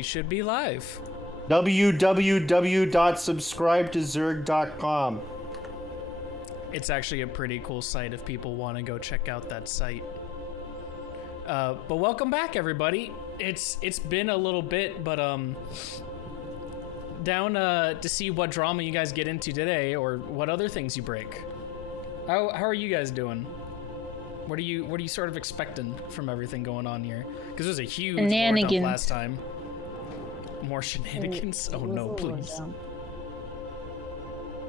we should be live. www.subscribetozurg.com. It's actually a pretty cool site if people want to go check out that site. But welcome back, everybody. It's been a little bit, but down to see what drama you guys get into today, or what other things you break. How are you guys doing? What are you sort of expecting from everything going on here? Because there's a huge board up last time. More shenanigans? Oh no, please.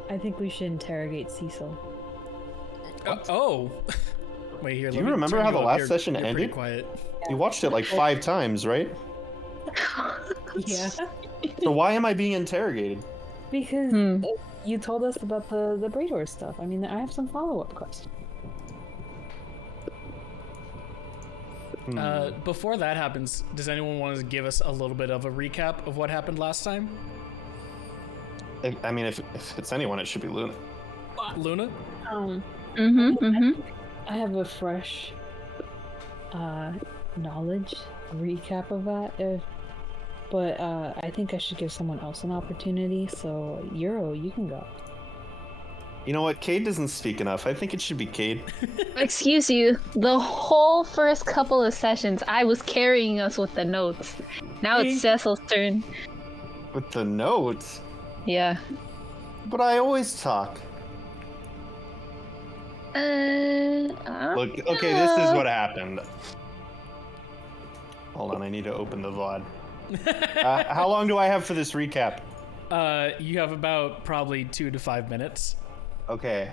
I think we should interrogate Cecil. Oh. Wait here. Do you remember how the last session ended? Pretty quiet. You watched it like 5 times, right? Yeah. So why am I being interrogated? Because you told us about the Braidor stuff. I mean, I have some follow-up questions. Before that happens, does anyone want to give us a little bit of a recap of what happened last time? I mean, if it's anyone, it should be Luna. Luna? I have a fresh knowledge recap of that, but I think I should give someone else an opportunity. So, Euro, you can go. You know what? Cade doesn't speak enough. I think it should be Cade. Excuse you. The whole first couple of sessions, I was carrying us with the notes. Now it's Cecil's turn. With the notes? Yeah. But I always talk. Look, okay, this is what happened. Hold on, I need to open the VOD. How long do I have for this recap? You have about probably 2 to 5 minutes. Okay.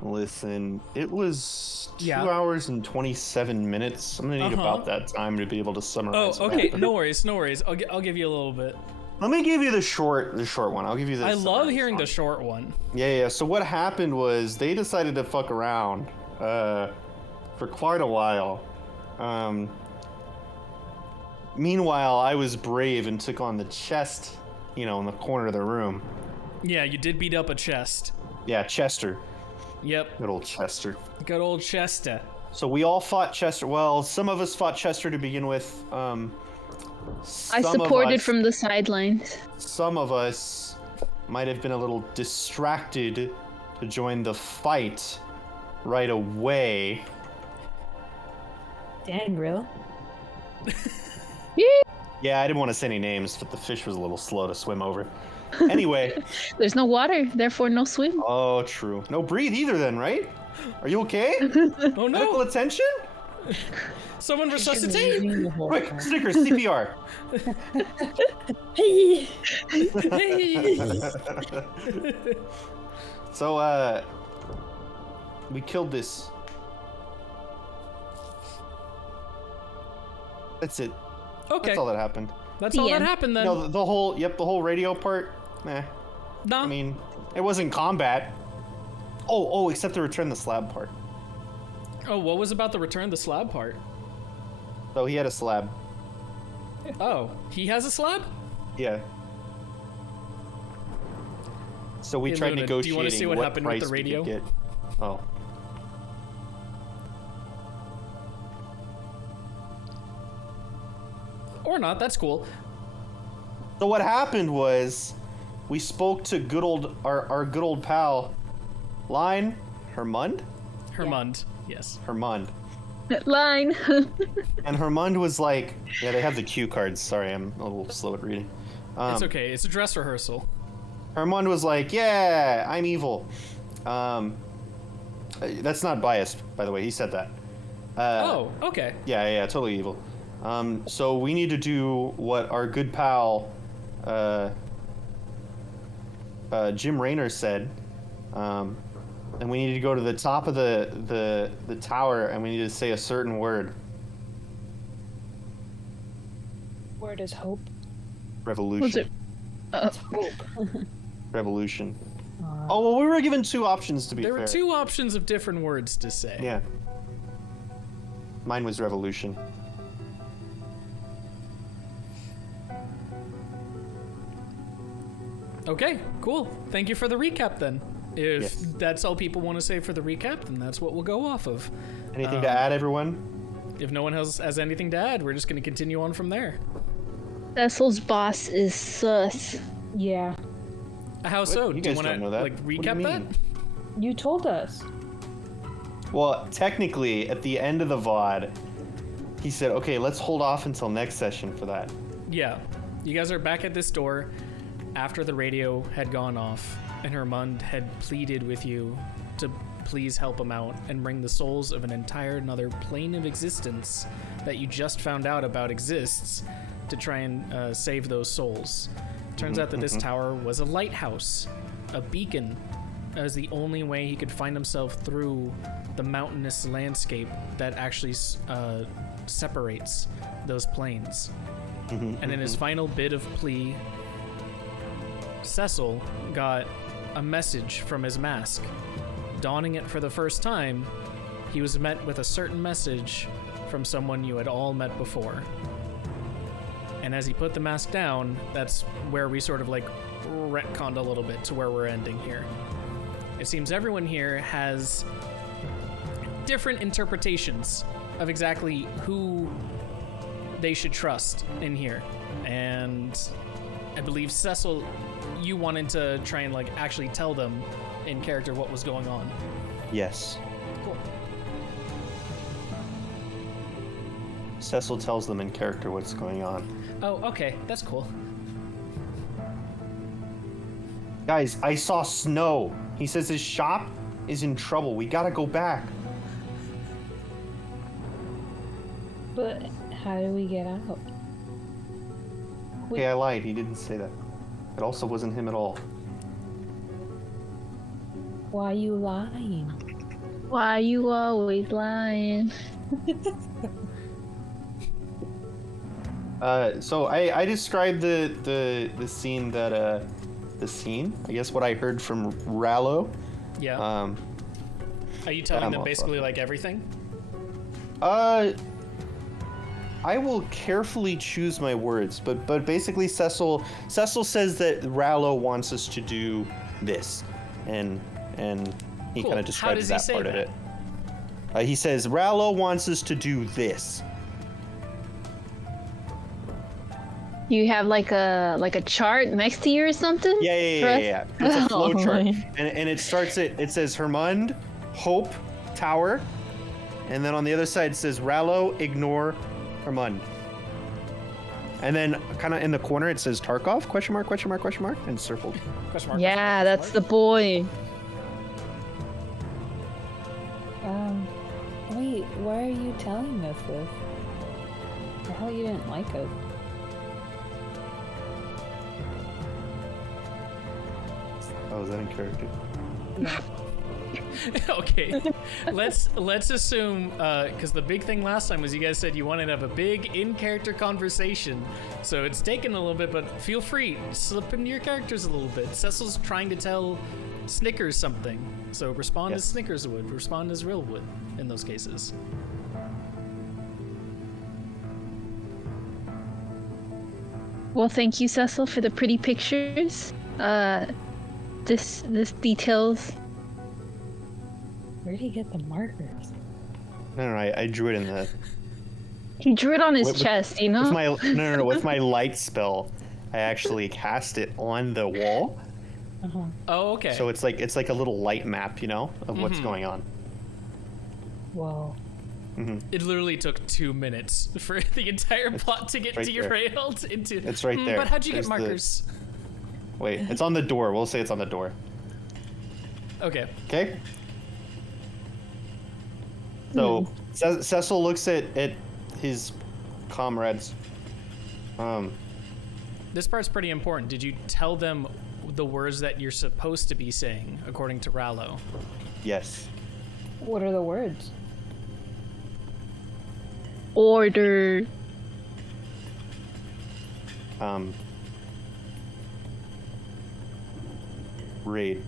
Listen, it was 2 hours and 27 minutes. I'm gonna need about that time to be able to summarize. Oh, okay. No worries. I'll give you a little bit. Let me give you the short one. I'll give you this. I love hearing the short one. Yeah. So what happened was they decided to fuck around for quite a while. Meanwhile, I was brave and took on the chest, in the corner of the room. Yeah, you did beat up a chest. Yeah, Chester. Yep. Good old Chester. Good old Chester. So we all fought Chester. Well, some of us fought Chester to begin with. I supported from the sidelines. Some of us might have been a little distracted to join the fight right away. Dang, real? Yeah, I didn't want to say any names, but the fish was a little slow to swim over. Anyway. There's no water, therefore no swim. Oh, true. No breathe either then, right? Are you okay? Oh no. Medical attention? Someone resuscitate! Quick, Snickers, CPR. Hey! So, we killed this. That's it. Okay. That's all that happened. That's all that happened then. No, the whole radio part. Nah. Nah. I mean, it wasn't combat. Oh, except the return the slab part. Oh, what was about the return the slab part? So he had a slab. Oh, he has a slab? Yeah. So we Hey, tried Luna, negotiating do you want to see what happened with the price we radio? could get. Oh. Or not, that's cool. So what happened was, we spoke to our good old pal, Hermund? Hermund, yes. Hermund. Line. And Hermund was like, yeah, they have the cue cards. Sorry, I'm a little slow at reading. It's okay, it's a dress rehearsal. Hermund was like, yeah, I'm evil. That's not biased, by the way. He said that. Oh, okay. Yeah, totally evil. So we need to do what our good pal, Jim Raynor said. And we need to go to the top of the tower, and we need to say a certain word. Word is hope. Revolution. What's it? Hope. Revolution. Oh, well, we were given 2 options, to be fair. There were 2 options of different words to say. Yeah. Mine was revolution. Okay, cool. Thank you for the recap then. If Yes. that's all people want to say for the recap, then that's what we'll go off of. Anything to add, everyone? if no one else has anything to add, we're just going to continue on from there. Cecil's boss is sus. Yeah. How so? You Do you guys want don't know to that. like What do you recap that? mean? You told us. Well, technically, at the end of the VOD, he said, okay, let's hold off until next session for that. Yeah. You guys are back at this door after the radio had gone off and Hermund had pleaded with you to please help him out and bring the souls of an entire another plane of existence that you just found out about exists to try and save those souls. Turns out that this tower was a lighthouse, a beacon. That was the only way he could find himself through the mountainous landscape that actually separates those planes. And in his final bit of plea, Cecil got a message from his mask. Donning it for the first time, he was met with a certain message from someone you had all met before. And as he put the mask down, that's where we sort of like retconned a little bit to where we're ending here. It seems everyone here has different interpretations of exactly who they should trust in here. And I believe, Cecil, you wanted to try and like actually tell them in character what was going on. Yes. Cool. Cecil tells them in character what's going on. Oh, okay. That's cool. Guys, I saw snow. He says his shop is in trouble. We gotta go back. But how do we get out? Okay, I lied. He didn't say that. It also wasn't him at all. Why you lying? Why you always lying? So I described the scene that I guess what I heard from Rallo. Yeah. Are you yeah, telling I'm them all basically fucking- like everything? I will carefully choose my words, but basically Cecil says that Rallo wants us to do this, and he Cool. kind How of describes does he that say part of that? it. He says Rallo wants us to do this. You have like a chart next to you or something? Yeah. For us? It's a flow Oh, chart, my. and it starts it says Hermund, Hope, Tower, and then on the other side it says Rallo, ignore, Hermund. And then kind of in the corner it says Tarkov, question mark, and circled. Question mark, Yeah, question that's the mark. boy. Wait, why are you telling us this? I thought you didn't like us. Oh, is that in character? Okay, let's assume because the big thing last time was you guys said you wanted to have a big in-character conversation, so it's taken a little bit, but feel free, slip into your characters a little bit. Cecil's trying to tell Snickers something, so respond as Yes. Snickers would, respond as Rill would in those cases. Well, thank you, Cecil, for the pretty pictures. This details. Where did he get the markers? No, I drew it in the He drew it on his With- chest, you know? with my no with my light spell. I actually cast it on the wall, Uh-huh. Oh, okay. so it's like a little light map, of what's going on. Whoa. It literally took 2 minutes for the entire plot to get right there. derailed into. It's right there. But how'd you There's get the- markers? Wait, it's on the door. We'll say it's on the door. Okay. Okay. So Cecil looks at his comrades. This part's pretty important. Did you tell them the words that you're supposed to be saying, according to Rallo? Yes. What are the words? Order. Raid.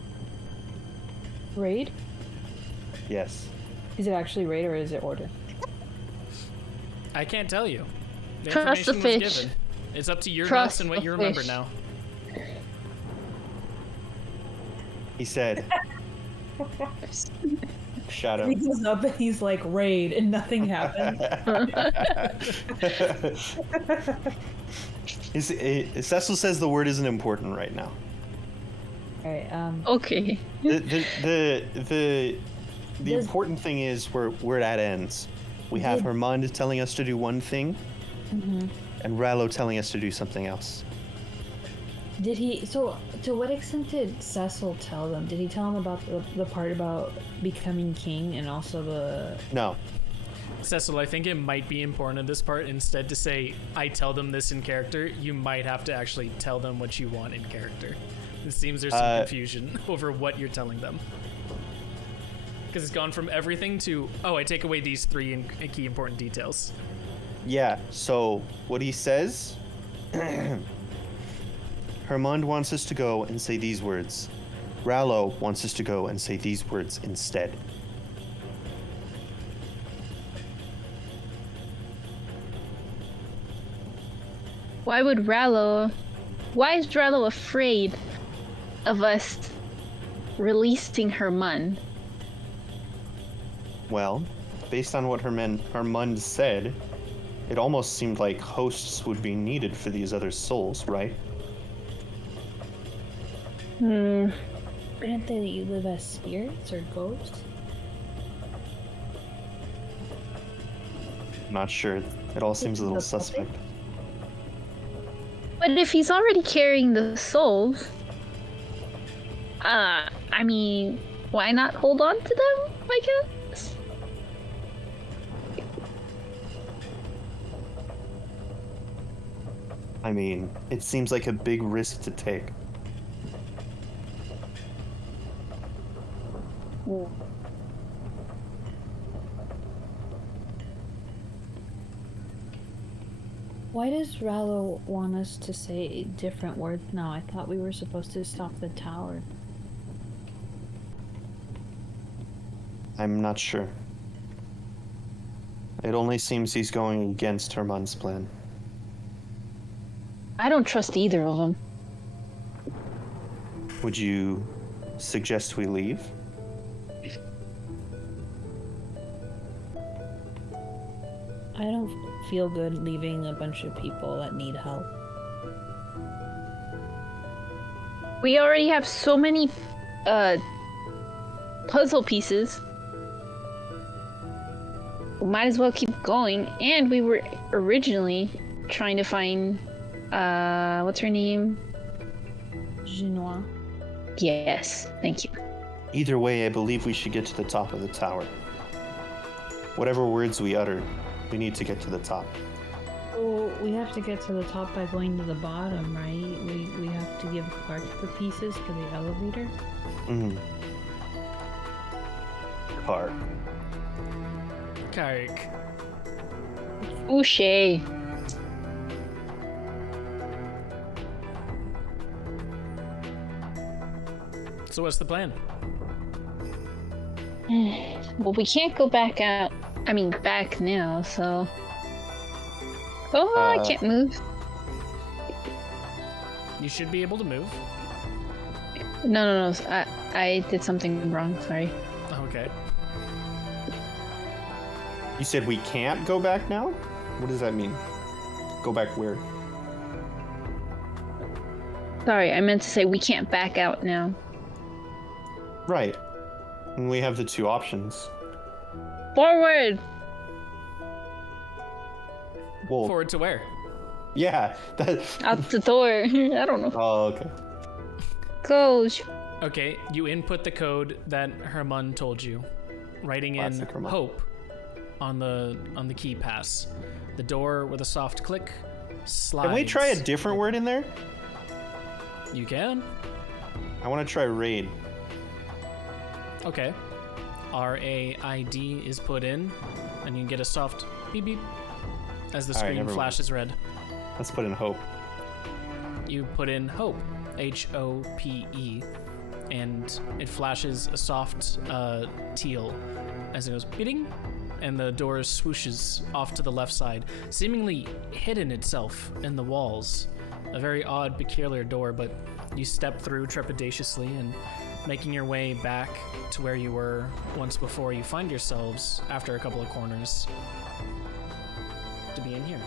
Raid? Yes. Is it actually raid or is it order? I can't tell you. The Trust the information was fish. given. It's up to your Trust notes and what the you remember fish. now. He said, Shadow. He goes up and he's like, raid, and nothing happens. Cecil says the word isn't important right now. Alright, Okay. The important thing is where that ends. We have Hermund telling us to do one thing, and Rallo telling us to do something else. Did he? So, to what extent did Cecil tell them? Did he tell them about the part about becoming king and also the? No. Cecil, I think it might be important in this part instead to say, I tell them this in character. You might have to actually tell them what you want in character. It seems there's some confusion over what you're telling them. Because it's gone from everything to, oh, I take away these three key important details. Yeah, so what he says, Hermund wants us to go and say these words. Rallo wants us to go and say these words instead. Why is Rallo afraid of us releasing Hermund? Well, based on what Hermund said, it almost seemed like hosts would be needed for these other souls, right? Wouldn't they live as spirits or ghosts? Not sure. It all seems a little The puppet? suspect. But if he's already carrying the souls, I mean, why not hold on to them, I guess? I mean, it seems like a big risk to take. Why does Rallo want us to say different words now? I thought we were supposed to stop the tower. I'm not sure. It only seems he's going against Hermund's plan. I don't trust either of them. Would you suggest we leave? I don't feel good leaving a bunch of people that need help. We already have so many puzzle pieces. We might as well keep going. And we were originally trying to find what's her name? Genoa. Yes, thank you. Either way, I believe we should get to the top of the tower. Whatever words we utter, we need to get to the top. Well, we have to get to the top by going to the bottom, right? We have to give Clark the pieces for the elevator. Car. Kark. Ouche. So what's the plan? Well, we can't go back out. I mean, back now, so... Oh, I can't move. You should be able to move. No. I did something wrong, sorry. Okay. You said we can't go back now? What does that mean? Go back where? Sorry, I meant to say we can't back out now. Right. And we have the two options. Forward! Well, Forward to where? yeah. Out the door. I don't know. Oh, okay. Go. Okay, you input the code that Hermund told you, writing in Classic Hermund. hope on the key pass. The door with a soft click slides. Can we try a different word in there? You can. I want to try raid. Okay. RAID is put in, and you get a soft beep beep as the All right, screen never mind. flashes red. Let's put in hope. You put in hope, HOPE, and it flashes a soft teal as it goes beating, and the door swooshes off to the left side, seemingly hidden itself in the walls. A very odd, peculiar door, but you step through trepidatiously, and making your way back to where you were once before, you find yourselves, after a couple of corners, to be in here.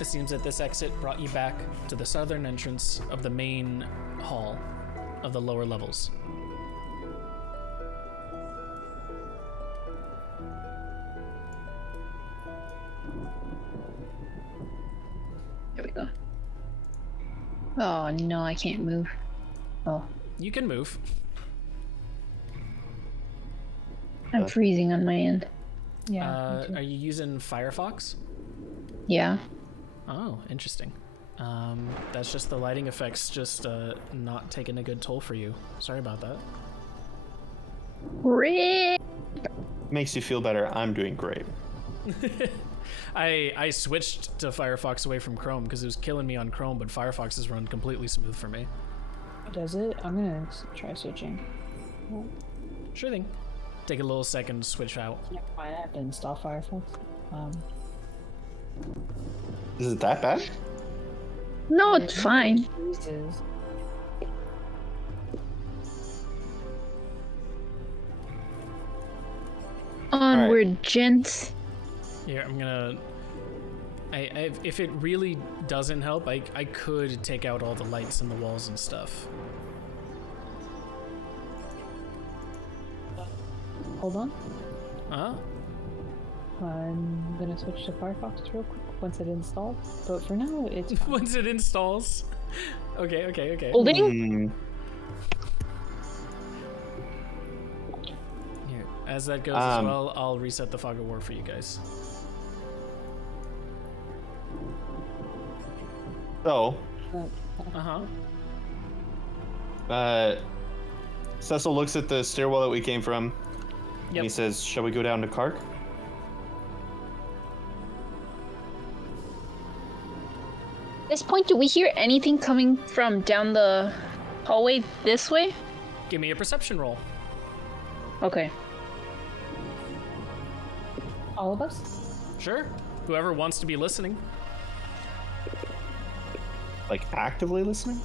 It seems that this exit brought you back to the southern entrance of the main hall of the lower levels. There we go. Oh no, I can't move. Oh, You can move. I'm freezing on my end. Yeah. Are you using Firefox? Yeah. Oh, interesting. That's just the lighting effects just not taking a good toll for you. Sorry about that. Rip. Makes you feel better. I'm doing great. I switched to Firefox away from Chrome because it was killing me on Chrome, but Firefox has run completely smooth for me. Does it? I'm gonna try switching. Sure thing. Take a little second to switch out. I have to install Firefox. Is it that bad? No, it's fine. Freezes. Onward, gents. Here, I'm gonna... if it really doesn't help, I could take out all the lights in the walls and stuff. Hold on. Huh? I'm gonna switch to Firefox real quick once it installs. But for now, it's fine. Once it installs. Okay. Holding? Here, as that goes as well, I'll reset the fog of war for you guys. So, Cecil looks at the stairwell that we came from, and he says, "Shall we go down to Kark?" At this point, do we hear anything coming from down the hallway this way? Give me a perception roll. Okay. All of us? Sure. Whoever wants to be listening. Like, actively listening?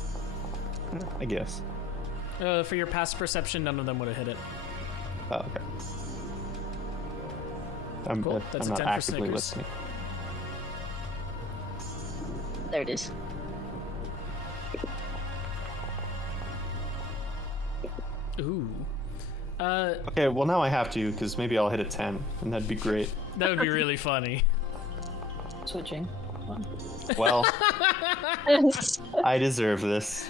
I guess. For your past perception, none of them would have hit it. Oh, okay. I'm, Cool. That's I'm a not 10 for actively Snickers. listening. There it is. Ooh. Okay, well now I have to, because maybe I'll hit a 10, and that'd be great. That would be really funny. Switching. Hold on. Well, I deserve this.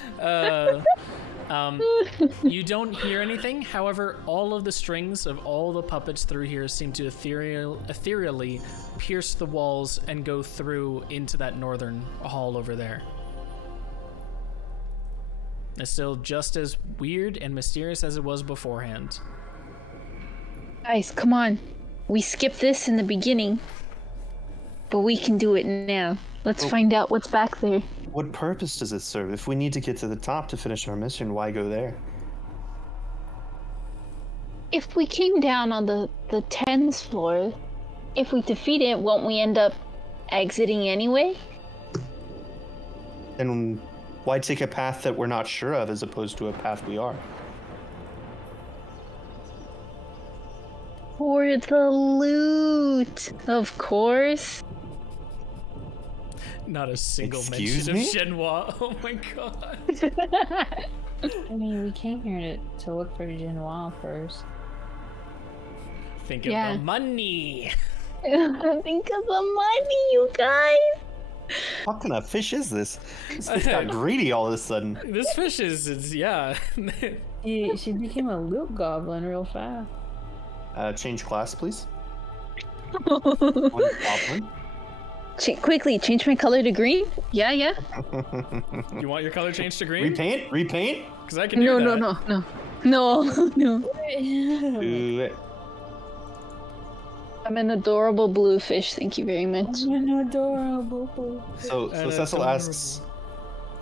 You don't hear anything. However, all of the strings of all the puppets through here seem to ethereally pierce the walls and go through into that northern hall over there. It's still just as weird and mysterious as it was beforehand. Guys, come on. We skipped this in the beginning, but we can do it now. Let's find out what's back there. What purpose does it serve? If we need to get to the top to finish our mission, why go there? If we came down on the 10th floor, if we defeat it, won't we end up exiting anyway? Then why take a path that we're not sure of as opposed to a path we are? For the loot, of course. Not a single Excuse mention me? of Shenhua. Oh my god. I mean, we came here to look for Genoa first. Think of Yeah. the money. Think of the money, you guys. What kind of fish is this? This fish got greedy all of a sudden. This fish is yeah. She became a loot goblin real fast. Change class, please. One goblin. Quickly, change my color to green? Yeah. You want your color changed to green? Repaint? Repaint? Because I can do No. Do it. I'm an adorable blue fish, thank you very much. An adorable. So Cecil asks,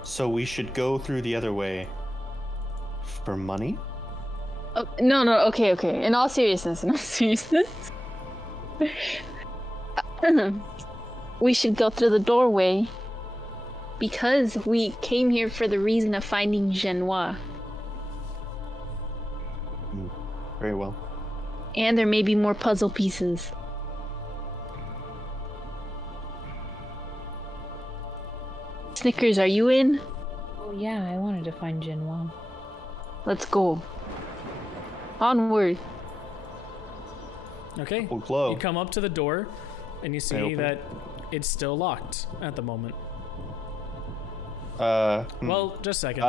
so we should go through the other way for money? Oh, no, okay. In all seriousness. we should go through the doorway because we came here for the reason of finding Genoa. Very well. And there may be more puzzle pieces. Snickers, are you in? Oh yeah, I wanted to find Genoa. Let's go. Onward. Okay. Full glow. You come up to the door, and you I see open that it's still locked at the moment. Well, just a second.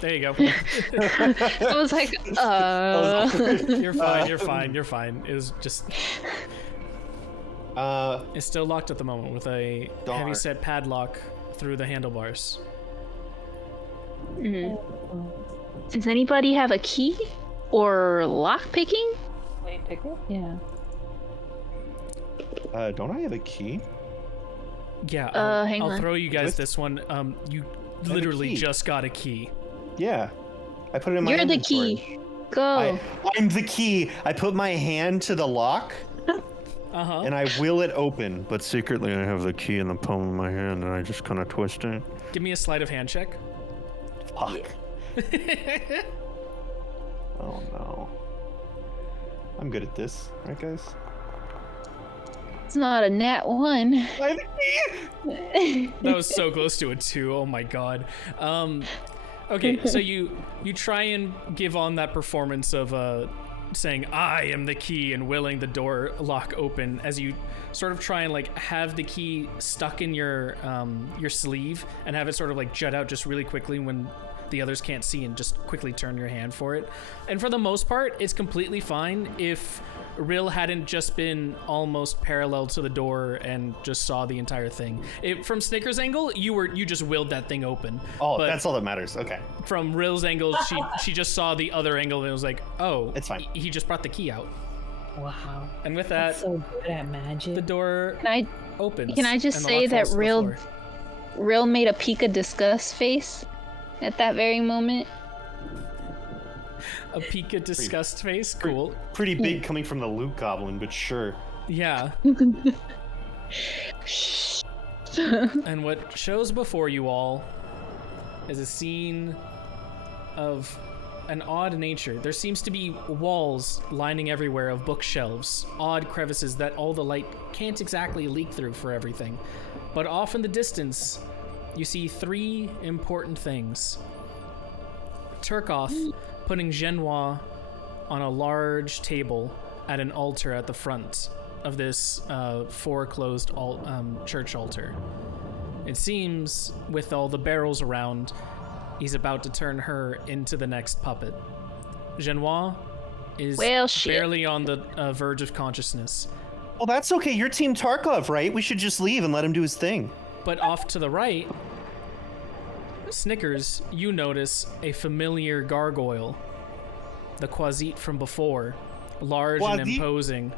There you go. I was like, You're fine. You're fine. You're fine. It was just. It's still locked at the moment with a Darn. heavy-set padlock through the handlebars. Does anybody have a key or lock picking? Wait, pickle? Yeah. Don't I have a key? Yeah. Hang I'll on. throw you guys What? this one. You a literally key. just got a key. Yeah. I put it in my You're the inventory. key. Go. I'm the key. I put my hand to the lock Uh-huh. and I will it open, but secretly I have the key in the palm of my hand and I just kind of twist it. Give me a sleight of hand check. Fuck. Oh no. I'm good at this, right, guys? It's not a nat 1. I have the key. That was so close to a 2. Oh my god. Okay, so you try and give on that performance of saying I am the key and willing the door lock open as you sort of try and like have the key stuck in your sleeve and have it sort of like jut out just really quickly when the others can't see and just quickly turn your hand for it. And for the most part, it's completely fine if Rill hadn't just been almost parallel to the door and just saw the entire thing. From Snickers' angle, you just willed that thing open. Oh, But that's all that matters. Okay. from Rill's angle, she just saw the other angle and was like, oh, It's fine. he just brought the key out. Wow. And with That's that, so good at magic. the door opens. Can I just and the say lock that falls to the floor. Rill made a Pika disgust face at that very moment? A Pika disgust face? Cool. Pretty big coming from the Luke Goblin, but sure. Yeah. And what shows before you all is a scene of an odd nature. There seems to be walls lining everywhere of bookshelves, odd crevices that all the light can't exactly leak through for everything. But off in the distance, you see 3 important things. Turkoth putting Genoa on a large table at an altar at the front of this foreclosed church altar. It seems, with all the barrels around, he's about to turn her into the next puppet. Genoa is barely on the verge of consciousness. Well, that's okay. You're Team Tarkov, right? We should just leave and let him do his thing. But off to the right, Snickers, you notice a familiar gargoyle. The Quasit from before, large and imposing,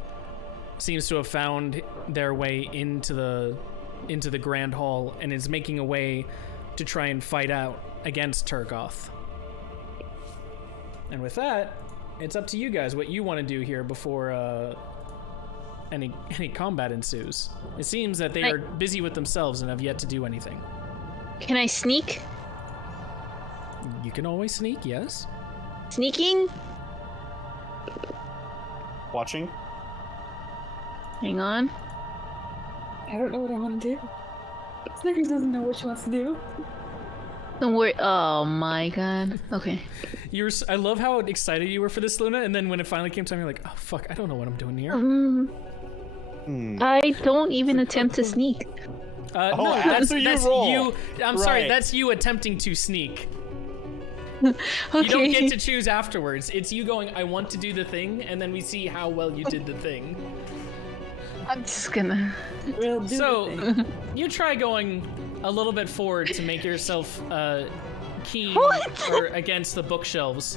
seems to have found their way into the Grand Hall and is making a way to try and fight out against Turkoth. And with that, it's up to you guys what you want to do here before any combat ensues. It seems that they are busy with themselves and have yet to do anything. Can I sneak? You can always sneak, yes. Sneaking? Watching? Hang on. I don't know what I want to do. Snickers doesn't know what she wants to do. Don't worry. Oh my god. Okay. I love how excited you were for this, Luna, and then when it finally came time, you're like, oh fuck, I don't know what I'm doing here. I don't even attempt to sneak. No, after you roll. I'm sorry, Right. that's you attempting to sneak. Okay. You don't get to choose afterwards. It's you going, I want to do the thing, and then we see how well you did the thing. I'm just gonna. Real do So, the thing. you try going a little bit forward to make yourself keen What? or against the bookshelves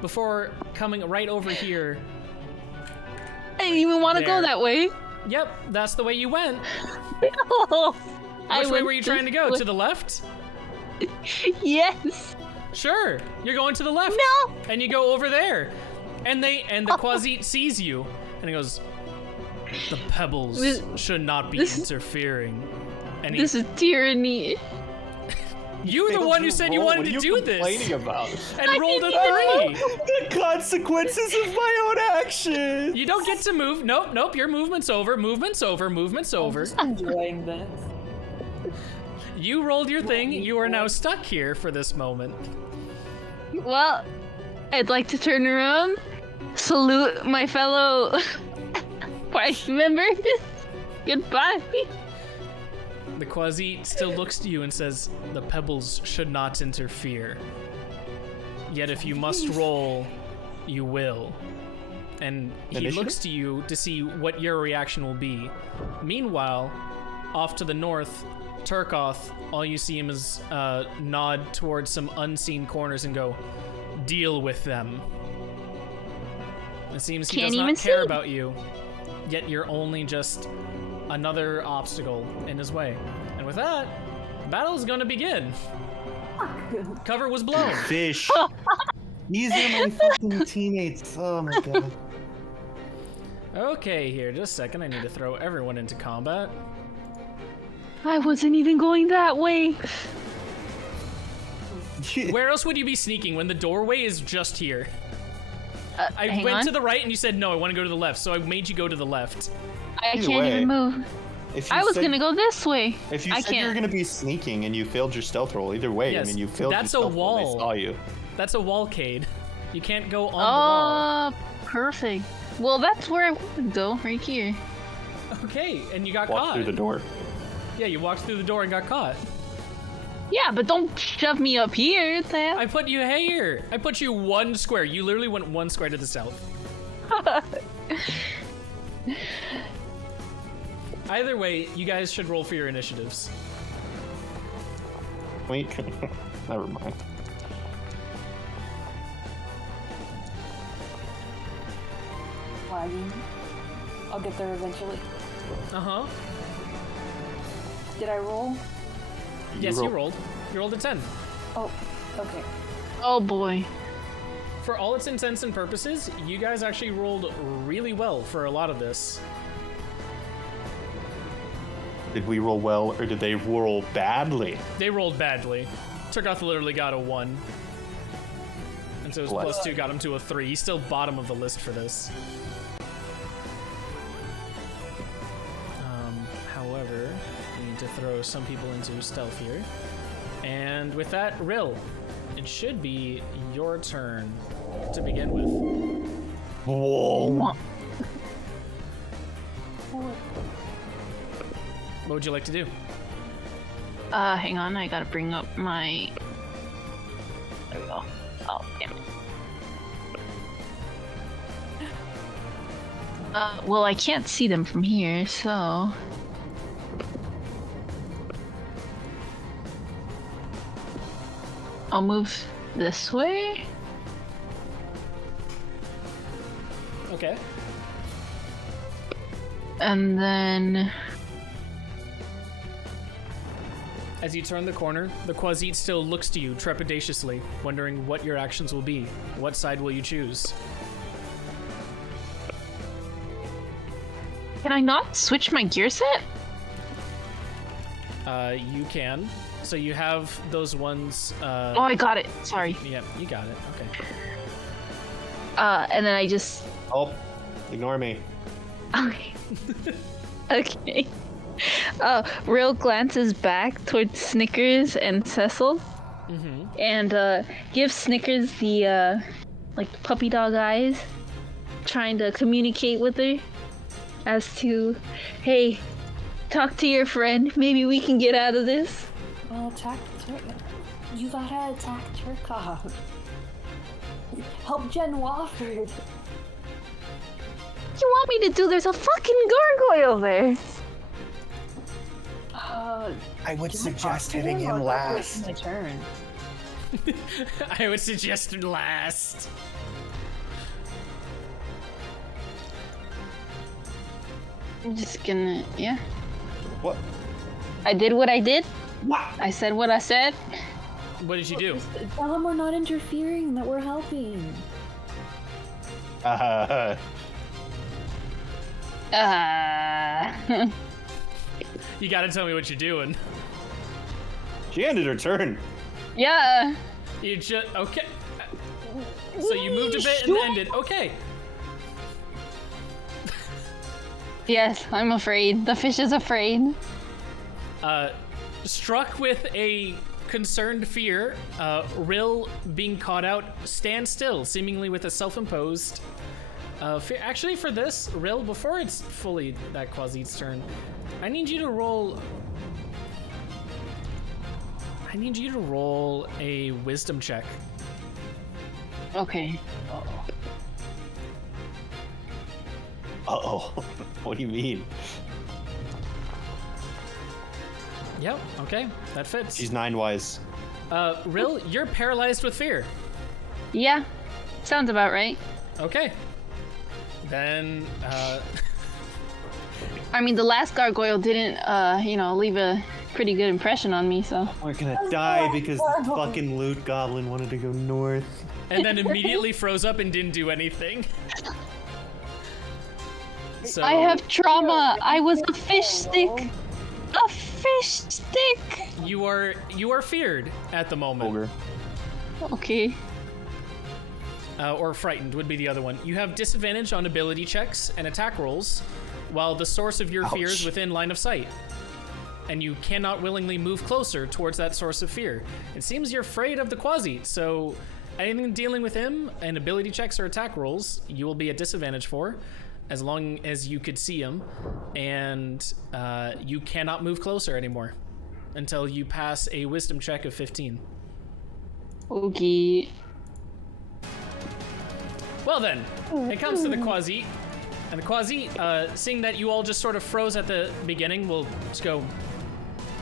before coming right over here. I didn't even want to There. go that way. Yep, that's the way you went. Oh, Which way were you trying to go? To the left? Yes. Sure, you're going to the left. No. And you go over there. And the Quasit sees you and he goes, The pebbles should not be interfering. And This is tyranny. you're the one who said you wanted to do this. What are you complaining about? And rolled a 3. The consequences of my own actions. You don't get to move. Nope. Your movement's over. Movement's over. I'm enjoying this. You rolled your thing. You are now stuck here for this moment. Well, I'd like to turn around, salute my fellow party members. Goodbye. The Quasi still looks to you and says, the pebbles should not interfere. Yet if you must roll, you will. And he Initiative? looks to you to see what your reaction will be. Meanwhile, off to the north, Turkoth, all you see him is nod towards some unseen corners and go, deal with them. It seems he Can't does even not care see. about you, yet you're only just another obstacle in his way. And with that, the battle is going to begin. Cover was blown. Fish. These are my fucking teammates. Oh my god. Okay, here, just a second. I need to throw everyone into combat. I wasn't even going that way. Where else would you be sneaking when the doorway is just here? I hang went on. to the right and you said, no, I want to go to the left, so I made you go to the left. I Either can't way, even move. If you I was said- gonna go this way. If you I said you were can't. gonna be sneaking and you failed your stealth roll, either way, Yes, I mean you failed that's your a stealth roll. wall. They saw you. That's a wallcade. You can't go on the wall. Perfect. Well, that's where I would go, right here. Okay, and you got Walk caught. through the door. Yeah, you walked through the door and got caught. Yeah, but don't shove me up here. What the hell? I put you here. I put you 1 square. You literally went 1 square to the south. Either way, you guys should roll for your initiatives. Wait, never mind. Lagging. I'll get there eventually. Uh-huh. Did I roll? Yes, you rolled. You rolled a 10. Oh, okay. Oh boy. For all its intents and purposes, you guys actually rolled really well for a lot of this. Did we roll well or did they roll badly? They rolled badly. Turkoth literally got a 1. And so his Bless. +2 got him to a 3. He's still bottom of the list for this. However, we need to throw some people into stealth here. And with that, Rill, it should be your turn to begin with. Whoa. What would you like to do? Hang on, I gotta bring up my... There we go. Oh, damn it. Well, I can't see them from here, so... I'll move this way. Okay. And then... As you turn the corner, the Quasit still looks to you trepidatiously, wondering what your actions will be. What side will you choose? Can I not switch my gear set? You can. So you have those ones. Oh, I got it. Sorry. Yeah, you got it. Okay. And then I just... Oh, ignore me. Okay. Okay. Real glances back towards Snickers and Cecil, and gives Snickers the like puppy dog eyes, trying to communicate with her as to, hey, talk to your friend. Maybe we can get out of this. Well, you gotta attack Turkov. Help Jen Wofford. What you want me to do? There's a fucking gargoyle there. I would suggest hitting Or him that's last. my turn. I would suggest last. I'm just gonna, yeah. What? I did what I did. What? I said what I said. What did you do? Tell them we're not interfering, that we're helping. You gotta tell me what you're doing. She ended her turn. Yeah. You just okay. So you moved a bit and ended. Okay. Yes, I'm afraid. The fish is afraid. Struck with a concerned fear, Rill, being caught out, stands still, seemingly with a self-imposed fear. Actually, for this, Rill, before it's fully that Quasit's turn, I need you to roll a wisdom check. Okay. Uh-oh. What do you mean? Yep, okay, that fits. She's 9 wise. Rill, you're paralyzed with fear. Yeah. Sounds about right. Okay. Then, I mean, the last gargoyle didn't, leave a pretty good impression on me, so. We're gonna die because the fucking loot goblin wanted to go north. and then immediately froze up and didn't do anything. So, I have trauma. I was a fish stick. A fish stick. you are feared at the moment. Ogre. Okay. Or frightened would be the other one. You have disadvantage on ability checks and attack rolls, while the source of your fear is within line of sight. And you cannot willingly move closer towards that source of fear. It seems you're afraid of the Quasi, so anything dealing with him and ability checks or attack rolls, you will be at disadvantage for, as long as you could see him, and you cannot move closer anymore until you pass a wisdom check of 15. Okay. Well then, it comes to the Quasi, and the Quasi, seeing that you all just sort of froze at the beginning, will just go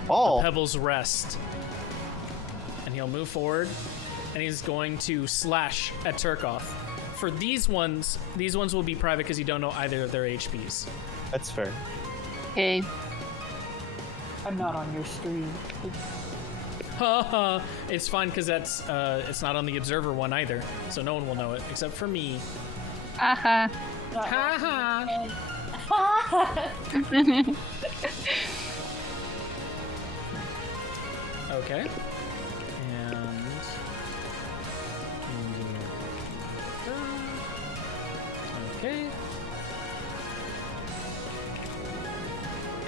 Pebbles Rest. And he'll move forward, and he's going to slash at Turkov. For these ones will be private because you don't know either of their HPs. That's fair. Okay. I'm not on your stream. Haha, it's fine because that's it's not on the observer one either, so no one will know it except for me. Aha. Haha. Okay. And okay.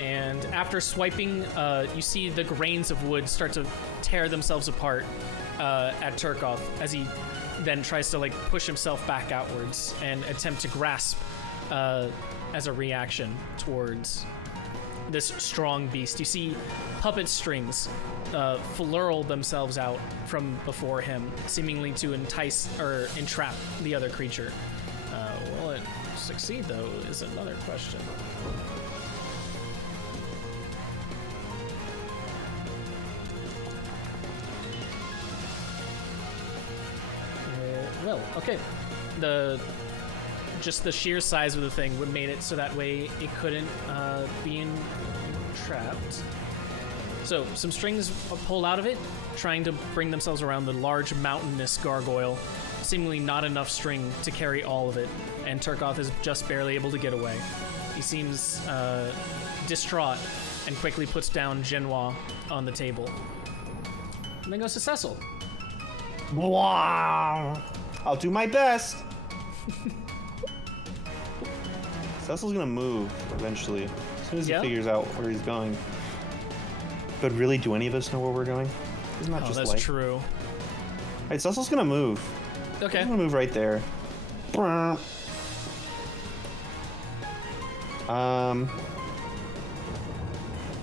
And after swiping, you see the grains of wood start to tear themselves apart at Turkov as he then tries to push himself back outwards and attempt to grasp as a reaction towards this strong beast. You see puppet strings flurl themselves out from before him, seemingly to entice or entrap the other creature. Will it succeed, though, is another question. Well, okay. Just the sheer size of the thing would made it so that way it couldn't be entrapped. So some strings pull out of it, trying to bring themselves around the large mountainous gargoyle. Seemingly not enough string to carry all of it, and Turkov is just barely able to get away. He seems distraught and quickly puts down Genoa on the table. And then goes to Cecil. Wow. I'll do my best. Cecil's gonna move eventually, as soon as he figures out where he's going. But really, do any of us know where we're going? Isn't that just that's light? true. All right, Cecil's gonna move. Okay. I'm gonna move right there.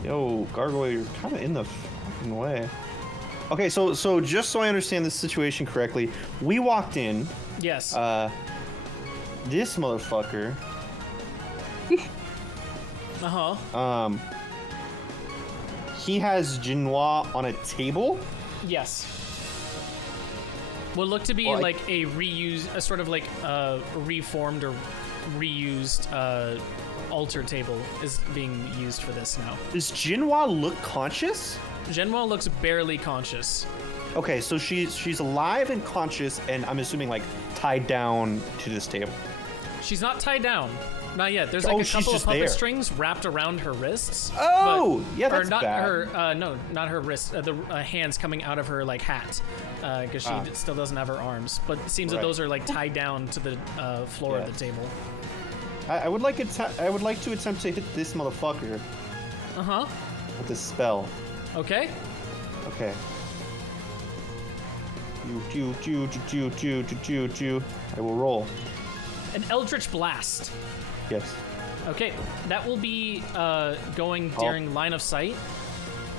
Yo, gargoyle, you're kind of in the fucking way. Okay, so just so I understand this situation correctly, we walked in. Yes. This motherfucker. Uh-huh. He has Genoa on a table. Yes. Would look to be a reused, a sort of reformed or reused altar table is being used for this now. Does Genoa look conscious? Genoa looks barely conscious. Okay, so she's alive and conscious, and I'm assuming tied down to this table. She's not tied down. Not yet. There's Oh, like a she's couple of just puppet there. strings wrapped around her wrists. Oh, yeah, or that's not bad. her. No, not her wrists. The hands coming out of her like hat, because she still doesn't have her arms. But it seems that Right. those are like tied down to the floor of the table. I would like I would like to attempt to hit this motherfucker Uh huh. with this spell. Okay. Okay. I will roll. An Eldritch Blast. Yes. Okay, that will be going during line of sight.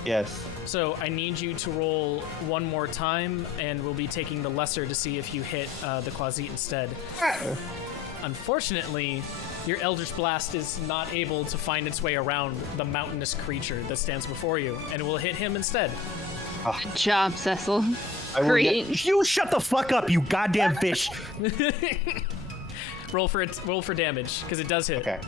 Yes. So I need you to roll one more time, and we'll be taking the lesser to see if you hit the Quasit instead. Unfortunately, your Eldritch Blast is not able to find its way around the mountainous creature that stands before you, and it will hit him instead. Good job, Cecil. I will Great. You shut the fuck up, you goddamn fish. Roll for damage, because it does hit. Okay.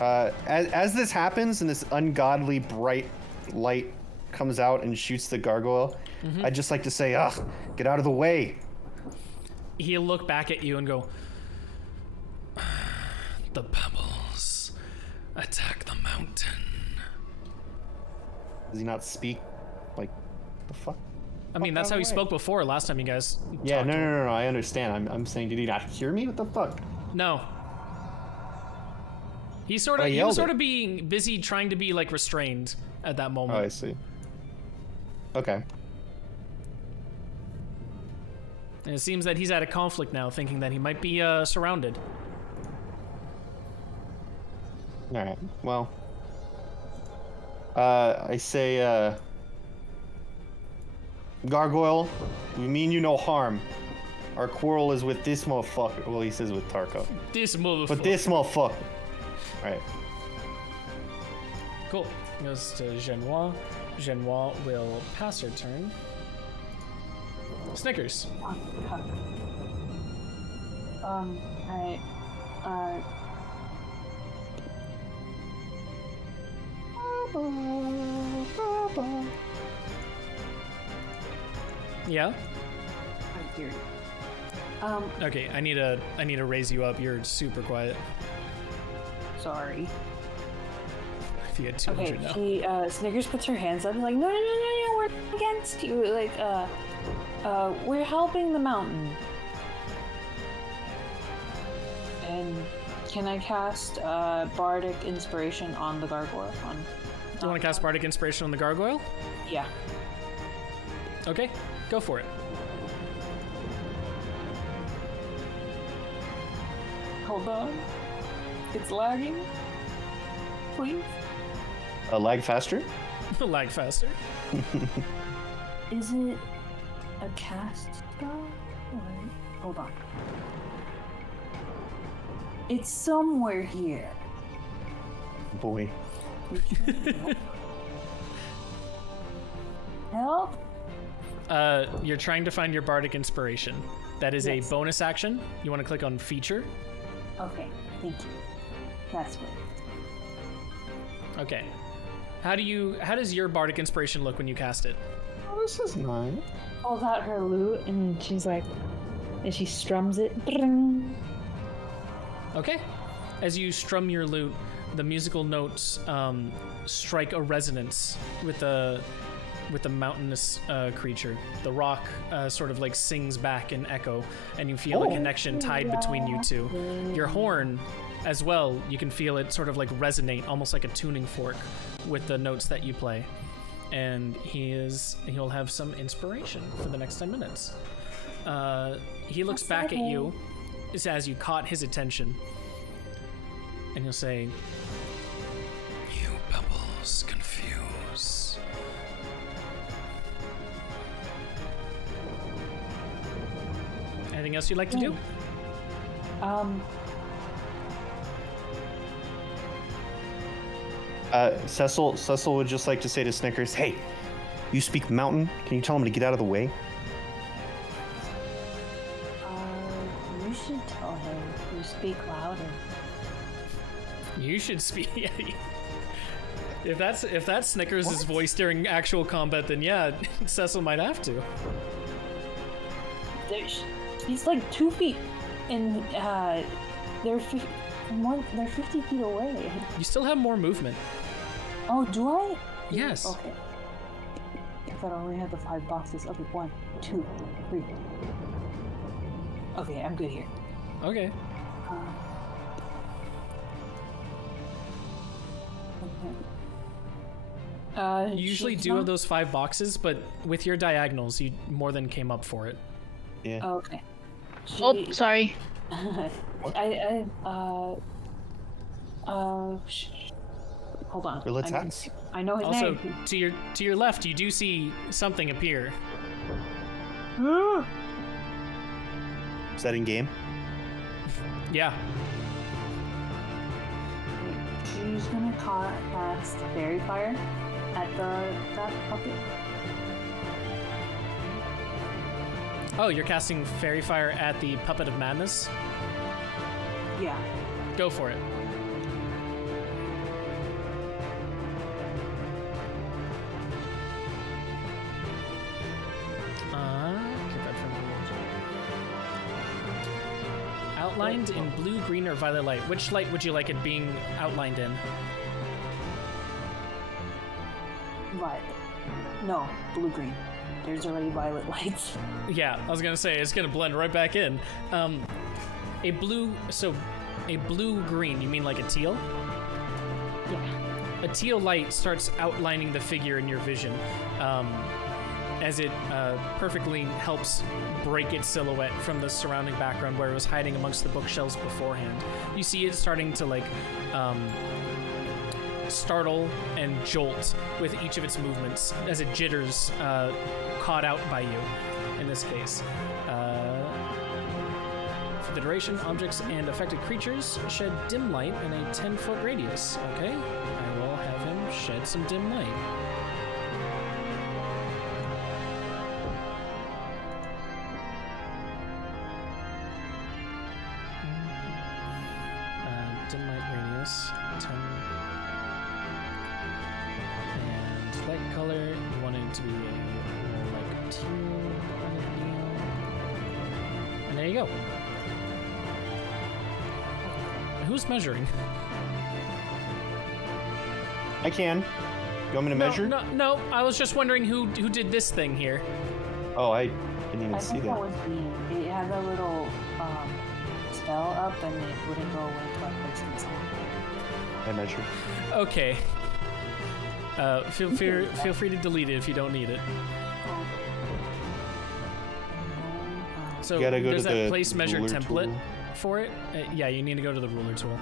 As this happens and this ungodly bright light comes out and shoots the gargoyle, I'd just like to say, ugh, get out of the way. He'll look back at you and go, the pebbles attack the mountain. Does he not speak? Like, the fuck? I mean, that's how he spoke before last time you guys Yeah, talked no, to him. no, I understand. I'm saying, did he not hear me? What the fuck? No. He was sort of being busy trying to be like restrained at that moment. Oh, I see. Okay. And it seems that he's at a conflict now, thinking that he might be surrounded. All right. Well, I say, Gargoyle, we mean you no harm. Our quarrel is with this motherfucker. Well, he says with Tarko. This motherfucker. But this motherfucker. All right. Cool. Goes to Genoa. Genoa will pass her turn. Snickers. Alright. Yeah. I hear you. Okay. I need to raise you up. You're super quiet. Sorry. If you had 200 now. She, Snickers puts her hands up and is like, no, we're against you. Like, we're helping the mountain. And can I cast, Bardic Inspiration on the gargoyle? Do you want to cast Bardic Inspiration on the gargoyle? Yeah. Okay. Go for it. Hold on. It's lagging. Please. Lag faster? Lag faster. Is it a cast spell? Hold on. It's somewhere here. Boy. Help? You're trying to find your Bardic Inspiration. That is Yes. a bonus action. You want to click on Feature. Okay, thank you. That's what. Okay. How does your Bardic Inspiration look when you cast it? Oh, this is nice. Pulls out her lute and she's like, and she strums it. Dring. Okay. As you strum your lute, the musical notes strike a resonance with the mountainous creature. The rock sort of like sings back in echo, and you feel a connection tied between you two. Your horn, as well, you can feel it sort of like resonate, almost like a tuning fork, with the notes that you play. And he'll have some inspiration for the next 10 minutes. He looks back at you as you caught his attention, and he'll say, "You pebbles confuse." Anything else you'd like to do? Cecil would just like to say to Snickers, hey, you speak mountain? Can you tell him to get out of the way? You should tell him to speak louder. You should speak. If that's Snickers' voice during actual combat, then yeah, Cecil might have to. He's like 2 feet, and they're 50 feet away. You still have more movement. Oh, do I? Yes. Okay. I thought I only had the 5 boxes. Okay, 1, 2, 3. Okay, I'm good here. Okay. You usually do have those 5 boxes, but with your diagonals, you more than came up for it. Yeah. Oh, okay. Oh, sorry. Hold on. Let's ask. I know his Also, name. to your left, you do see something appear. Is that in game? Yeah. She's gonna cast Fairy Fire at that puppet. Oh, you're casting Fairy Fire at the Puppet of Madness? Yeah. Go for it. Outlined in blue, green, or violet light. Which light would you like it being outlined in? Violet. No, blue-green. There's already violet lights. Yeah, I was gonna say it's gonna blend right back in. A blue-green. You mean like a teal? Yeah. A teal light starts outlining the figure in your vision, as it perfectly helps break its silhouette from the surrounding background where it was hiding amongst the bookshelves beforehand. You see it starting to startle and jolt with each of its movements as it jitters, caught out by you in this case. For the duration, objects and affected creatures shed dim light in a 10-foot radius. Okay, I will have him shed some dim light. Dim light radius, 10. And light color, you want it to be more like teal. And there you go. Who's measuring? I can. You want me to measure? No, I was just wondering who did this thing here. Oh, I didn't even I see think that that. was me. It had a little spell up, and it wouldn't go away until I placed it inside. I measured. Okay. Feel free to delete it if you don't need it. So You gotta go there's to that the place measure ruler template tool. for it. Yeah, you need to go to the ruler tool.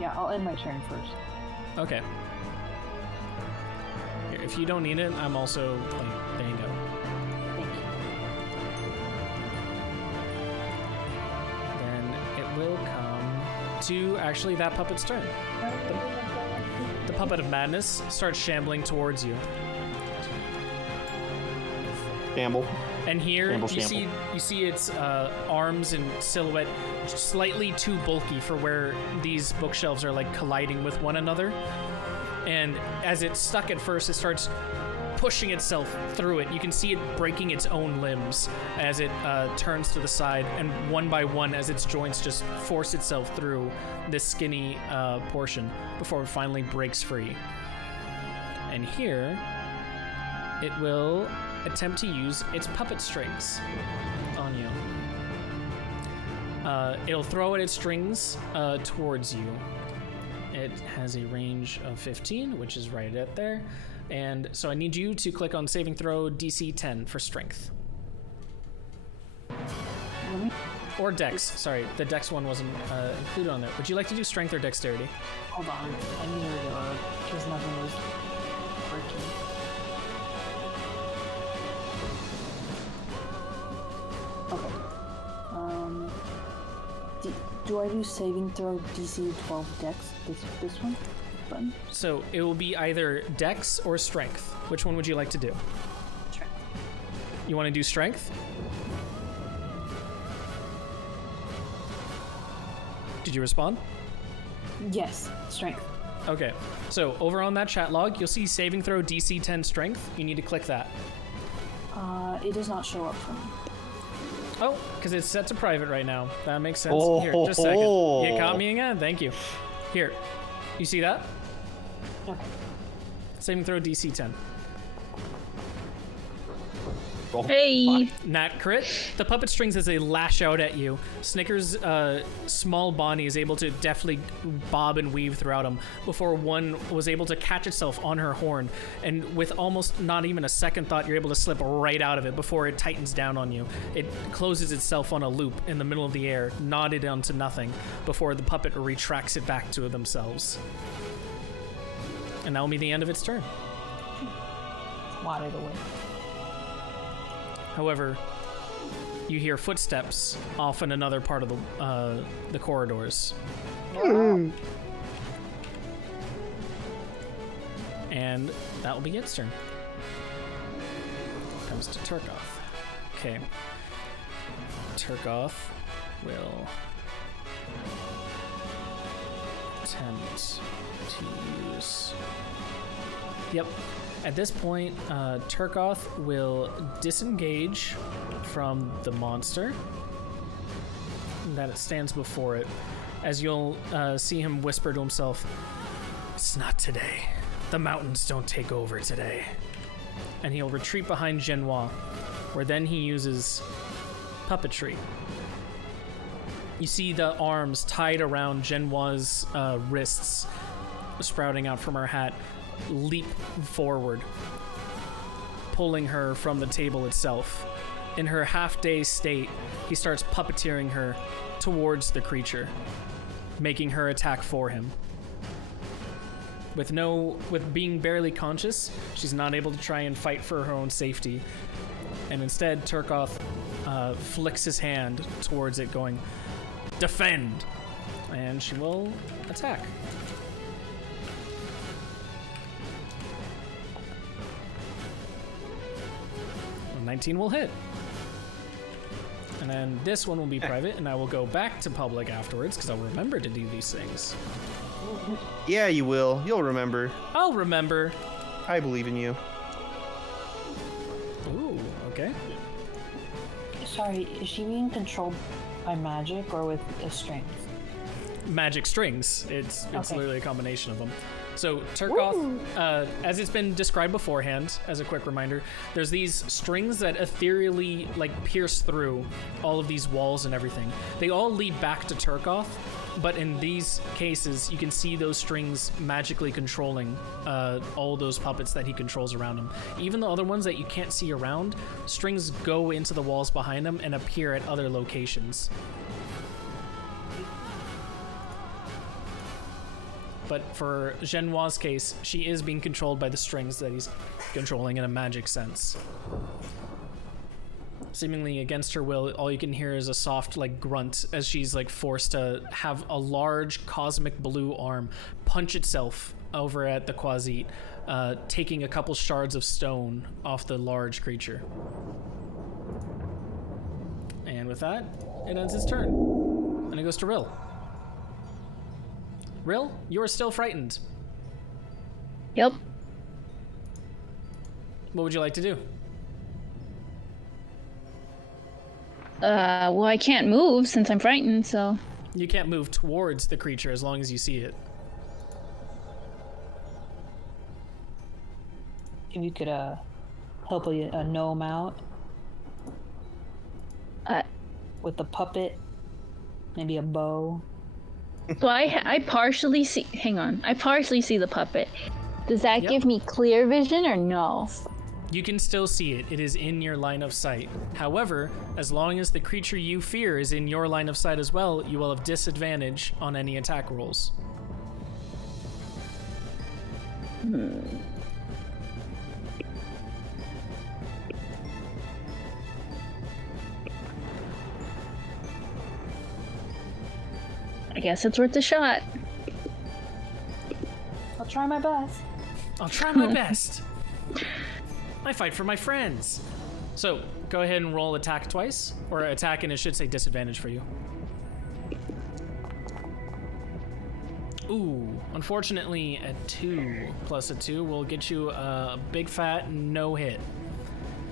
Yeah, I'll end my turn first. Okay. Here, if you don't need it, I'm also like, there you go. Thank you. Then it will come to actually that puppet's turn. The puppet of madness starts shambling towards you. Shamble. And here Shamble, you shamble. see its arms and silhouette slightly too bulky for where these bookshelves are like colliding with one another. And as it's stuck at first, it starts pushing itself through it. You can see it breaking its own limbs as it turns to the side, and one by one, as its joints just force itself through this skinny portion before it finally breaks free. And here, it will attempt to use its puppet strings on you. It'll throw at its strings towards you. It has a range of 15, which is right at there. And so I need you to click on saving throw DC 10 for strength. Or dex. Sorry, the dex one wasn't included on there. Would you like to do strength or dexterity? Hold on. I need to reload because nothing was working. Okay. Do I do saving throw DC 12 dex? This one? Button? So it will be either dex or strength. Which one would you like to do? Strength. You want to do strength? Did you respond? Yes, strength. Okay, so over on that chat log, you'll see saving throw DC 10 strength. You need to click that. It does not show up for me. Oh, because it's set to private right now. That makes sense. Oh, Here, just a second. You caught me again? Thank you. Here, you see that? Okay. Saving throw DC 10. Oh, Hey. Nat crit. The puppet strings as they lash out at you. Snickers' small body is able to deftly bob and weave throughout them before one was able to catch itself on her horn. And with almost not even a second thought, you're able to slip right out of it before it tightens down on you. It closes itself on a loop in the middle of the air, knotted onto nothing, before the puppet retracts it back to themselves. And that will be the end of its turn. Wadded away. However, you hear footsteps off in another part of the corridors. And that will be its turn. Comes to Turkoth. Okay. Turkoth will attempt to use... Yep. At this point, Turkoth will disengage from the monster that it stands before it, as you'll see him whisper to himself, "It's not today. The mountains don't take over today." And he'll retreat behind Genoa, where then he uses puppetry. You see the arms tied around Genoa's wrists, sprouting out from her hat, leap forward, pulling her from the table itself. In her half-dazed state, he starts puppeteering her towards the creature, making her attack for him. With being barely conscious, she's not able to try and fight for her own safety. And instead, Turkoth flicks his hand towards it, going, "Defend!" And she will attack. 19 will hit. And then this one will be private, and I will go back to public afterwards because I'll remember to do these things. Yeah, you will. You'll remember. I'll remember. I believe in you. Ooh, okay. Sorry, is she being controlled by magic or with the strings? Magic strings. It's Okay. literally a combination of them. So Turkoth, as it's been described beforehand, as a quick reminder, there's these strings that ethereally pierce through all of these walls and everything. They all lead back to Turkoth, but in these cases, you can see those strings magically controlling all those puppets that he controls around him. Even the other ones that you can't see around, strings go into the walls behind him and appear at other locations. But for Genoa's case, she is being controlled by the strings that he's controlling in a magic sense. Seemingly against her will, all you can hear is a soft grunt as she's forced to have a large cosmic blue arm punch itself over at the Quasit, taking a couple shards of stone off the large creature. And with that, it ends its turn. And it goes to Rill. Rill, you are still frightened. Yep. What would you like to do? Well, I can't move since I'm frightened, so... You can't move towards the creature as long as you see it. If you could help a gnome out with the puppet, maybe a bow. So I partially see... Hang on. I partially see the puppet. Does that Yep. give me clear vision or no? You can still see it. It is in your line of sight. However, as long as the creature you fear is in your line of sight as well, you will have disadvantage on any attack rolls. I guess it's worth a shot. I'll try my best. I'll try my best. I fight for my friends. So, go ahead and roll attack twice. Or attack, and it should say disadvantage for you. Ooh, unfortunately, a 2 plus a 2 will get you a big fat no hit.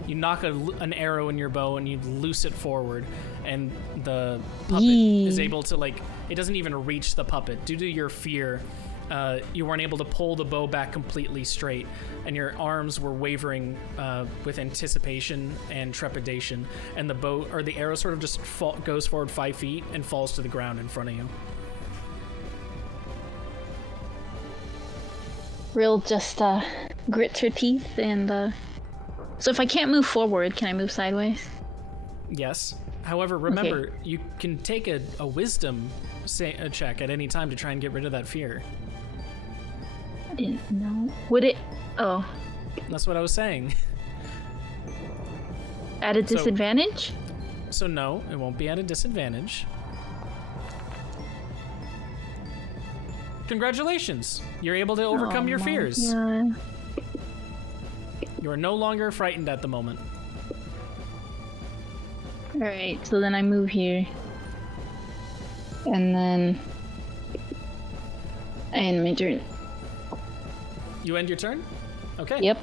You knock an arrow in your bow and you loose it forward, and the puppet is able to, like, it doesn't even reach the puppet. Due to your fear, you weren't able to pull the bow back completely straight, and your arms were wavering with anticipation and trepidation, and the bow, or the arrow, sort of just goes forward 5 feet and falls to the ground in front of you. Real just grits her teeth and so if I can't move forward, can I move sideways? Yes. However, remember, you can take a wisdom check at any time to try and get rid of that fear. I didn't know. Would it? Oh. That's what I was saying. At a disadvantage? So no, it won't be at a disadvantage. Congratulations! You're able to overcome your fears. God. You are no longer frightened at the moment. Alright, so then I move here. And then I end my turn. You end your turn? Okay. Yep.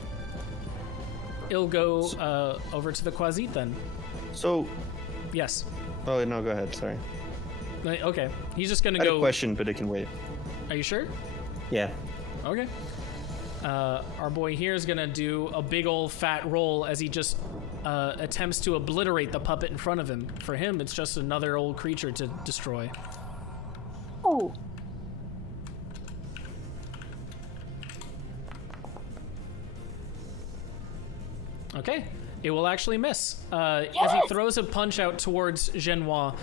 It'll go over to the Quasit then. So. Yes. Oh no, go ahead. Sorry. Okay. He's just gonna I had go. a question, but it can wait. Are you sure? Yeah. Okay. Our boy here is gonna do a big old fat roll as he just attempts to obliterate the puppet in front of him. For him, it's just another old creature to destroy. Oh. Okay. It will actually miss. As he throws a punch out towards Genoa,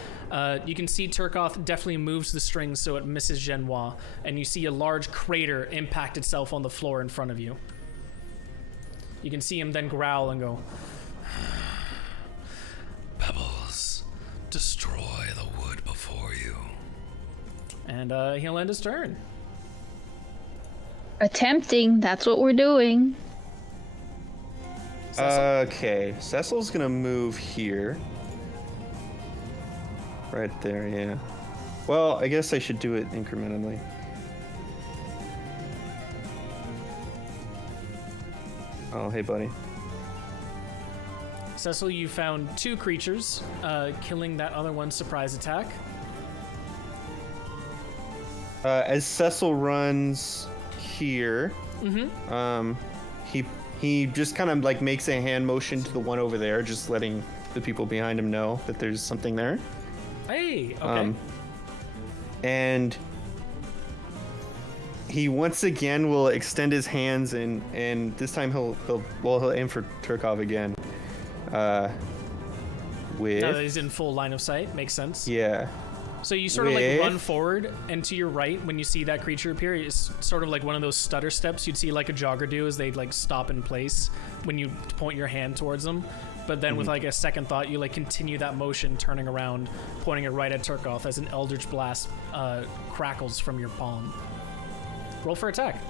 you can see Turkoth definitely moves the strings so it misses Genoa, and you see a large crater impact itself on the floor in front of you. You can see him then growl and go, "Pebbles, destroy the wood before you." And he'll end his turn. Attempting, that's what we're doing. Okay, Cecil's gonna move here. Right there, yeah. Well, I guess I should do it incrementally. Oh, hey, buddy. Cecil, you found 2 creatures, killing that other one's surprise attack. As Cecil runs here, he just kind of like makes a hand motion to the one over there, just letting the people behind him know that there's something there. Hey, okay. And he once again will extend his hands, and this time he'll aim for Turkov again. With Now that he's in full line of sight, makes sense. Yeah. So you sort of like run forward, and to your right, when you see that creature appear, it's sort of like one of those stutter steps you'd see like a jogger do as they like stop in place when you point your hand towards them. But then with like a second thought, you like continue that motion, turning around, pointing it right at Turkoth as an Eldritch Blast crackles from your palm. Roll for attack.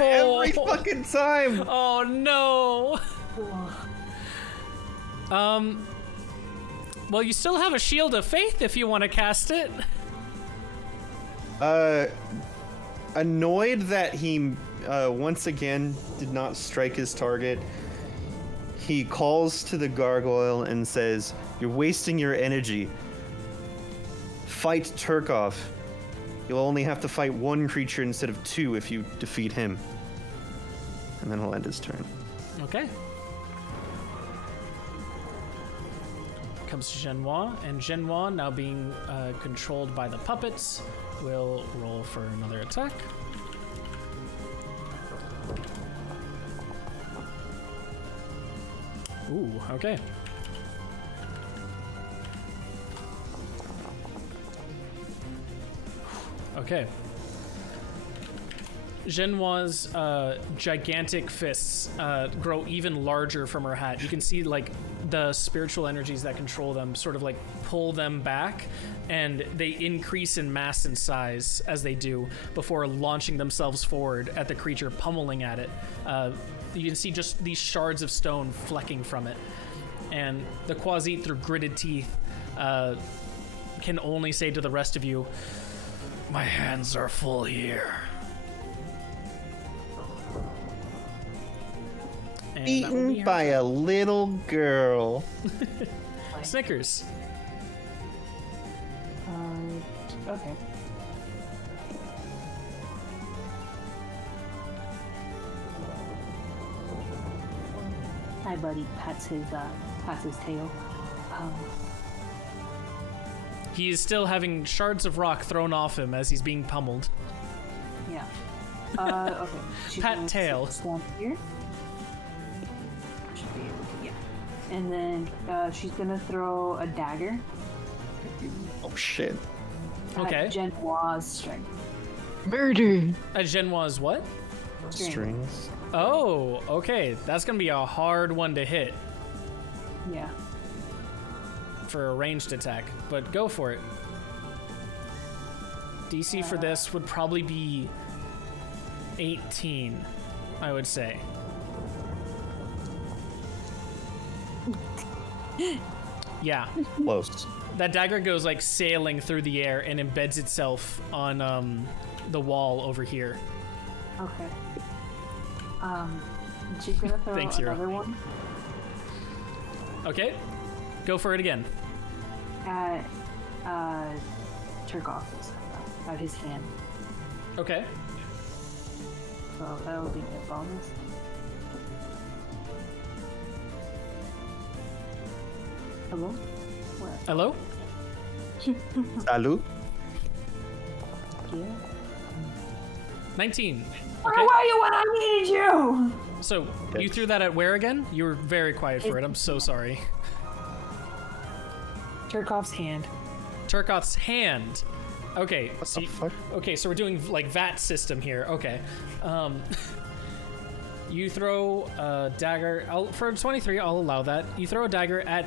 Every fucking time. Oh no. Well, you still have a Shield of Faith if you want to cast it. Annoyed that he once again did not strike his target, he calls to the gargoyle and says, "You're wasting your energy. Fight Turkov. You'll only have to fight 1 creature instead of 2 if you defeat him." And then he'll end his turn. Okay. Comes Genoa, and Genoa, now being controlled by the puppets, will roll for another attack. Ooh, okay. Okay. Genoa's gigantic fists grow even larger from her hat. You can see like the spiritual energies that control them sort of like pull them back, and they increase in mass and size as they do before launching themselves forward at the creature, pummeling at it. You can see just these shards of stone flecking from it. And the Quasit, through gritted teeth, can only say to the rest of you, "My hands are full here." And that will be Beaten her by turn. a little girl. Snickers. Okay. Hi, buddy. Pats his tail. He is still having shards of rock thrown off him as he's being pummeled. Yeah. Okay. She's Pat gonna tail. sit down here. Should be able to, yeah. And then she's gonna throw a dagger Oh shit. Okay. at Genoa's strength. Murder. Genoa's what? Strings. Oh, okay. That's gonna be a hard one to hit Yeah. for a ranged attack, but go for it. DC for this would probably be 18, I would say. Yeah. Close. That dagger goes like sailing through the air and embeds itself on the wall over here. Okay. She's gonna throw Thanks, Hero. another one Okay, go for it again. at Turkov's, at his hand. Okay. So that'll be a bonus. Hello? Where? Hello? Salud. Here? 19. Where Okay. were you when I needed you? So you threw that at where again? You were very quiet for it. I'm so sorry. Turkov's hand. Turkoth's hand. Okay. What So the fuck? okay, so we're doing like VAT system here. Okay. You throw a dagger. For 23, I'll allow that. You throw a dagger at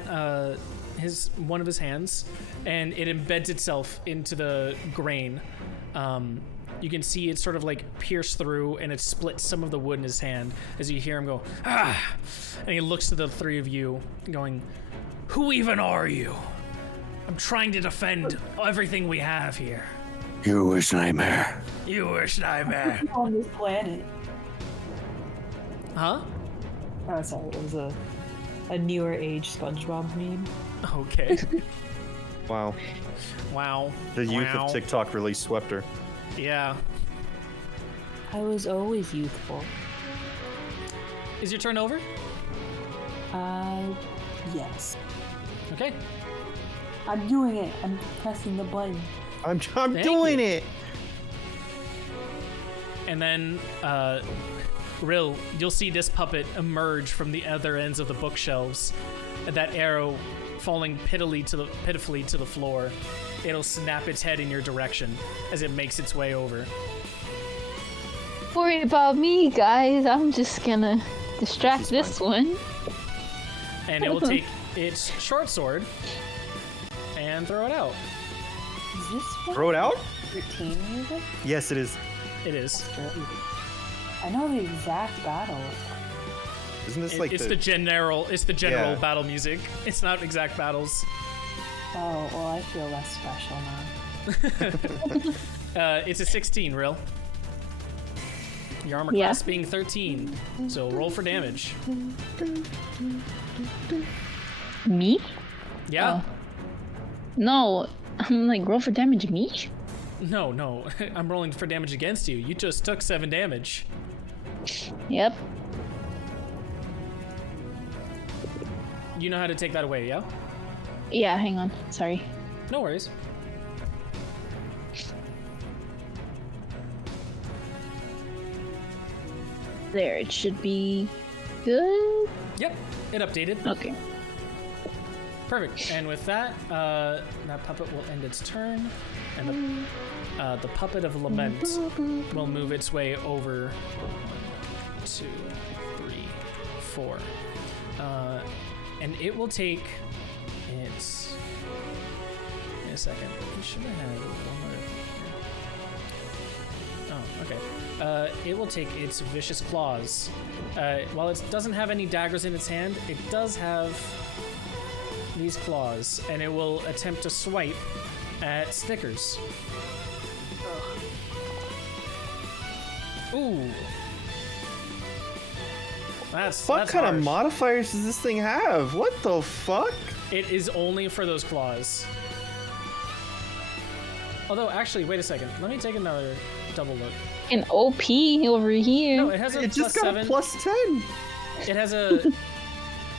one of his hands, and it embeds itself into the grain. You can see it sort of like pierce through, and it splits some of the wood in his hand as you hear him go, "Ah!" And he looks to the three of you, going, "Who even are you? I'm trying to defend everything we have here." You wish nightmare. You wish nightmare. On this planet. Huh? Oh, sorry. It was a newer age SpongeBob meme. Okay. Wow. Wow. The youth Wow. of TikTok really swept her. Yeah. I was always youthful. Is your turn over? Yes. Okay. I'm doing it. I'm pressing the button. I'm Thank doing you. it. And then, Rill, you'll see this puppet emerge from the other ends of the bookshelves. And that arrow falling pitifully to the floor. It'll snap its head in your direction as it makes its way over. Worry about me, guys. I'm just gonna distract this one. And it will take its short sword and throw it out. Is this what Throw it out? 13 music? Yes, it is. It is. I know the exact battle. Isn't this like It's the general Yeah. battle music. It's not exact battles. Oh, well, I feel less special now. It's a 16, Rill. Your armor Yeah. class being 13. So roll for damage. Me? Yeah. No. I'm like, roll for damage, me? No. I'm rolling for damage against you. You just took 7 damage. Yep. You know how to take that away, yeah? Yeah, hang on. Sorry. No worries. There, it should be good. Yep, it updated. Okay. Perfect. And with that, that puppet will end its turn, and the puppet of Lament will move its way over. 1, 2, 3, 4. And it will take its. In a second. We should have had one more. Oh, okay. It will take its vicious claws. While it doesn't have any daggers in its hand, it does have these claws, and it will attempt to swipe at Snickers. Ooh. What kind of harsh. modifiers does this thing have? What the fuck? It is only for those claws. Although, actually, wait a second. Let me take another double look. An OP over here. No, it has a It just got +7. a +10. It has a.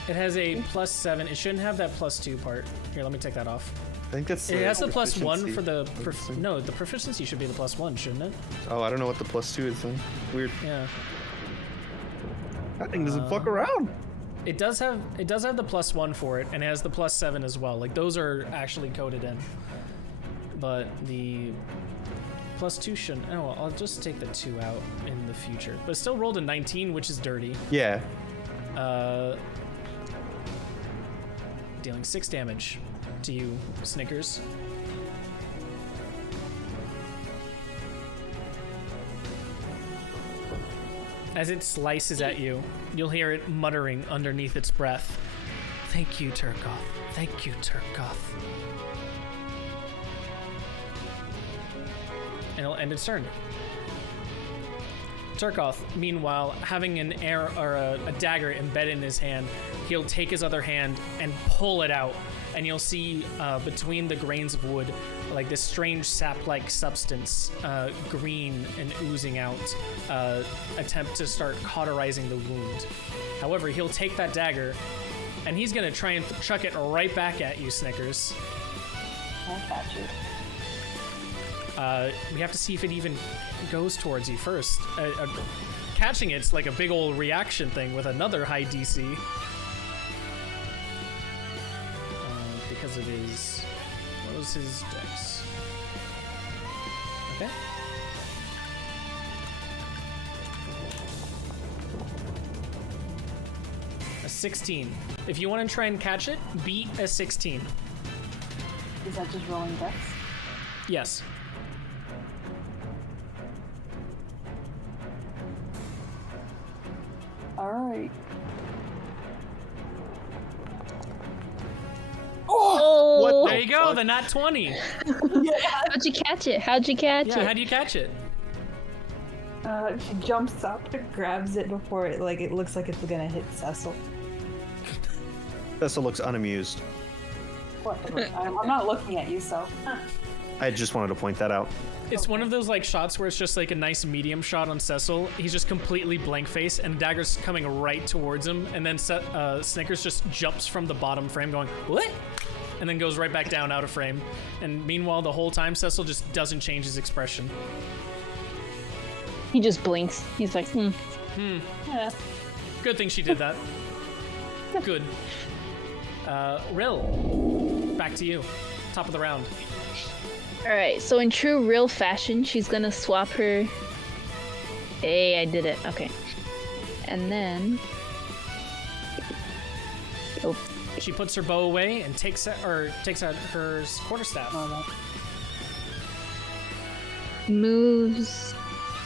It has a +7. It shouldn't have that +2 part. Here, let me take that off. I think that's. It has the +1 proficiency. for the. No, the proficiency should be the +1, shouldn't it? Oh, I don't know what the +2 is then. Weird. Yeah. That thing doesn't fuck around. It does have the +1 for it, and it has the +7 as well. Like those are actually coded in. But the +2 shouldn't. Oh, well, I'll just take the 2 out in the future. But it still rolled a 19, which is dirty. Yeah. Dealing 6 damage to you, Snickers. As it slices at you, you'll hear it muttering underneath its breath. Thank you, Turkoth. Thank you, Turkoth. And it'll end its turn. Turkoth, meanwhile, having an arrow or a dagger embedded in his hand, he'll take his other hand and pull it out, and you'll see between the grains of wood, like this strange sap-like substance, green and oozing out, attempt to start cauterizing the wound. However, he'll take that dagger, and he's gonna try and chuck it right back at you, Snickers. I got you. We have to see if it even goes towards you first. Catching it's like a big old reaction thing with another high DC. Because it is... What was his dex? Okay. A 16. If you want to try and catch it, beat a 16. Is that just rolling dex? Yes. Alright. Oh! What There you go, the nat 20. How'd you catch it? How'd you catch Yeah, it? how do you catch it? She jumps up and grabs it before it looks like it's gonna hit Cecil. Tessa looks unamused. What? I'm not looking at you, so. I just wanted to point that out. It's one of those like shots where it's just like a nice medium shot on Cecil. He's just completely blank face, and dagger's coming right towards him, and then Snickers just jumps from the bottom frame, going what? And then goes right back down out of frame. And meanwhile, the whole time Cecil just doesn't change his expression. He just blinks. He's like, Yeah. Good thing she did that. Good. Rill, back to you. Top of the round. Alright, so in true real fashion, she's gonna swap her... Hey, I did it. Okay. And then... Oh, She puts her bow away and takes out her quarterstaff. moves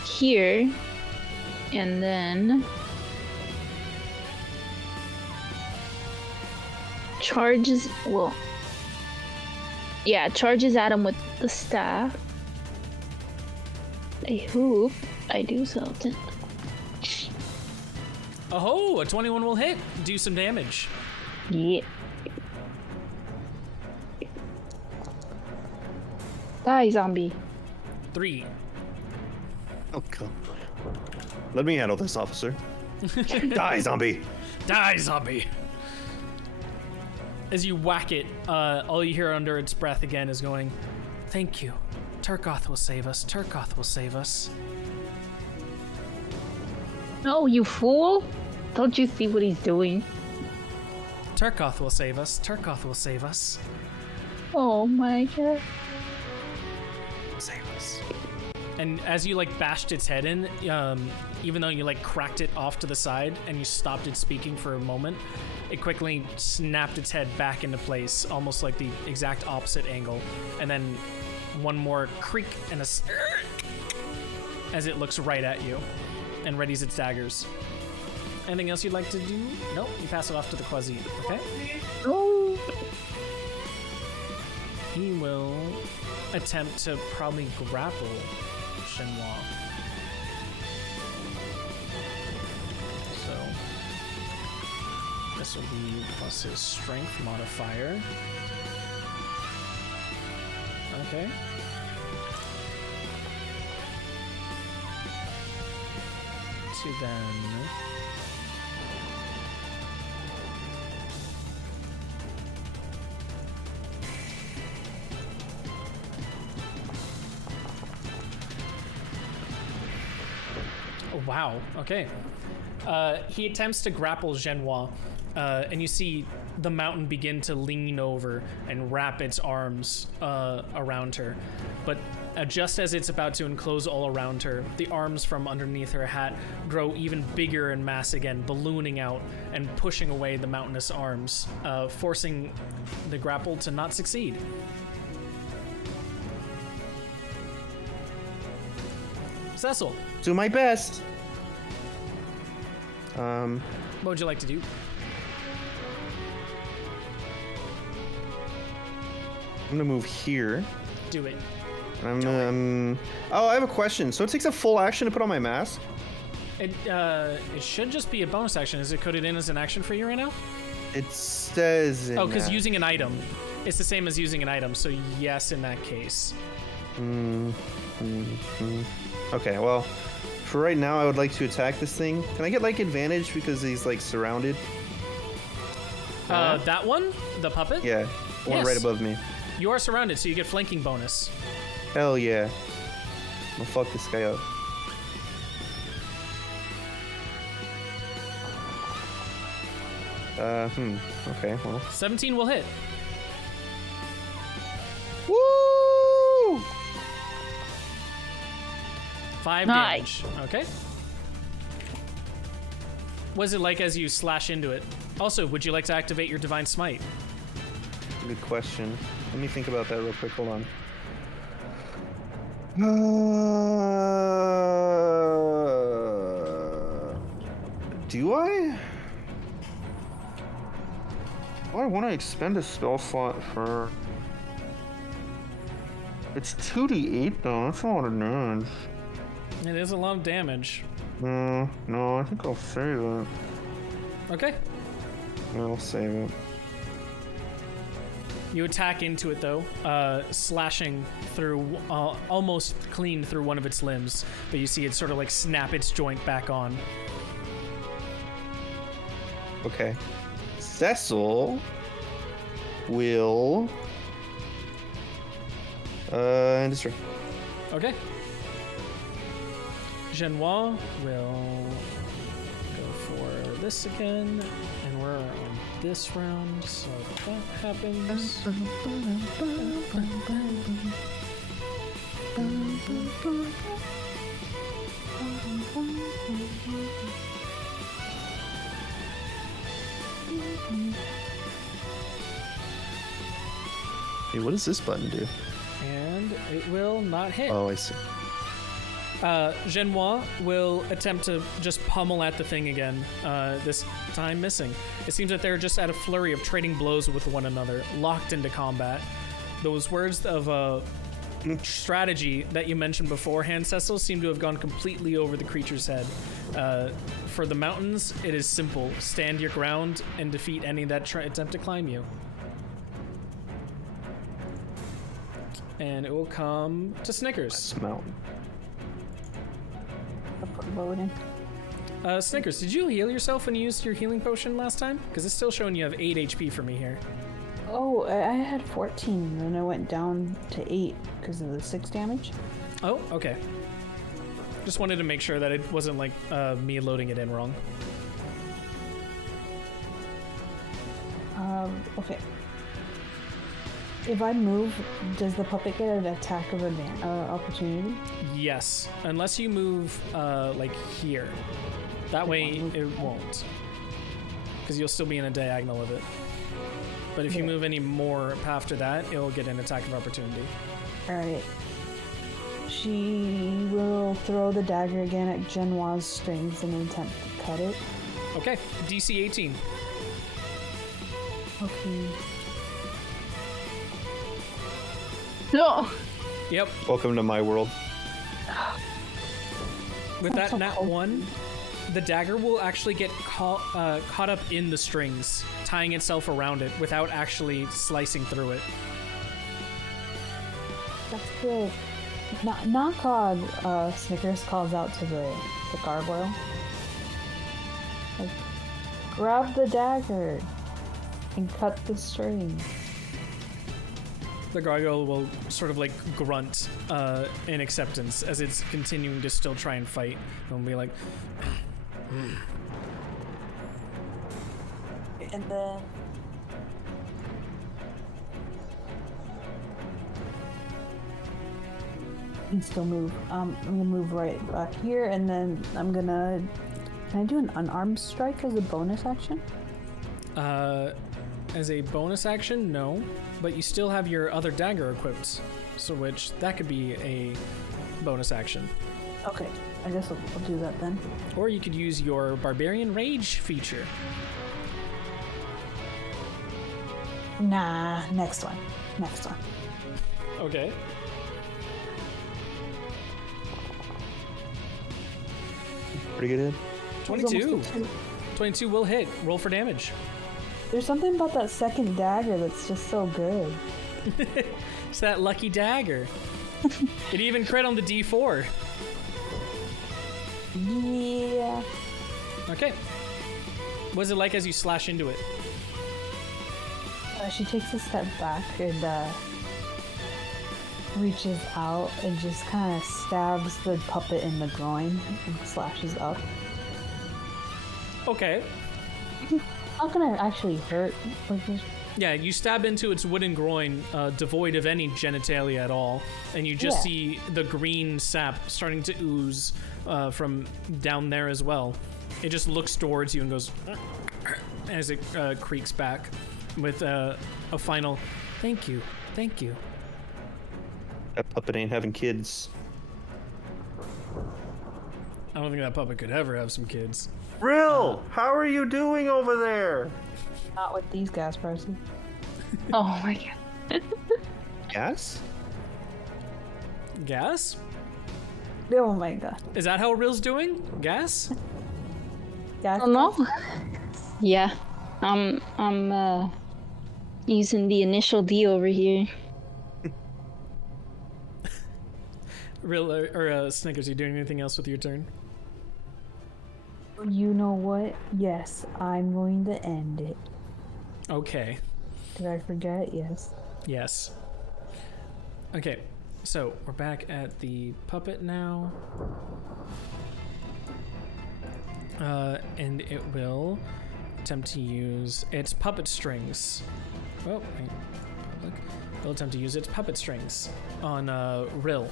here, and then... charges... Well... Yeah, charges at him with the staff. I hope I do something. Oh, a 21 will hit. Do some damage. Yeah. Die, zombie. 3. Oh, God. Let me handle this, officer. Die, zombie. Die, zombie. As you whack it, all you hear under its breath again is going, thank you. Turkoth will save us. Turkoth will save us. No, you fool! Don't you see what he's doing? Turkoth will save us. Turkoth will save us. Oh my god. Save us. And as you like bashed its head in, even though you like cracked it off to the side and you stopped it speaking for a moment, it quickly snapped its head back into place, almost like the exact opposite angle. And then one more creak and as it looks right at you and readies its daggers. Anything else you'd like to do? Nope, you pass it off to the Quasi. Okay. Oh. he will attempt to probably grapple Shenhua. So this will be plus his strength modifier. Okay. To then oh, wow. Okay. He attempts to grapple Genhua, and you see the mountain begin to lean over and wrap its arms around her. But just as it's about to enclose all around her, the arms from underneath her hat grow even bigger in mass again, ballooning out and pushing away the mountainous arms, forcing the grapple to not succeed. Cecil, Do my best. what would you like to do? I'm gonna move here. Do it. Oh, I have a question. So it takes a full action to put on my mask? It should just be a bonus action. Is it coded in as an action for you right now? It says. Oh, because using an item. It's the same as using an item, so yes in that case. Okay, well, for right now, I would like to attack this thing. Can I get like advantage because he's like surrounded? That one? The puppet? Yeah, the one Yes. right above me. You are surrounded, so you get flanking bonus. Hell yeah. I'm gonna fuck this guy up. Okay, well. 17 will hit. Woo! 5 Nice. damage. Okay. What's it like as you slash into it? Also, would you like to activate your Divine Smite? Good question. Let me think about that real quick. Hold on. Do I? Oh, I want to expend a spell slot for. It's 2d8 though. That's a lot of damage. It is a lot of damage. No, I think I'll save it. Okay. I'll save it. You attack into it though, slashing through, almost clean through one of its limbs, but you see it sort of like snap its joint back on. Okay. Cecil will destroy. Okay. Genois will go for this again, and we're on this round, so that happens. Hey, what does this button do? And it will not hit. Oh, I see. Genois will attempt to just pummel at the thing again, this time missing. It seems that they're just at a flurry of trading blows with one another, locked into combat. Those words of strategy that you mentioned beforehand, Cecil, seem to have gone completely over the creature's head. For the mountains, it is simple. Stand your ground and defeat any that attempt to climb you. And it will come to Snickers. Smell. I'll put a boat in. Snickers, did you heal yourself when you used your healing potion last time? Because it's still showing you have 8 HP for me here. Oh, I had 14, and then I went down to 8 because of the 6 damage. Oh, okay. Just wanted to make sure that it wasn't like me loading it in wrong. Okay. If I move, does the puppet get an attack of opportunity? Yes, unless you move like here. That way it won't. Because you'll still be in a diagonal of it. But if you move any more after that, it'll get an attack of opportunity. Alright. She will throw the dagger again at Genois' strings in an attempt to cut it. Okay, DC 18. Okay. No. Yep. Welcome to my world. With that nat 1, the dagger will actually get caught up in the strings, tying itself around it without actually slicing through it. That's good. Knock Snickers calls out to the gargoyle. Like, grab the dagger and cut the string. The gargoyle will sort of like grunt in acceptance as it's continuing to still try and fight. And will be like, And then can still move. I'm gonna move right back here, and then I'm gonna. Can I do an unarmed strike as a bonus action? as a bonus action, no, but you still have your other dagger equipped, so that could be a bonus action. Okay, I guess I'll do that then. Or you could use your Barbarian Rage feature. Nah, next one. Okay. Pretty good. 22. 22 will hit. Roll for damage. There's something about that second dagger that's just so good. It's that lucky dagger. It even crit on the D4. Yeah. Okay. What's it like as you slash into it? She takes a step back and reaches out and just kind of stabs the puppet in the groin and slashes up. Okay. Not gonna actually hurt. Like, Yeah, you stab into its wooden groin, devoid of any genitalia at all, and you just see the green sap starting to ooze from down there as well. It just looks towards you and goes as it creaks back with a final thank you. That puppet ain't having kids. I don't think that puppet could ever have some kids. Rill, how are you doing over there? not with these gas prices. Oh my god. Gas? Gas? Oh my god. Is that how Rill's doing? Gas? Gas. Oh no. Yeah. I'm using the initial D over here. Rill or Snickers, are you doing anything else with your turn? You know what? Yes, I'm going to end it. Okay. Did I forget? Yes. Yes. Okay, so we're back at the puppet now. And it will attempt to use its puppet strings. Oh, wait. Public. It'll attempt to use its puppet strings on Rill.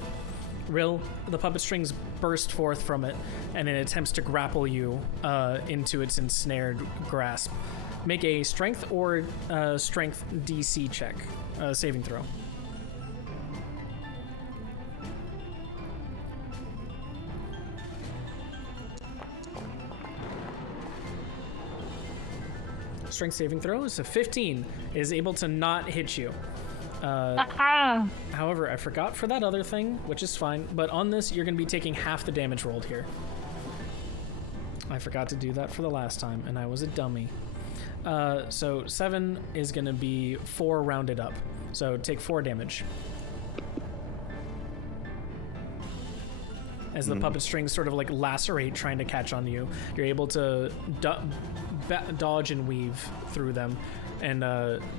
Rill, the puppet strings burst forth from it, and it attempts to grapple you into its ensnared grasp. Make a strength or strength DC check, saving throw. Strength saving throw is a 15, is able to not hit you. However, I forgot for that other thing, which is fine, but on this, you're going to be taking half the damage rolled here. I forgot to do that for the last time, and I was a dummy. So 7 is going to be 4 rounded up. So take 4 damage. As the puppet strings sort of like lacerate trying to catch on you, you're able to dodge and weave through them, and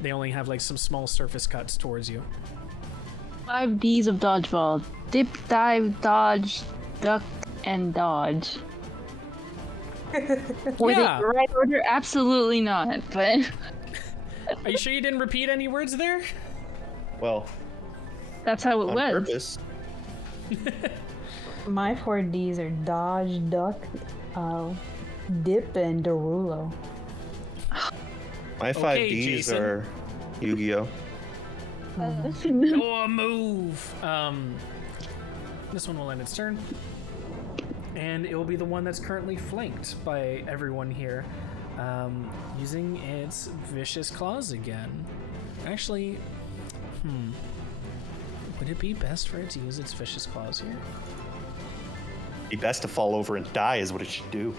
they only have like some small surface cuts towards you. 5 Ds of dodgeball. Dip, dive, dodge, duck, and dodge. Were they the right order? Absolutely not, but... Are you sure you didn't repeat any words there? Well, that's how it on was. purpose. My 4 Ds are dodge, duck, dip, and Derulo. My 5 Okay, Ds Jason. are Yu-Gi-Oh! Oh, move! This one will end its turn. And it will be the one that's currently flanked by everyone here. Using its vicious claws again. Actually, Would it be best for it to use its vicious claws here? Be best to fall over and die is what it should do.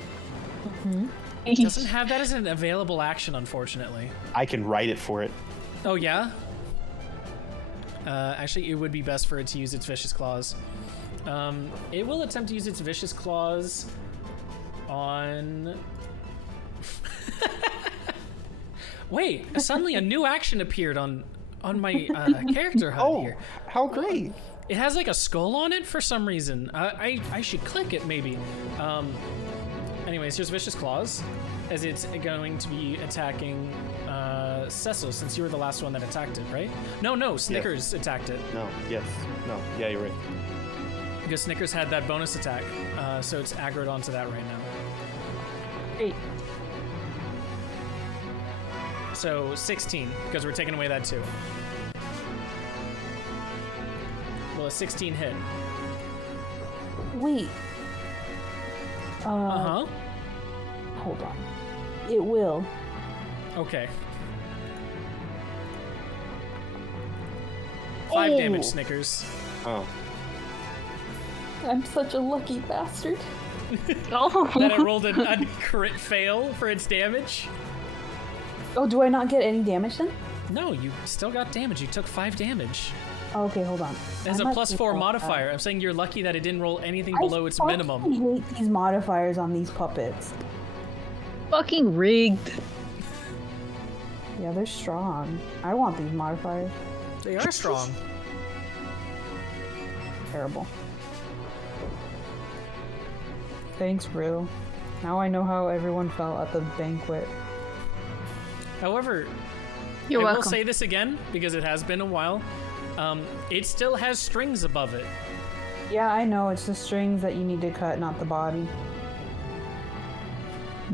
It doesn't have that as an available action, unfortunately. I can write it for it. Oh, yeah? Actually, it would be best for it to use its vicious claws. It will attempt to use its vicious claws on... Wait, suddenly a new action appeared on my character HUD here. How great! It has like a skull on it for some reason. I should click it maybe. Anyways, here's Vicious Claws, as it's going to be attacking Cecil, since you were the last one that attacked it, right? No, Snickers attacked it. No, yes, no, yeah, you're right. Because Snickers had that bonus attack, so it's aggroed onto that right now. Great. So 16, because we're taking away that too. Will a 16 hit? Wait. Uh-huh. Hold on. It will. Okay. 5 damage, Snickers. Oh. I'm such a lucky bastard. Oh. That it rolled a crit fail for its damage? Oh, do I not get any damage then? No, you still got damage. You took 5 damage. Oh, okay, hold on. There's a +4 modifier. I'm saying you're lucky that it didn't roll anything below its minimum. I hate these modifiers on these puppets. Fucking rigged. Yeah, they're strong. I want these modifiers. They are strong. Terrible. Thanks, Rue. Now I know how everyone felt at the banquet. However, You're I welcome. will say this again, because it has been a while. It still has strings above it. Yeah, I know. It's the strings that you need to cut, not the body.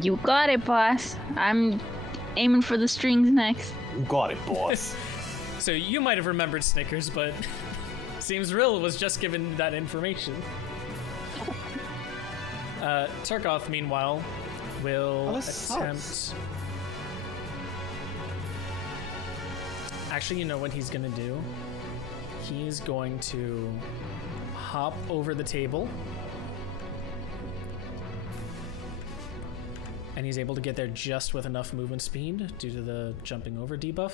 You got it, boss. I'm aiming for the strings next. Got it, boss. So you might have remembered Snickers, but seems Rill was just given that information. Turkoth, meanwhile, will this attempt... sucks. Actually, you know what he's gonna do? He's going to hop over the table. And he's able to get there just with enough movement speed due to the jumping over debuff.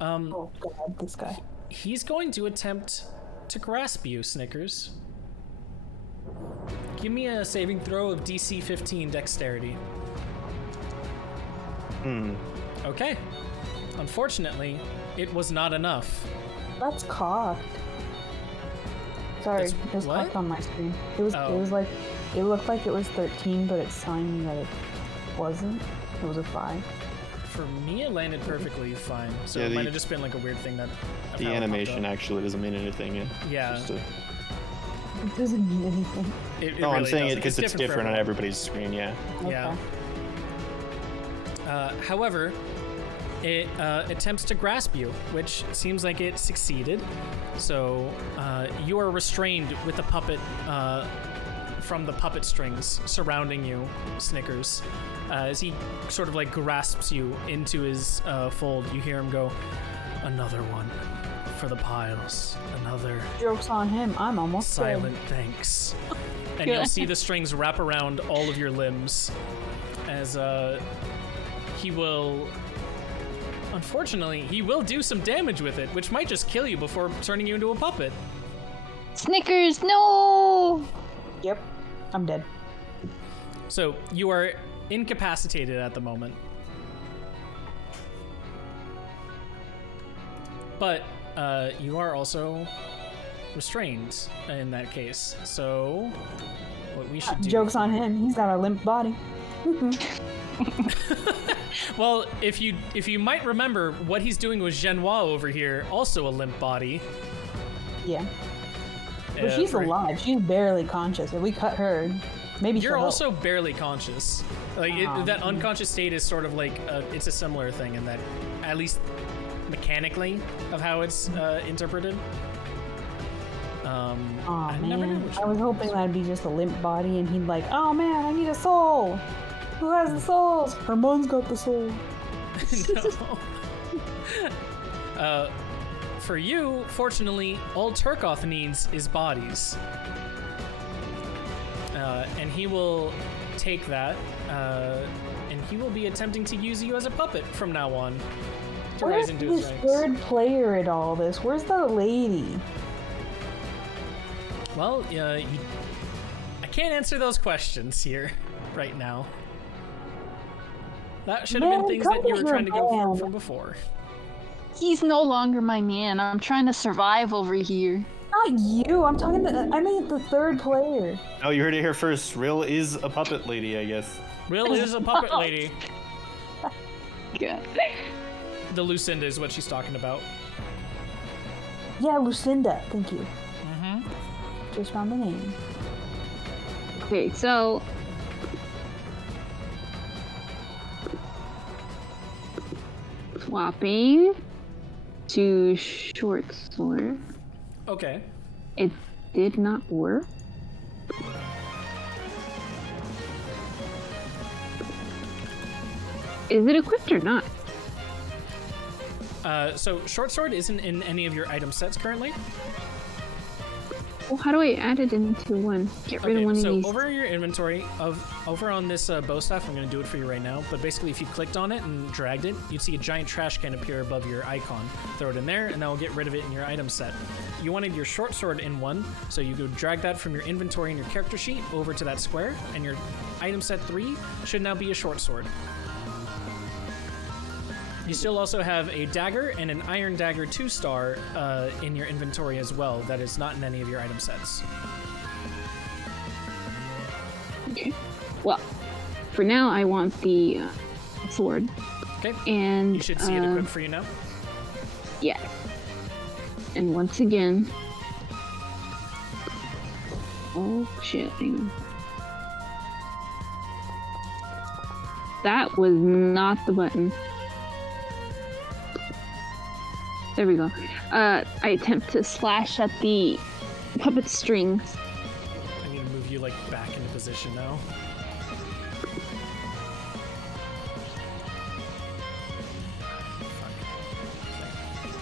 Oh god, this guy. He's going to attempt to grasp you, Snickers. Give me a saving throw of DC 15 dexterity. Okay. Unfortunately, it was not enough. That's cocked. Sorry, That's it was what? cocked on my screen. It was like, it looked like it was 13, but it's telling me that it wasn't. It was a 5. For me, it landed perfectly fine. So Yeah, it the- might have just been like a weird thing that... of The how it popped animation up. actually doesn't mean anything. Yeah. Just a... It doesn't mean anything. It No, I'm really saying it doesn't. because it's for different on everyone. everybody's screen, yeah. Yeah. However, it attempts to grasp you, which seems like it succeeded. So you are restrained with the puppet from the puppet strings surrounding you, Snickers. As he sort of like grasps you into his fold, you hear him go, "Another one for the piles. Another Joke's on him. I'm almost silent thanks." And you'll see the strings wrap around all of your limbs as he will... Unfortunately, he will do some damage with it, which might just kill you before turning you into a puppet. Snickers, no! dead. Yep, I'm dead. So you are incapacitated at the moment. But you are also restrained in that case. So what we should do... Joke's on him. He's got a limp body. Well, if you might remember, what he's doing was Genoa over here, also a limp body. Yeah. But she's for- alive. She's barely conscious. If we cut her, maybe You're she'll help. also barely conscious. Like Aw, that unconscious state is sort of like it's a similar thing in that, at least mechanically, of how it's interpreted. Aw, I never knew man. which I was one. hoping that'd be just a limp body and he'd like, oh man, I need a soul. Who has the souls? Her mom's got the soul. No. for you, fortunately, all Turkoth needs is bodies. And he will take that, and he will be attempting to use you as a puppet from now on. To rise Where's into his this ranks. third player in all this? Where's the lady? Well, I can't answer those questions here right now. That should have been Man, things that you were come trying to go for on. from before. He's no longer my man. I'm trying to survive over here. Not you. I'm talking to. I mean the third player. Oh, you heard it here first. Rill is a puppet lady, I guess. Rill is a puppet lady. God. The Lucinda is what she's talking about. Yeah, Lucinda. Thank you. Mm-hmm. Just found the name. Okay, so swapping to short sword. Okay. It did not work. Is it equipped or not? So short sword isn't in any of your item sets currently. Well, how do I add it into one? Get rid of one of so these. over in your inventory, over on this bow staff, I'm going to do it for you right now, but basically if you clicked on it and dragged it, you'd see a giant trash can appear above your icon. Throw it in there, and that will get rid of it in your item set. You wanted your short sword in one, so you go drag that from your inventory and your character sheet over to that square, and your item set 3 should now be a short sword. You still also have a dagger and an iron dagger 2-star in your inventory as well. That is not in any of your item sets. Okay. Well, for now, I want the sword. Okay. And You should see it equipped for you now. yeah. And once again, oh shit! Hang on. That was not the button. There we go. I attempt to slash at the puppet strings. I need to move you like back into position now.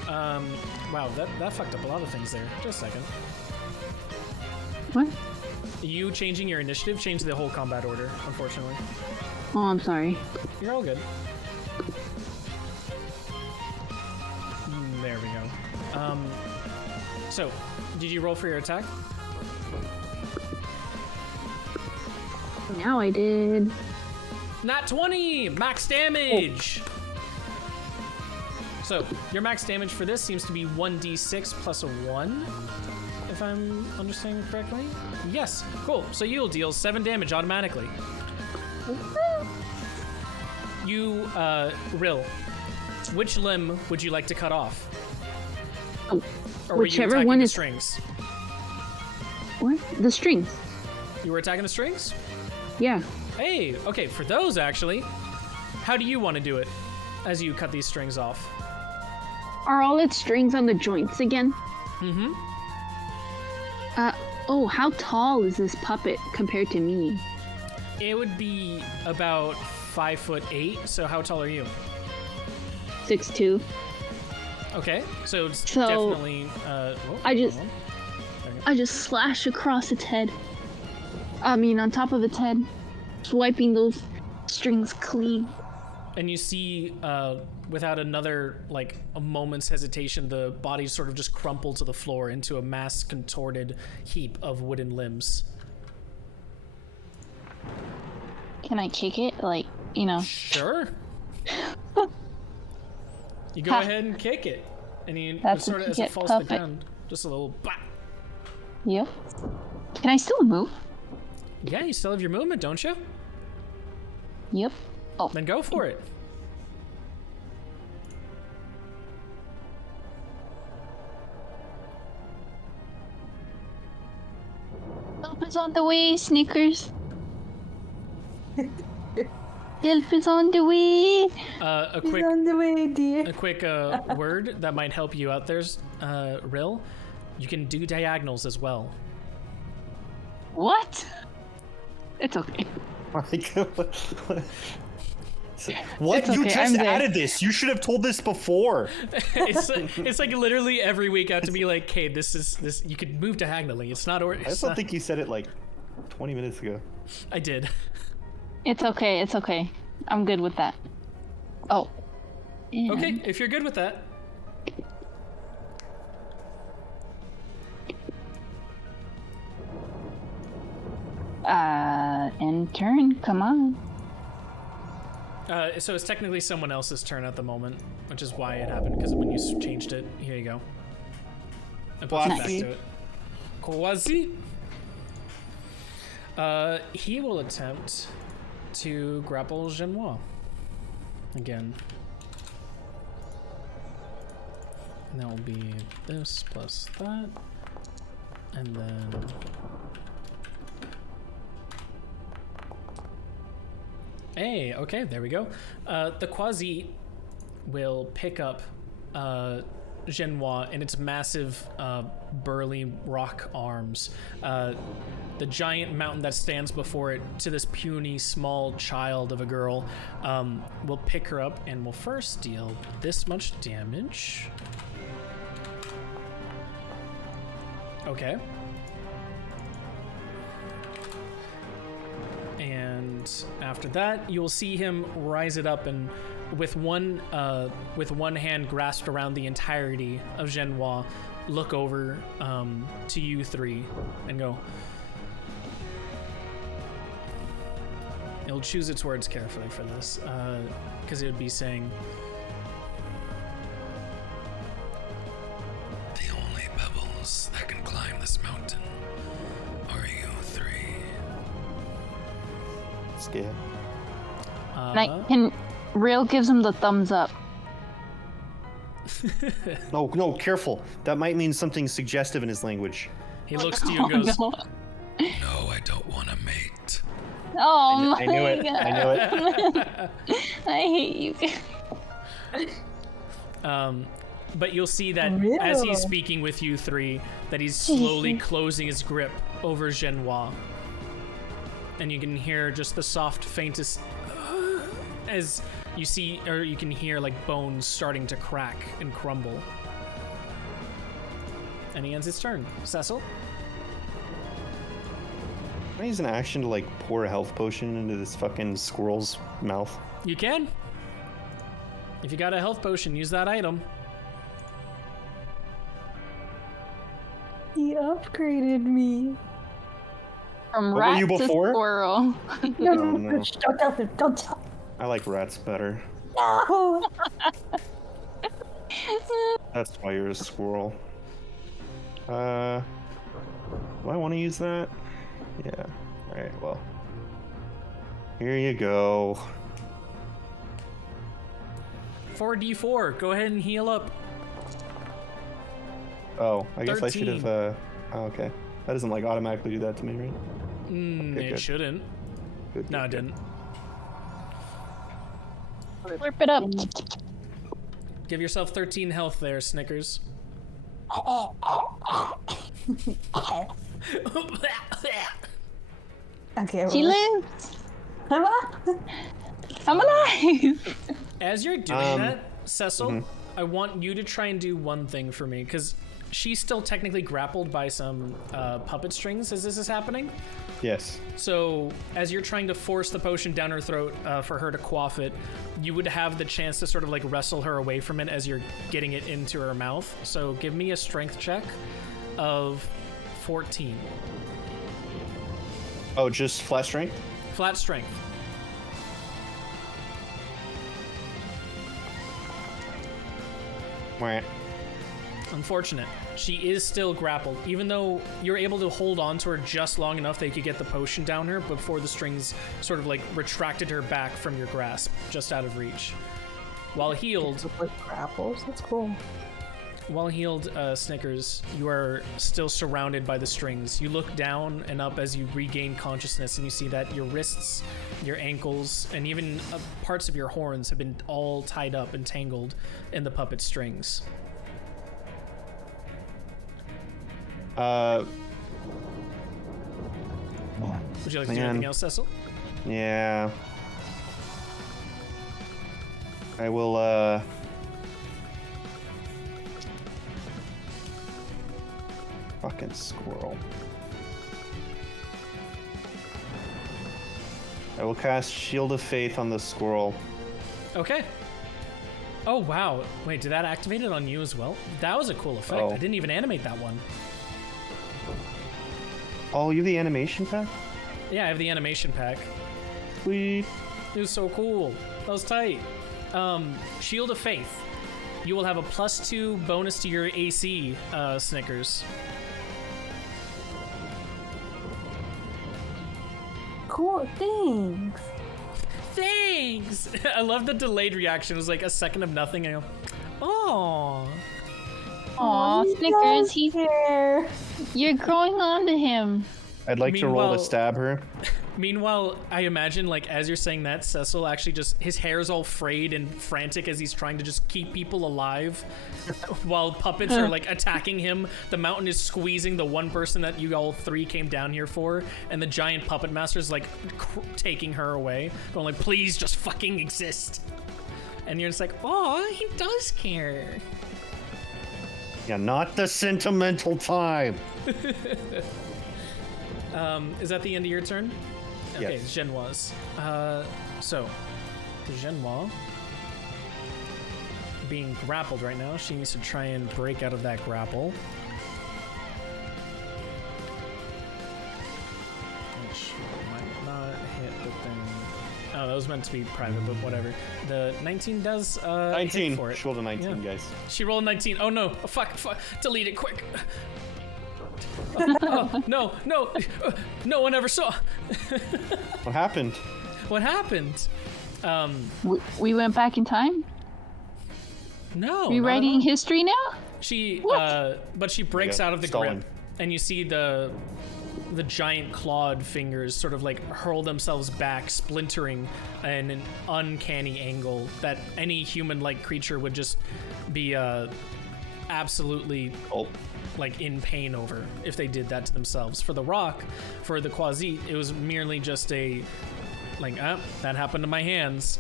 Wow, that fucked up a lot of things there. Just a second. What? You changing your initiative changed the whole combat order, unfortunately. Oh, I'm sorry. You're all good. There we go. So, did you roll for your attack? Now I did. Nat 20! Max damage! So, your max damage for this seems to be 1d6 plus a 1, if I'm understanding correctly. Yes, cool. So you'll deal 7 damage automatically. You, Rill, which limb would you like to cut off? Oh, Or were you whichever attacking one the is. strings? What? The strings. You were attacking the strings? Yeah. Hey, okay, for those actually, how do you want to do it as you cut these strings off? Are all its strings on the joints again? Mm-hmm. Oh, how tall is this puppet compared to me? It would be about 5'8". So how tall are you? 6'2". Okay, so it's So, definitely. Whoa, I just- hold on. There you go. I just slash across its head. I mean, on top of its head. Swiping those strings clean. And you see, without another a moment's hesitation, the body sort of just crumple to the floor into a mass contorted heap of wooden limbs. Can I kick it? Sure. You go Ha. ahead and kick it, and you That's sort a of as kick it it, falls to the perfect. ground, just a little bop. Yep. Can I still move? Yeah, you still have your movement, don't you? Yep. Oh, Then go for it. help is on the way, Snickers. Help is on the way. A He's quick on the way, dear. A quick word that might help you out there, Rill. You can do diagonals as well. What? It's okay. Like, What? It's You okay, just I'm there. added this. You should have told this before. it's like literally every week I have to be like, "Okay, this. You could move diagonally. It's not." I still think you said it like 20 minutes ago. I did. It's okay. It's okay. I'm good with that. Oh. And Okay, if you're good with that. End turn. Come on. So it's technically someone else's turn at the moment, which is why it happened. Because when you changed it, here you go. I put you back Quasi. to it. Quasi. He will attempt to grapple Genois again. And that will be this plus that, and then. Hey, okay, there we go. The Quasi will pick up Genois in its massive, burly rock arms. The giant mountain that stands before it to this puny, small child of a girl will pick her up and will first deal this much damage. Okay. And after that, you will see him rise it up and with one hand grasped around the entirety of Genois, look over to you three and go. It'll choose its words carefully for this, because it would be saying, "The only pebbles that can climb this mountain are you three." Scared. Can Real gives him the thumbs up. No, careful. That might mean something suggestive in his language. he looks to you and goes, no. No, I don't want to mate. Oh I my knew it. god. I knew it. I hate you. But you'll see that Real. as he's speaking with you three, that he's slowly closing his grip over Genois. And you can hear just the soft, faintest as you see, or you can hear like bones starting to crack and crumble. And he ends his turn. Cecil? Can I use an action to like pour a health potion into this fucking squirrel's mouth? You can. If you got a health potion, use that item. He upgraded me. From What were rat you to before? squirrel. No, Oh, no. don't tell him. Don't tell him. I like rats better. No. That's why you're a squirrel. Do I want to use that? Yeah. Alright, well. Here you go. 4d4. Go ahead and heal up. Oh, I guess I should 13. have, oh, okay. That doesn't, like, automatically do that to me, right? Okay, It good. shouldn't. Good, No, good, it good. didn't. Slurp it up. Give yourself 13 health there, Snickers. Okay. She well, lives. I'm up. I'm alive. As you're doing that, Cecil, mhm. I want you to try and do one thing for me, because she's still technically grappled by some puppet strings as this is happening. Yes. So as you're trying to force the potion down her throat for her to quaff it, you would have the chance to sort of like wrestle her away from it as you're getting it into her mouth. So give me a strength check of 14. Oh, just flat strength? Flat strength. Right. Unfortunate. She is still grappled, even though you're able to hold on to her just long enough that you could get the potion down her before the strings sort of like retracted her back from your grasp, just out of reach. While healed, With grapples. That's cool. Snickers, you are still surrounded by the strings. You look down and up as you regain consciousness, and you see that your wrists, your ankles, and even parts of your horns have been all tied up and tangled in the puppet strings. Uh, Would you like to do Man. anything else, Cecil? yeah. I will, fucking squirrel. I will cast Shield of Faith on the squirrel. Okay. Oh, wow. Wait, did that activate it on you as well? That was a cool effect. Oh. I didn't even animate that one. Oh, you have the animation pack? Yeah, I have the animation pack. Sweet. It was so cool. That was tight. Shield of Faith. You will have a +2 bonus to your AC, Snickers. Cool, thanks. Thanks! I love the delayed reaction. It was like a second of nothing. And I go, oh. Aw, he Snickers, does care. you're growing onto him. I'd like to roll Meanwhile- to stab her. Meanwhile, I imagine, like, as you're saying that, Cecil actually just, his hair's all frayed and frantic as he's trying to just keep people alive while puppets are, like, attacking him. The mountain is squeezing the one person that you all three came down here for, and the giant puppet master's, like, taking her away. Going like, please just fucking exist. And you're just like, oh, he does care. Yeah, not the sentimental time. Is that the end of your turn? Okay, Yes. Genoise. So, Genoise being grappled right now. She needs to try and break out of that grapple. Which might not hit the thing. Oh, that was meant to be private, but whatever. The 19 does hit 19. for it. She rolled a 19, Yeah. guys. She rolled 19. Oh no! Oh, fuck! Delete it quick. Oh, no! No one ever saw. What happened? What happened? We went back in time? No. Rewriting not at all. history now? She, What? but she breaks Yeah, out of the stolen. grip, and you see the giant clawed fingers sort of like hurl themselves back, splintering in an uncanny angle that any human-like creature would just be absolutely Oh. like in pain over if they did that to themselves. For the rock, for the Quasi, it was merely just a like, that happened to my hands.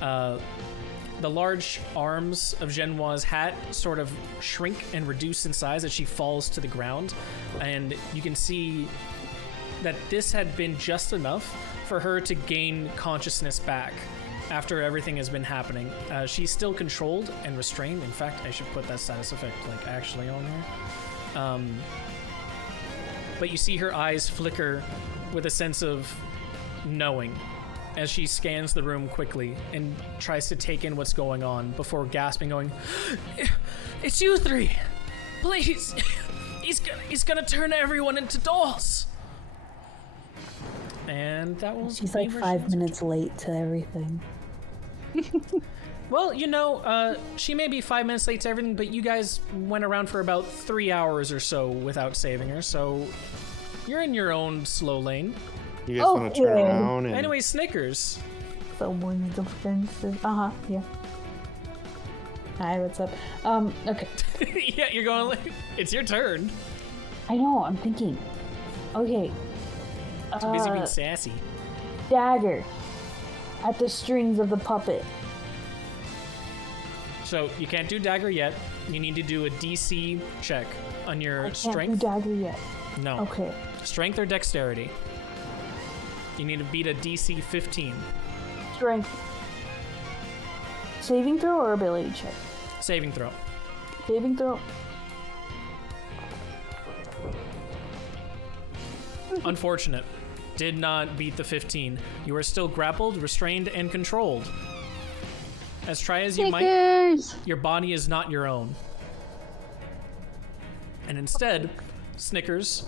The large arms of Genoise's hat sort of shrink and reduce in size as she falls to the ground, and you can see that this had been just enough for her to gain consciousness back after everything has been happening. She's still controlled and restrained. In fact, I should put that status effect like actually on her. But you see her eyes flicker with a sense of knowing as she scans the room quickly and tries to take in what's going on before gasping, going, "It's you three! Please! He's gonna turn everyone into dolls!" And that was She's like Beaver's 5 answer. minutes late to everything. Well, you know, she may be 5 minutes late to everything, but you guys went around for about 3 hours or so without saving her, so you're in your own slow lane. You guys want to turn Okay. around and... Anyway, Snickers. Someone's defensive. Yeah. Hi, what's up? Okay. Yeah, you're going like, it's your turn. I know, I'm thinking. Okay. Too busy being sassy. Dagger. At the strings of the puppet. So you can't do dagger yet. You need to do a DC check on your I can't strength. do dagger yet. No. Okay. Strength or dexterity. You need to beat a DC 15. Strength. Saving throw or ability check? Saving throw. Saving throw. Unfortunate. Did not beat the 15. You are still grappled, restrained, and controlled. As try as you might, Snickers! your body is not your own. And instead, Snickers,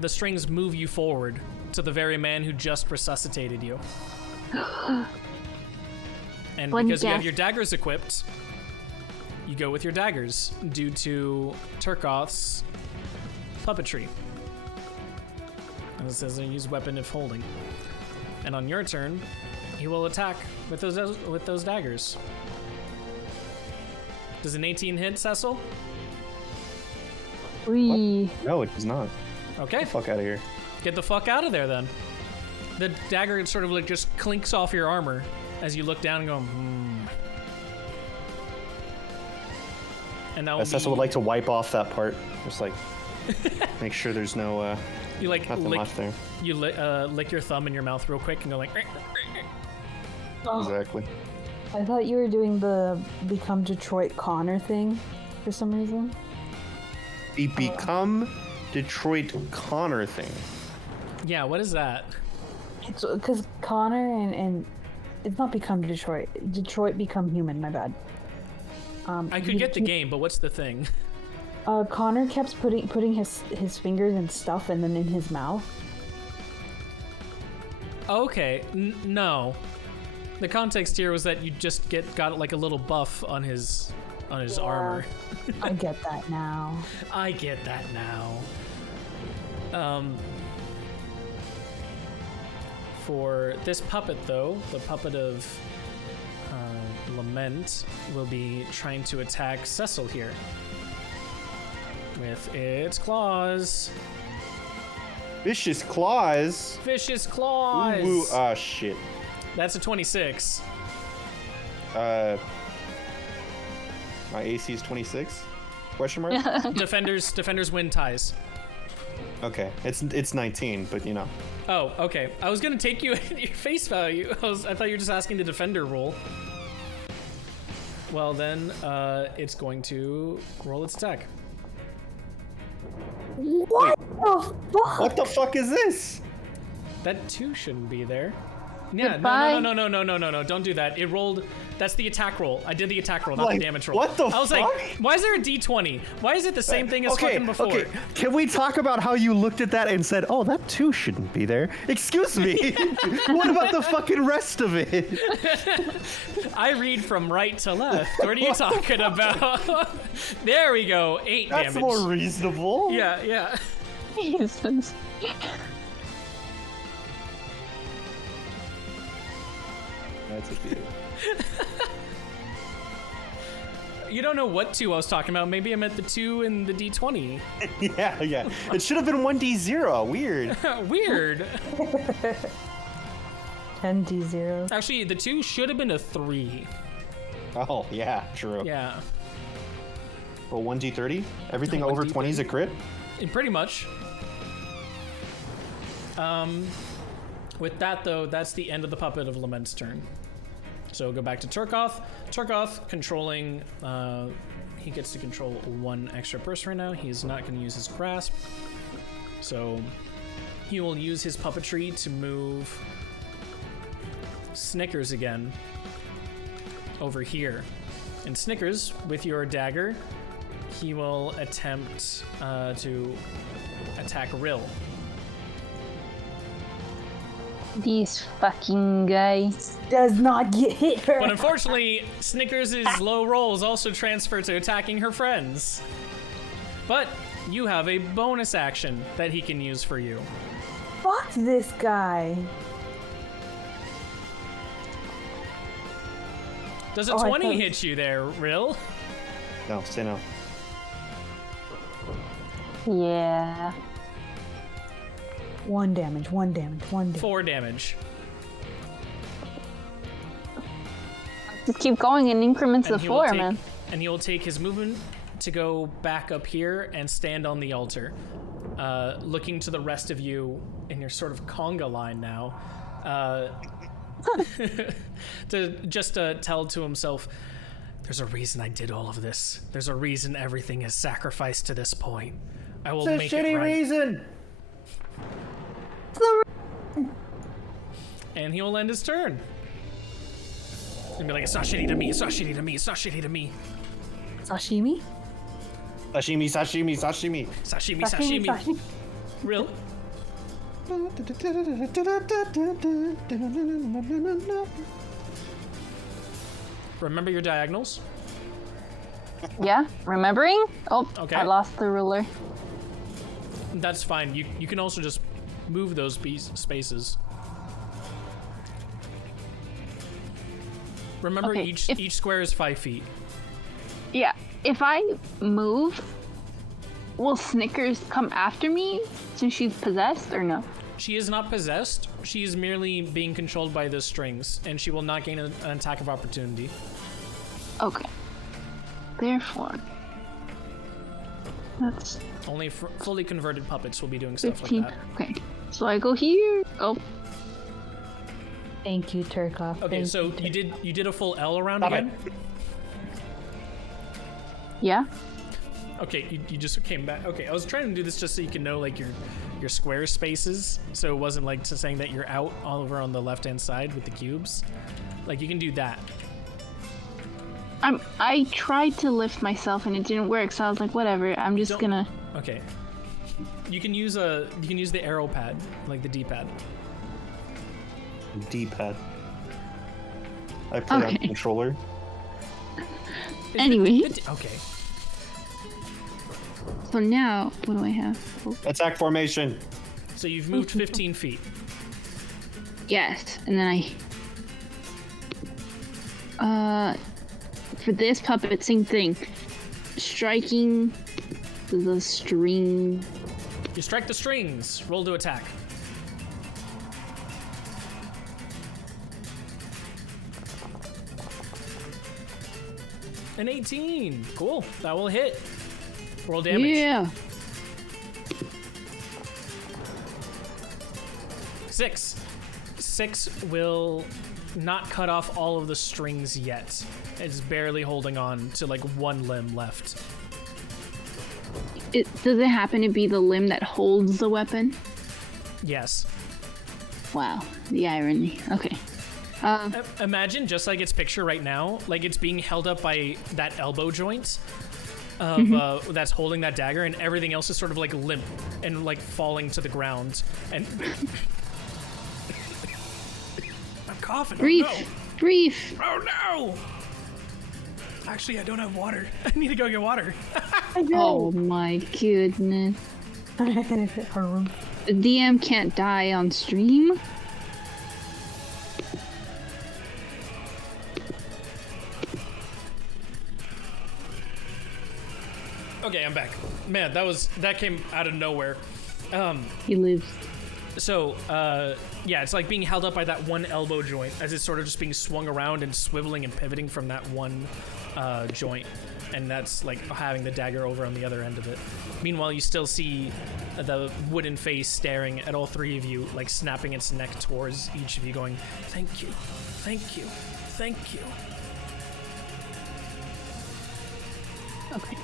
the strings move you forward to the very man who just resuscitated you. And One because you have death. your daggers equipped, you go with your daggers due to Turkoth's puppetry. And it says use weapon if holding. And on your turn, he will attack with those daggers. Does an 18 hit, Cecil? We. No, it does not. Okay, Fuck out of here. get the fuck out of there then. The dagger sort of like just clinks off your armor as you look down and go, And that will Cecil would like to wipe off that part. Just like make sure there's no you like nothing left there. You lick your thumb in your mouth real quick and go like. Exactly. I thought you were doing the become Detroit Connor thing for some reason. The become Detroit Connor thing. Yeah, what is that? It's because Connor and it's not become Detroit. Detroit become human. My bad. I could get the game, but what's the thing? Connor kept putting his fingers and stuff and then in his mouth. Okay, no. The context here was that you just got like a little buff on his armor. I get that now. I get that now. For this puppet, though, the puppet of Lament will be trying to attack Cecil here with its claws. Vicious claws. Vicious claws. Ooh, ah, shit. That's a 26. My AC is 26? Question mark? Defenders win ties. Okay, it's 19, but you know. Oh, okay. I was gonna take you at your face value. I thought you were just asking the defender roll. Well then, it's going to roll its attack. What the fuck? What the fuck is this? That 2 shouldn't be there. Yeah, Goodbye. no, don't do that. It rolled, that's the attack roll. I did the attack roll, not the damage roll. What the fuck? I was like, why is there a D20? Why is it the same thing as fucking before? Okay, can we talk about how you looked at that and said, oh, that 2 shouldn't be there? Excuse me. What about the fucking rest of it? I read from right to left. What are you talking about? There we go, 8 damage. That's more reasonable. Yeah. Jesus. That's a few. You don't know what 2 I was talking about. Maybe I meant the 2 in the D20. Yeah. It should have been 1d0. Weird. Weird. 10d0. Actually, the 2 should have been a 3. Oh, yeah, true. Yeah. Well, 1d30? Everything over 1d30. 20 is a crit? Pretty much. With that, though, that's the end of the Puppet of Lament's turn. So go back to Turkoth. Turkoth controlling, he gets to control 1 extra person right now. He's not going to use his grasp. So he will use his puppetry to move Snickers again over here. And Snickers, with your dagger, he will attempt to attack Rill. These fucking guys. Does not get hit her. But unfortunately, Snickers' low rolls also transfer to attacking her friends. But you have a bonus action that he can use for you. Fuck this guy. Does a Oh, I 20 thought- hit you there, Rill? No, say no. Yeah. 1 damage. 4 damage. Just keep going in increments of he will 4, take- man. And he will take his movement to go back up here and stand on the altar, looking to the rest of you in your sort of conga line now, to just tell to himself, there's a reason I did all of this. There's a reason everything is sacrificed to this point. I will make it right. Reason. And he will end his turn. And be like, it's not shitty to me, it's not shitty to me, it's not shitty to me. Sashimi? Sashimi. Real. Remember your diagonals? Yeah, remembering? Oh, Okay. I lost the ruler. That's fine. You can also just move those spaces. Remember, Okay, each square is 5 feet. Yeah, if I move, will Snickers come after me since she's possessed or no? She is not possessed. She is merely being controlled by the strings, and she will not gain an attack of opportunity. Okay. Therefore, that's Only fully converted puppets will be doing stuff 15. like that. Okay. So I go here. Oh, Thank you, Turkov. Okay, Thank so you did a full L around Stop again? it. yeah. Okay, you just came back. Okay, I was trying to do this just so you can know like your square spaces, so it wasn't like saying that you're out all over on the left-hand side with the cubes. Like you can do that. I tried to lift myself and it didn't work, so I was like, whatever. I'm just gonna. Okay. You can use the arrow pad, like the D-pad. D-pad. I play on Okay. controller. Anyway. Okay. So now, what do I have? Oh, Attack formation. So you've moved 15 feet. yes, and then for this puppet, same thing. Striking the string. You strike the strings. Roll to attack. An 18. Cool. That will hit. Roll damage. Yeah. 6. 6 will not cut off all of the strings yet. It's barely holding on to like one limb left. Does it happen to be the limb that holds the weapon? Yes. Wow, the irony. Okay. Imagine just like its picture right now, like it's being held up by that elbow joint of that's holding that dagger, and everything else is sort of like limp and like falling to the ground. And I'm coughing. Brief. Oh, no. Brief. Oh no! Actually, I don't have water. I need to go get water. Oh my goodness. The DM can't die on stream. Okay, I'm back. Man, that came out of nowhere. He lives. So, yeah, it's like being held up by that one elbow joint as it's sort of just being swung around and swiveling and pivoting from that one joint. And that's like having the dagger over on the other end of it. Meanwhile, you still see the wooden face staring at all three of you, like snapping its neck towards each of you, going, "Thank you, thank you, thank you." Okay.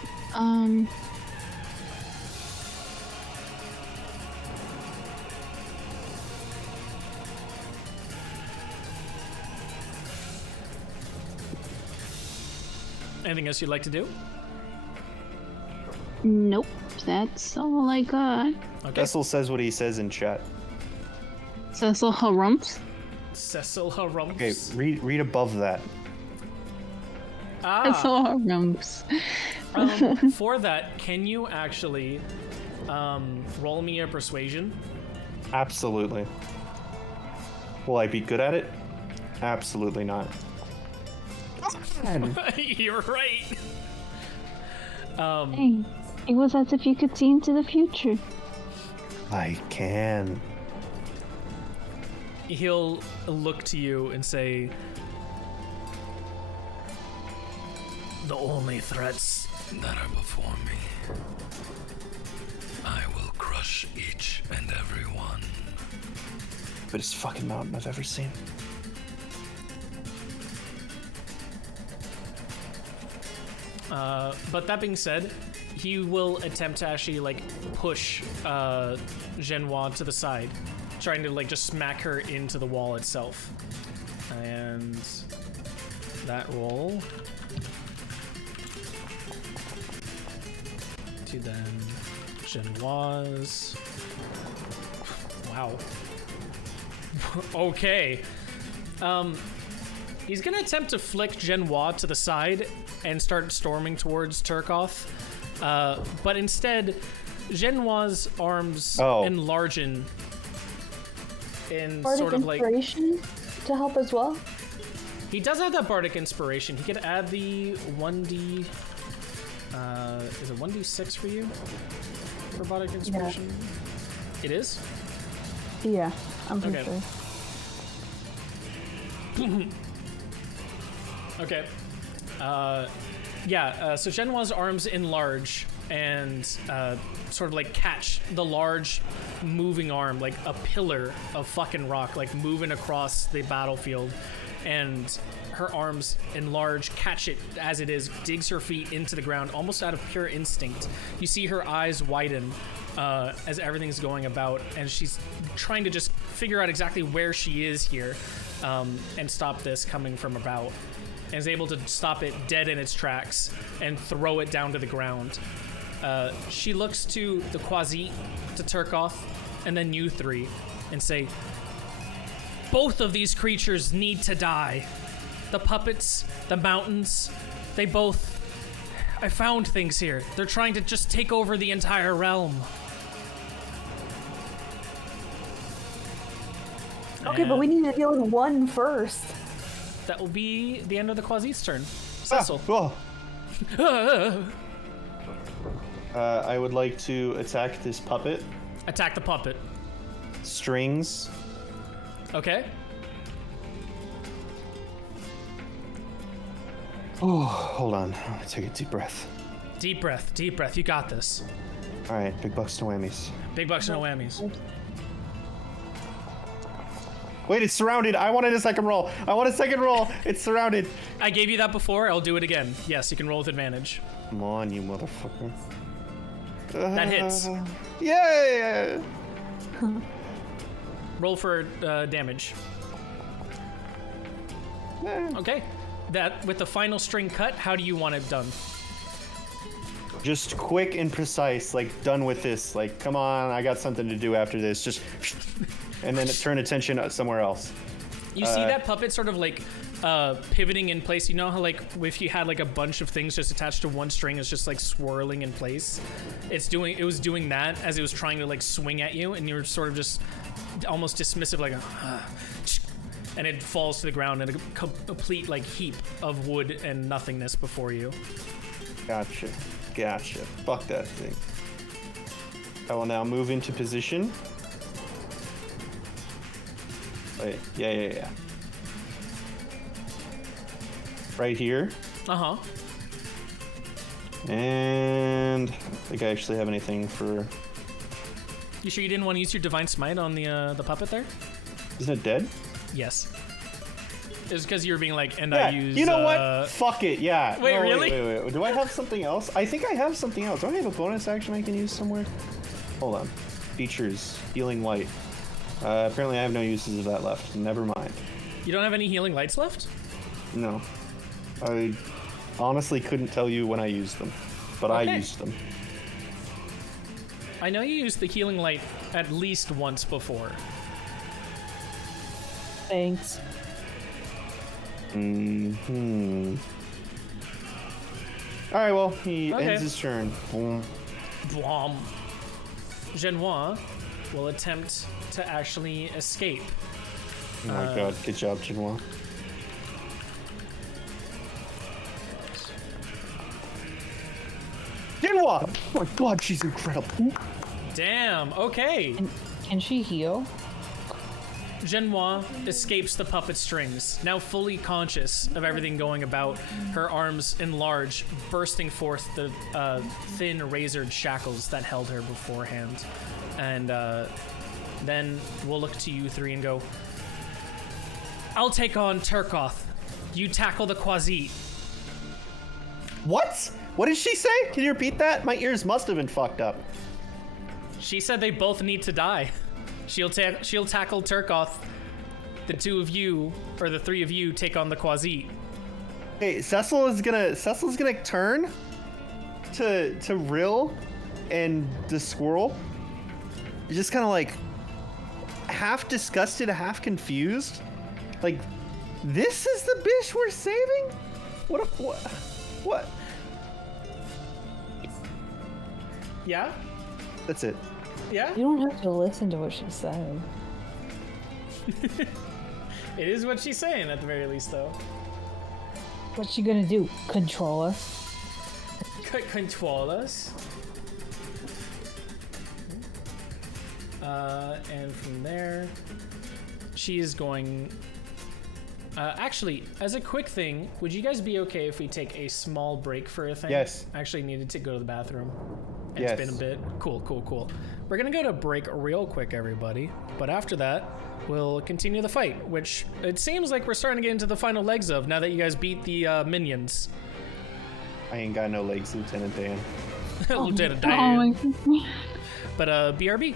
Anything else you'd like to do? Nope. That's all I got. Okay. Cecil says what he says in chat. Cecil harumps. Cecil Harumps. Okay, read above that. Cecil harumps. For that, can you actually roll me a persuasion? Absolutely. Will I be good at it? Absolutely not. You're right. Hey, it was as if you could see into the future. I can. He'll look to you and say, "The only threats that are before me, I will crush each and every one." Biggest fucking mountain I've ever seen. But that being said, he will attempt to actually like push Genoa to the side, trying to like just smack her into the wall itself. And that roll to then Genoa's. Wow. Okay. He's gonna attempt to flick Genoa to the side and start storming towards Turkoth. But instead, Genoa's arms enlargen in Bardic sort of like... inspiration to help as well? He does have that Bardic Inspiration. He could add the 1d... is it 1d6 for you? For Bardic Inspiration? It is? Yeah, I'm pretty Okay. sure. Okay. So Genoa's arms enlarge and sort of like catch the large moving arm, like a pillar of fucking rock, like moving across the battlefield. And her arms enlarge, catch it as it is, digs her feet into the ground almost out of pure instinct. You see her eyes widen as everything's going about, and she's trying to just figure out exactly where she is here and stop this coming from about. And is able to stop it dead in its tracks and throw it down to the ground. She looks to the Quasi, to Turkoth, and then you three, and say, both of these creatures need to die. The puppets, the mountains, they both... I found things here. They're trying to just take over the entire realm. Okay, but we need to deal with one first. That will be the end of the Quasi's turn. Cecil. I would like to attack this puppet. Attack the puppet. Strings. Okay. Oh, hold on. I'm gonna take a deep breath. Deep breath, deep breath. You got this. All right, big bucks, no whammies. Big bucks, no whammies. Wait, it's surrounded. I wanted a second roll. I want a second roll. It's surrounded. I gave you that before. I'll do it again. Yes, you can roll with advantage. Come on, you motherfucker. That hits. Yay! Roll for damage. Okay. That with the final string cut, how do you want it done? Just quick and precise, like done with this. Like, come on, I got something to do after this. Just, and then turn attention somewhere else. You see that puppet sort of like pivoting in place. You know how like if you had like a bunch of things just attached to one string, it's just like swirling in place. It was doing that as it was trying to like swing at you, and you were sort of just almost dismissive, like and it falls to the ground in a complete like heap of wood and nothingness before you. Gotcha. Fuck that thing. I will now move into position. Wait, yeah. Right here. Uh-huh. And I think I actually have anything for... You sure you didn't want to use your Divine Smite on the puppet there? Isn't it dead? Yes. It was because you were being like, and Yeah, I use... you know what? Fuck it, yeah. Wait, No, really? Wait. Do I have something else? I think I have something else. Do I have a bonus action I can use somewhere? Hold on. Features. Healing Light. Apparently I have no uses of that left. Never mind. You don't have any healing lights left? No. I honestly couldn't tell you when I used them, but I Okay. used them. I know you used the healing light at least once before. Thanks. Alright, well, he Okay. ends his turn. Boom. Blom. Genoa will attempt to actually escape. Oh my god, good job, Genoa. Genoa! Oh my god, she's incredible. Damn, okay. Can she heal? Genoa escapes the puppet strings, now fully conscious of everything going about, her arms enlarge, bursting forth the thin razored shackles that held her beforehand. And then we'll look to you three and go, I'll take on Turkoth. You tackle the Quasi. What? What did she say? Can you repeat that? My ears must have been fucked up. She said they both need to die. She'll tackle Turkoth. The two of you, or the three of you, take on the Quasi. Hey, Cecil's gonna turn to Rill and the squirrel. Just kind of like half disgusted, half confused. Like, this is the bitch we're saving? What? Yeah? That's it. Yeah? You don't have to listen to what she said. It is what she's saying at the very least, though. What's she gonna do? Control us? Control us. And from there, she is going... actually, as a quick thing, would you guys be okay if we take a small break for a thing? Yes. I actually needed to go to the bathroom. Yes. It's been a bit. Cool. We're going to go to break real quick, everybody. But after that, we'll continue the fight, which it seems like we're starting to get into the final legs of now that you guys beat the minions. I ain't got no legs, Lieutenant Dan. Lieutenant Oh Dan. my god. But BRB.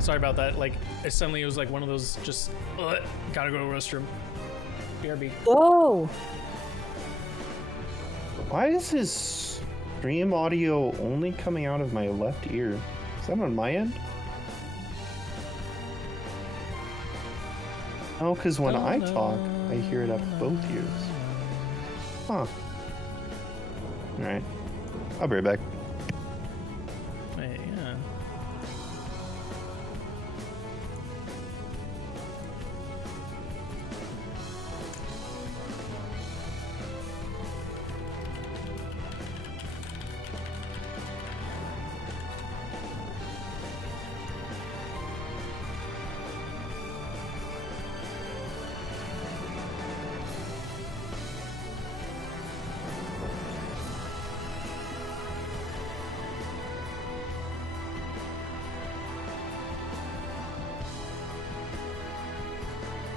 Sorry about that. Like, it was like one of those just, gotta go to the restroom. BRB. Oh! Why is his stream audio only coming out of my left ear? Is that on my end? Oh, because when I talk, I hear it up both ears. Huh. Alright. I'll be right back. Yeah.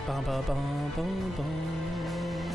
Bum, bum, bum, bum, bum.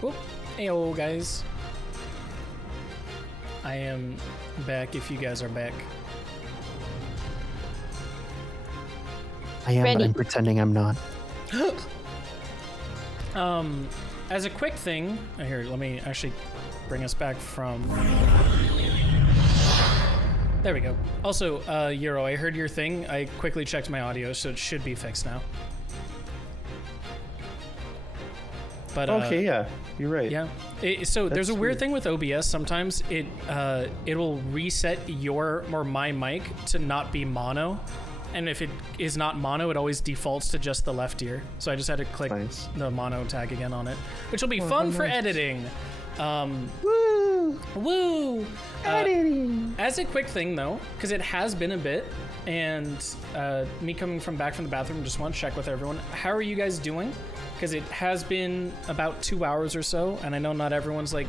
Whoop. Heyo, guys. I am back if you guys are back. I am, Ready. but I'm pretending I'm not. As a quick thing, here, let me actually bring us back from... There we go. Also, Euro, I heard your thing. I quickly checked my audio, so it should be fixed now. But, Okay, yeah, you're right. yeah. So there's a That's weird weird. thing with OBS. Sometimes it will reset your or my mic to not be mono, and if it is not mono, it always defaults to just the left ear. So I just had to click Nice. the mono tag again on it, which will be Oh, fun how for nice. editing. Woo! Woo! As a quick thing, though, because it has been a bit, and me coming back from the bathroom, just want to check with everyone. How are you guys doing? Because it has been about 2 hours or so, and I know not everyone's like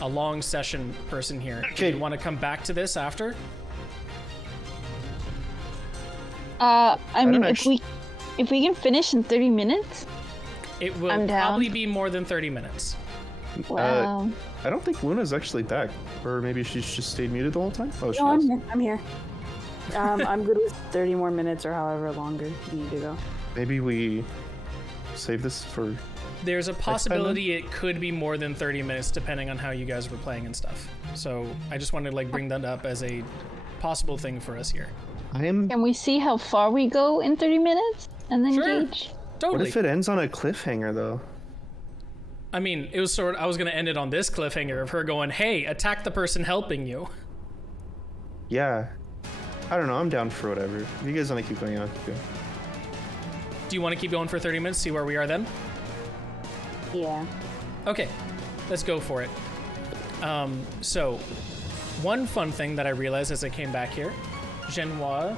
a long session person here. Okay. Do you want to come back to this after? I mean, don't if we can finish in 30 minutes. It will I'm down. probably be more than 30 minutes. Wow. I don't think Luna's actually back, or maybe she's just stayed muted the whole time. Oh, she No, I'm is. here. I'm here. I'm good with 30 more minutes or however longer you need to go. Maybe we save this for. There's a time, possibility it could be more than 30 minutes depending on how you guys were playing and stuff. So I just wanted to like bring that up as a possible thing for us here. Can we see how far we go in 30 minutes and then Sure. gauge? What Totally. if it ends on a cliffhanger though? I mean, it was I was going to end it on this cliffhanger of her going, hey, attack the person helping you. Yeah. I don't know. I'm down for whatever. If you guys want to keep going on, keep going. Do you want to keep going for 30 minutes, see where we are then? Yeah. Okay, let's go for it. So, one fun thing that I realized as I came back here, Genoa,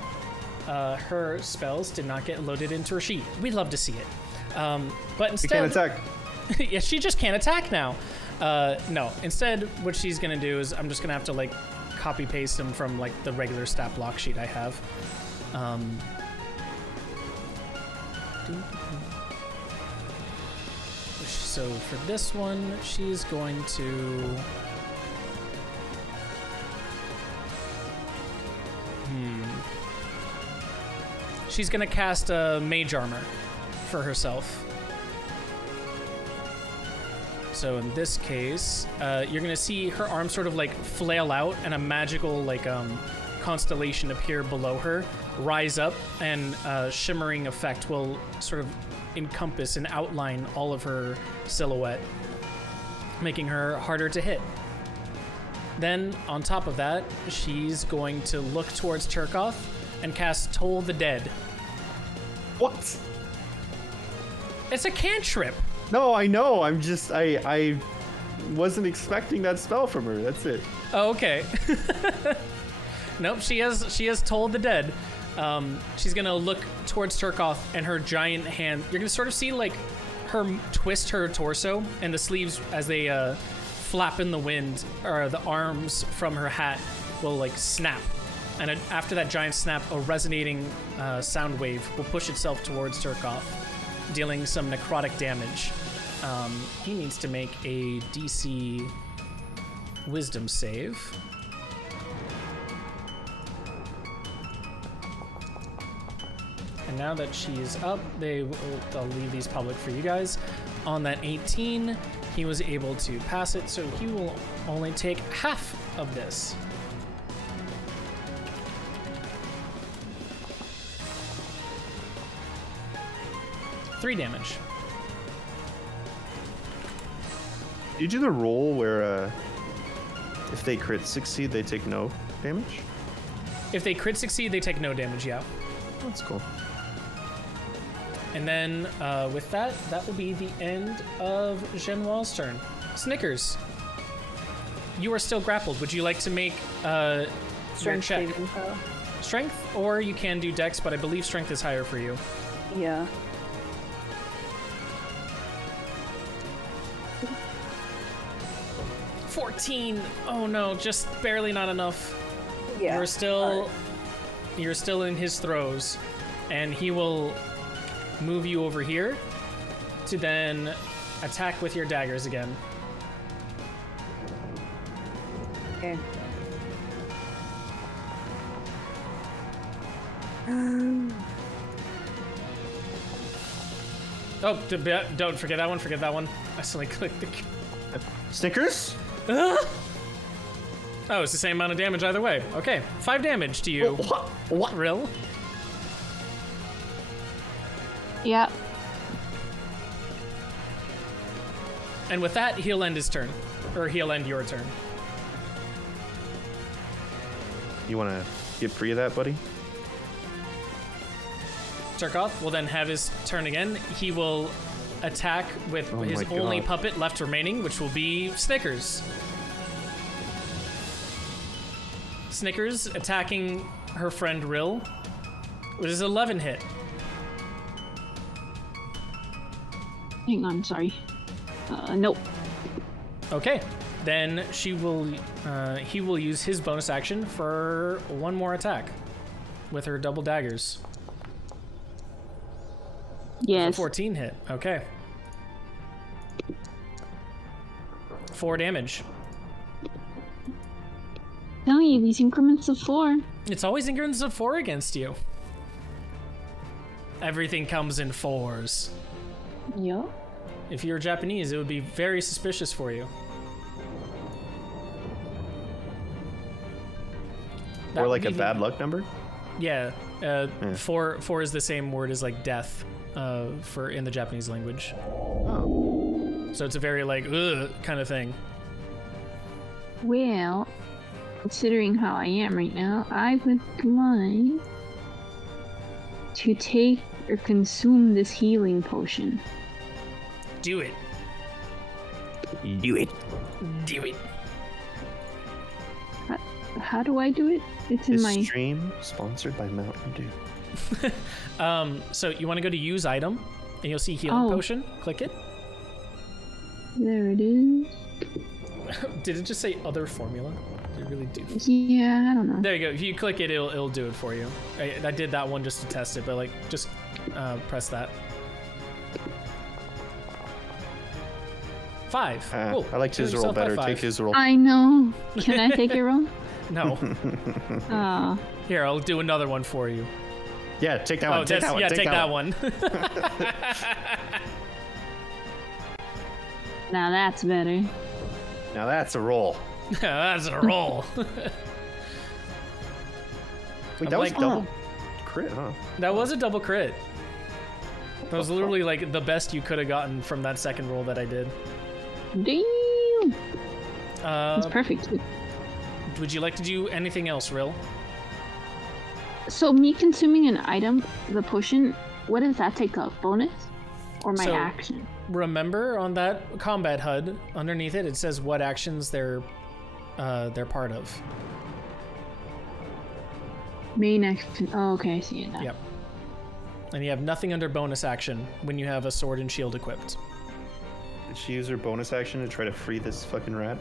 her spells did not get loaded into her sheet. We'd love to see it. But You instead... can't attack. yeah, she just can't attack now. No, instead, what she's gonna do is I'm just gonna have to like copy paste them from like the regular stat block sheet I have. So for this one, she's going to. She's gonna cast a mage armor for herself. So in this case, you're gonna see her arm sort of like flail out and a magical like constellation appear below her, rise up, and a shimmering effect will sort of encompass and outline all of her silhouette, making her harder to hit. Then on top of that, she's going to look towards Turkoth and cast Toll the Dead. What? It's a cantrip. No, I know. I'm just I wasn't expecting that spell from her. That's it. Oh, okay. Nope, she has Told the Dead. She's gonna look towards Turkoth and her giant hand. You're gonna sort of see like her twist her torso and the sleeves as they flap in the wind, or the arms from her hat will like snap. And after that giant snap, a resonating sound wave will push itself towards Turkoth, dealing some necrotic damage. He needs to make a DC Wisdom save. And now that she's up, they'll leave these public for you guys. On that 18, he was able to pass it, so he will only take half of this. Three damage. You do the roll where if they crit succeed, they take no damage? If they crit succeed, they take no damage, yeah. That's cool. And then with that will be the end of Genoa's turn. Snickers, you are still grappled. Would you like to make your Strength check? saving throw. Strength, or you can do Dex, but I believe Strength is higher for you. Yeah. $14. Oh no, just barely not enough. Yeah. You're still in his throes, and he will move you over here to then attack with your daggers again. Okay. Oh, don't forget that one. Forget that one. I accidentally clicked the. Snickers? Oh, it's the same amount of damage either way. Okay, 5 damage to you. What? Rill. Yeah. And with that, he'll end his turn. Or he'll end your turn. You want to get free of that, buddy? Turkoth will then have his turn again. He will attack with Oh his my only God. puppet left remaining, which will be Snickers. Snickers attacking her friend Rill, which is 11 hit. Hang on, sorry. Nope. Okay, then he will use his bonus action for one more attack with her double daggers. Yes. 14 hit. Okay. 4 damage. Tell you these increments of 4. It's always increments of 4 against you. Everything comes in 4s. Yup. If you're Japanese, it would be very suspicious for you. That Or would like be a bad luck number? Yeah. 4 is the same word as like death for in the Japanese language. Oh. So it's a very like ugh kind of thing. Well, considering how I am right now, I would like to take or consume this healing potion. Do it. Do it. Do it. How do I do it? It's in This my... stream sponsored by Mountain Dew. So you want to go to use item, and you'll see healing potion. Click it. There it is. Did it just say other formula? Did it really do? Yeah, I don't know. There you go. If you click it, it'll do it for you. I did that one just to test it, but like just press that. 5. Cool. I liked his Give roll yourself high better. five. Take his roll. I know. Can I take it wrong? No. Ah. Here, I'll do another one for you. Yeah, take that one. Take that one. Yeah, take that one. Now that's better. Now that's a roll. That's a roll. Wait, that was like- double crit, huh? That was a double crit. That was literally like the best you could have gotten from that second roll that I did. Damn. That's perfect too. Would you like to do anything else, Rill? So me consuming an item, the potion, what does that take up? Bonus? Or my So- action? Remember on that combat HUD, underneath it, it says what actions they're part of. Main action. Oh, okay, I see it now. Yep. And you have nothing under bonus action when you have a sword and shield equipped. Did she use her bonus action to try to free this fucking rat?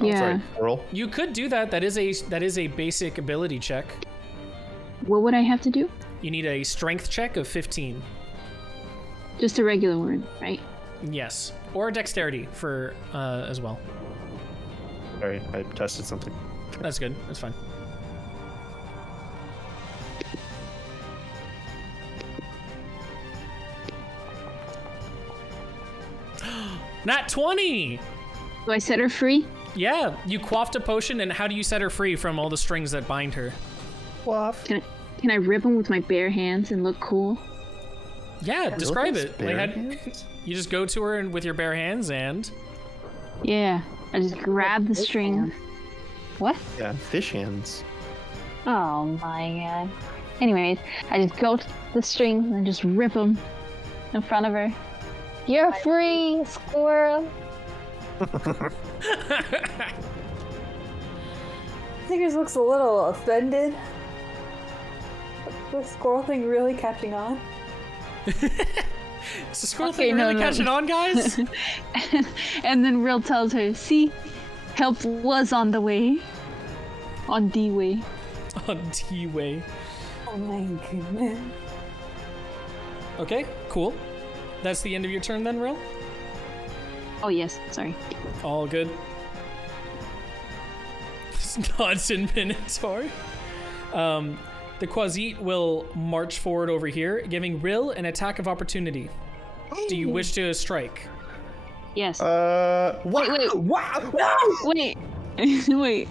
Yeah. Sorry, roll. You could do that. That is a basic ability check. What would I have to do? You need a strength check of 15. Just a regular one, right? Yes. Or dexterity for as well. Sorry, I tested something. That's good. That's fine. Nat 20! Do I set her free? Yeah, you quaffed a potion, and how do you set her free from all the strings that bind her? Can I rip them with my bare hands and look cool? Yeah, describe Look it. at Like, hands. you just go to her and with your bare hands and... Yeah. I just grab the string. What? Yeah, fish hands. Oh my god. Anyways, I just go to the strings and just rip them in front of her. You're free, squirrel. Snickers looks a little offended. The squirrel thing really catching on. Is the squirrel Okay, thing really no. catching on, guys? And then Rill tells her, see, help was on the way. On the way. On T-Way. Oh my goodness. Okay, cool. That's the end of your turn then, Rill? Oh yes, sorry. All good. Nods and Minotaur. The Quasit will march forward over here, giving Rill an attack of opportunity. Do you wish to strike? Yes. What? Wait. Wow! No! Wait. Wait.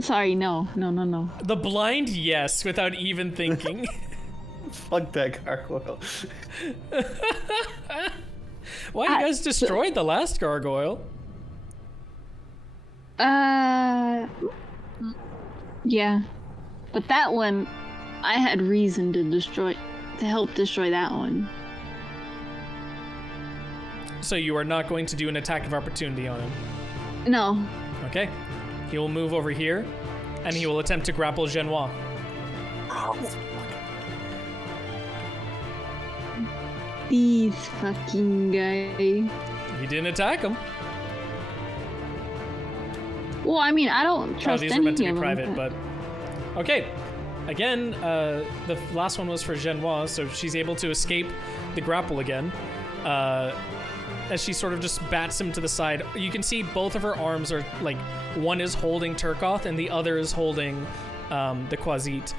Sorry, no. The blind yes, without even thinking. Fuck that gargoyle. Why you guys destroyed the last gargoyle? Yeah. But that one, I had reason to help destroy that one. So you are not going to do an attack of opportunity on him. No. Okay. He will move over here And he will attempt to grapple Genoa. These fucking guy. He didn't attack him. Well, I mean, I don't trust These were any meant to be of them, private, but... Okay. Again, the last one was for Genoa, so she's able to escape the grapple again. As she sort of just bats him to the side. You can see both of her arms are, like, one is holding Turkoth and the other is holding the Quasit.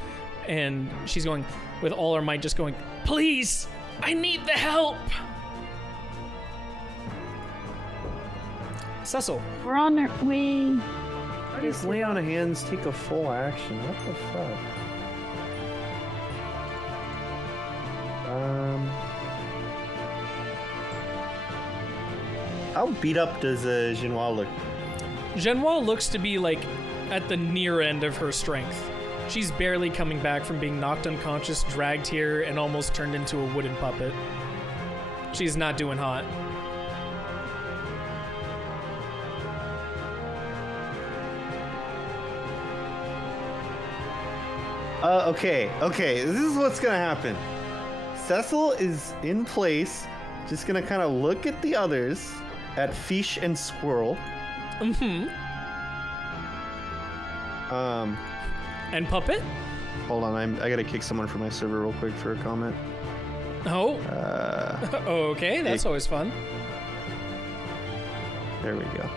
And she's going, with all her might, just going, please, I need the help! Cecil. We're on our way. Why does lay on hands take a full action? What the fuck? How beat up does Genoa look? Genoa looks to be, like, at the near end of her strength. She's barely coming back from being knocked unconscious, dragged here, and almost turned into a wooden puppet. She's not doing hot. Okay, this is what's gonna happen. Cecil is in place, just gonna kind of look at the others, at Fish and Squirrel. Mm-hmm. And Puppet? Hold on, I gotta kick someone from my server real quick for a comment. Oh. Okay, that's always fun. There we go.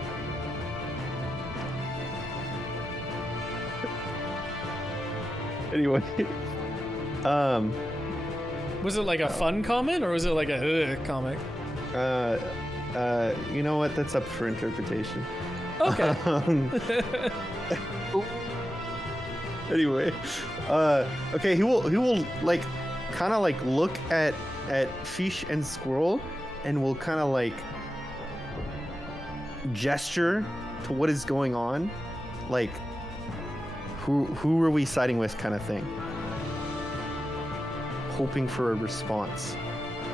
Anyway, was it like a fun comment or was it like a comic? you know what? That's up for interpretation. Okay. Anyway, okay, he will like kind of like look at Fish and Squirrel and will kind of like gesture to what is going on, like who are we siding with kind of thing, hoping for a response.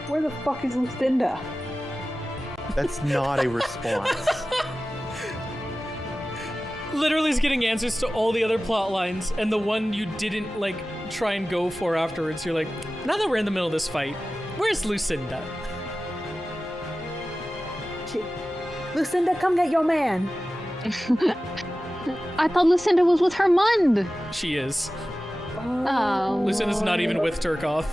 Where the fuck is Lucinda? That's not a response. Literally is getting answers to all the other plot lines, and the one you didn't like try and go for afterwards, you're like, now that we're in the middle of this fight, where's Lucinda? Lucinda, come get your man. I thought Lucinda was with her Mund. She is. Oh. Lucinda's not even with Turkoth.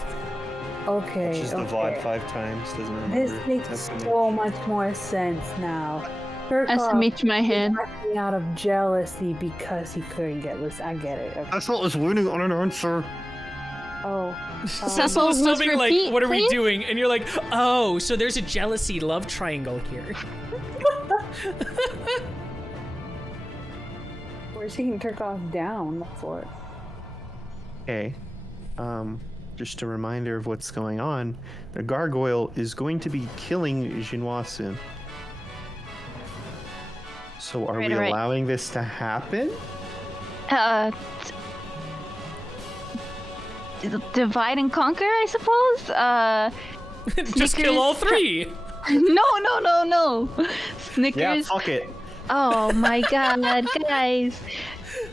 Okay. She's the VOD 5 times, doesn't remember. This makes so much more sense now. Estimate my head. Acting out of jealousy because he couldn't get Lucinda. I get it. Okay. Cecil is winning on an answer. Oh. Cecil is still being like, repeat, what are we please? doing? And you're like, oh, so there's a jealousy love triangle here. We're taking Turkoff down for it. Okay. Just a reminder of what's going on. The gargoyle is going to be killing Genoa soon. So are we allowing this to happen? Divide and conquer, I suppose? Just kill all three. No. Snickers. Yeah, fuck it. Oh my god, guys.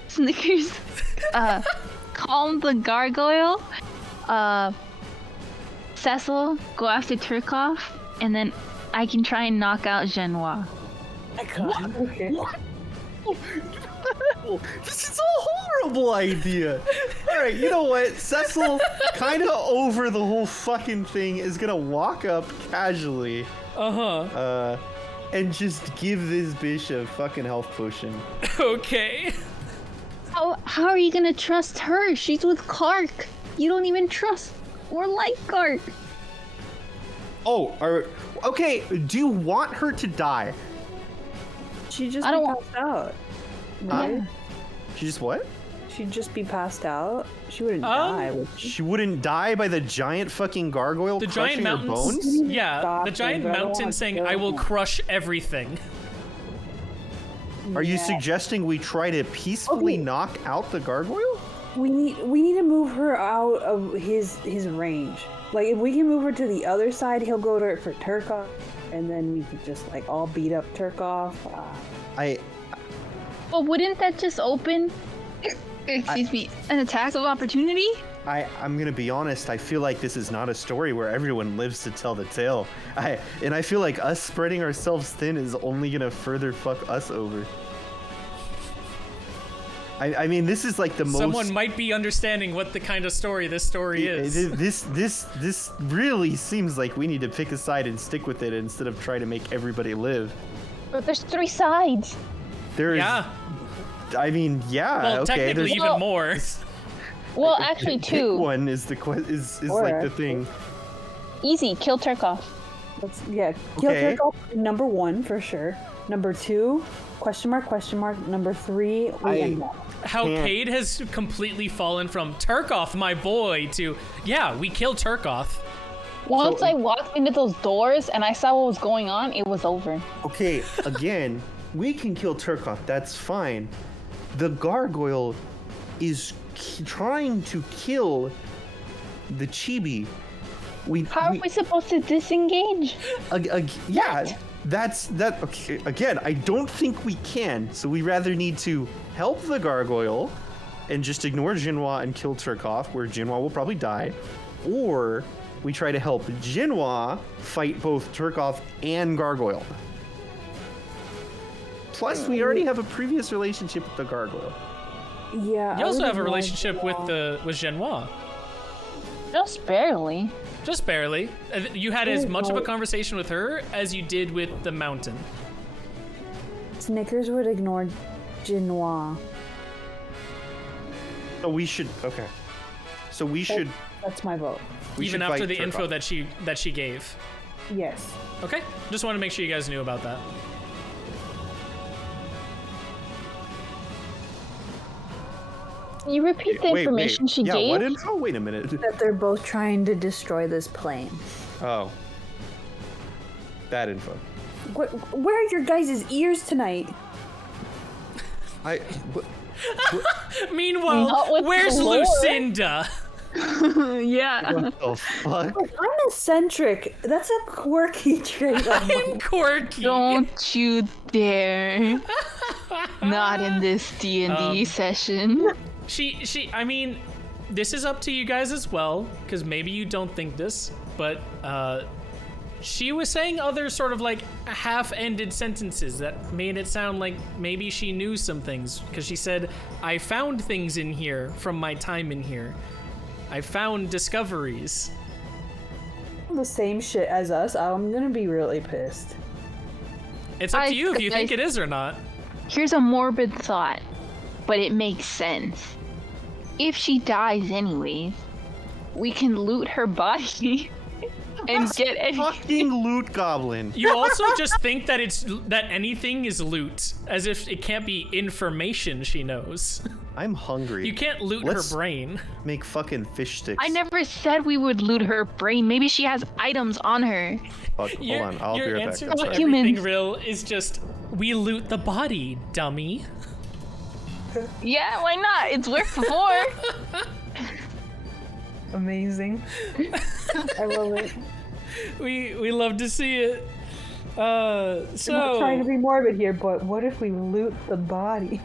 Snickers, calm the gargoyle. Cecil, go after Turkoff, and then I can try and knock out Genoa. Okay. This is a horrible idea. Alright, you know what? Cecil, kind of over the whole fucking thing, is gonna walk up casually. And just give this bitch a fucking health potion. Okay. How are you gonna trust her? She's with Clark. You don't even trust or like Clark. Oh, okay, do you want her to die? She'd just I don't be want- passed out. Right? She just what? She'd just be passed out. She wouldn't die, would she? She wouldn't die by the giant fucking gargoyle The crushing giant her mountains. bones? Yeah, Stop the it, giant but I don't mountain wanna saying, kill I will her. crush everything. Are you Yeah. suggesting we try to peacefully Okay. knock out the gargoyle? We need to move her out of his range. Like if we can move her to the other side, he'll go to it for Turkoff, and then we could just like all beat up Turkoff. I But wouldn't that just open Excuse me, an attack of opportunity? I'm gonna be honest. I feel like this is not a story where everyone lives to tell the tale. I feel like us spreading ourselves thin is only gonna further fuck us over. I mean, this is like the most. Someone might be understanding what the kind of story this story is. This really seems like we need to pick a side and stick with it instead of try to make everybody live. But there's 3 sides. There is. Yeah. I mean, yeah. Well, okay. technically, There's even more. Well, actually, pick 2. one is the is like the thing. Easy, kill Turkov. Kill Okay. Turkov, number 1 for sure. Number 2, question mark. Number 3, we end up. How Can't. Cade has completely fallen from Turkoth, my boy, to, yeah, we killed Turkoth. Once I walked into those doors and I saw what was going on, it was over. Okay, again, we can kill Turkov. That's fine. The gargoyle is trying to kill the chibi. How are we supposed to disengage? Yeah, that's okay. Again, I don't think we can. So we rather need to help the gargoyle and just ignore Jinhua and kill Turkov, where Jinhua will probably die, or we try to help Jinhua fight both Turkov and gargoyle. Plus, we already have a previous relationship with the gargoyle. Yeah. You I also would have a imagine- relationship with Genoa. Just barely. Just barely. You had as much of a conversation with her as you did with the mountain. Snickers would ignore Jinhua. So we should. Okay. So we should. That's my vote. We Even should after fight the Turkov. info that she gave. Yes. Okay, just wanted to make sure you guys knew about that. Can you repeat the information she yeah, gave? what info? Wait a minute. That they're both trying to destroy this plane. Oh. Bad info. Where are your guys' ears tonight? Meanwhile, Not with where's the lore. Lucinda? Yeah. What the fuck? I'm eccentric. That's a quirky trait. I'm quirky. Don't you dare. Not in this D&D session. I mean, this is up to you guys as well, because maybe you don't think this, but she was saying other sort of like half-ended sentences that made it sound like maybe she knew some things, because she said, I found things in here from my time in here. I found discoveries. The same shit as us. I'm gonna be really pissed. It's up to you if you think it is or not. Here's a morbid thought, but it makes sense. If she dies anyways, we can loot her body and get any. Fucking loot goblin. You also just think that that anything is loot, as if it can't be information she knows. I'm hungry. You can't loot Let's her brain. make fucking fish sticks. I never said we would loot her brain. Maybe she has items on her. Fuck, hold on, I'll be your right back. answer I'm to sorry. Humans. everything real is just, we loot the body, dummy. Yeah, why not? It's worked before. Amazing. I love it. We love to see it. I'm not trying to So, be morbid here, but what if we loot the body?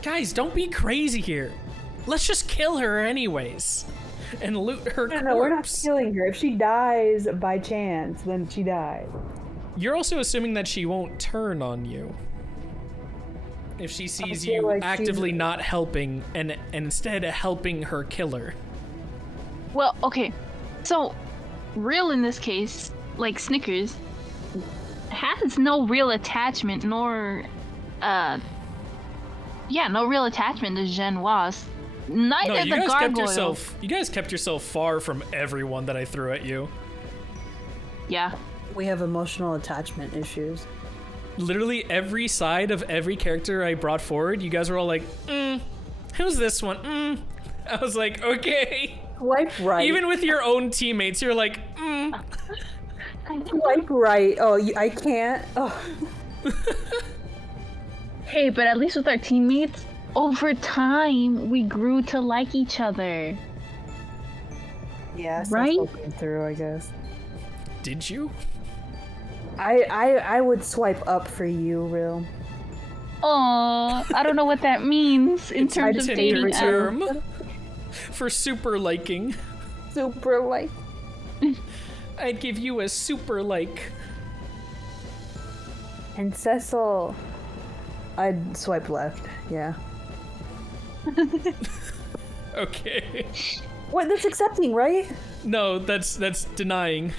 guys, don't be crazy here. Let's just kill her anyways, and loot her corpse. No, we're not killing her. If she dies by chance, then she died. You're also assuming that she won't turn on you. If she sees feel you like actively she's- not helping and instead helping her killer. Well, okay. So, real in this case, like Snickers, has no real attachment nor no real attachment to Genoise. Neither No, the gargoyle. you guys kept yourself far from everyone that I threw at you. Yeah. We have emotional attachment issues. Literally every side of every character I brought forward, you guys were all like, who's this one? I was like, okay. Swipe right. Even with your own teammates, you're like, Swipe right. Oh, I can't. Oh. Hey, but at least with our teammates, over time, we grew to like each other. Yeah, Right? through, I guess. did you? I would swipe up for you, real. Oh, I don't know what that means in It's a terms of Tinder dating. term for super liking. Super like. I'd give you a super like. And Cecil, I'd swipe left. Yeah. Okay. What? That's accepting, right? No, that's denying.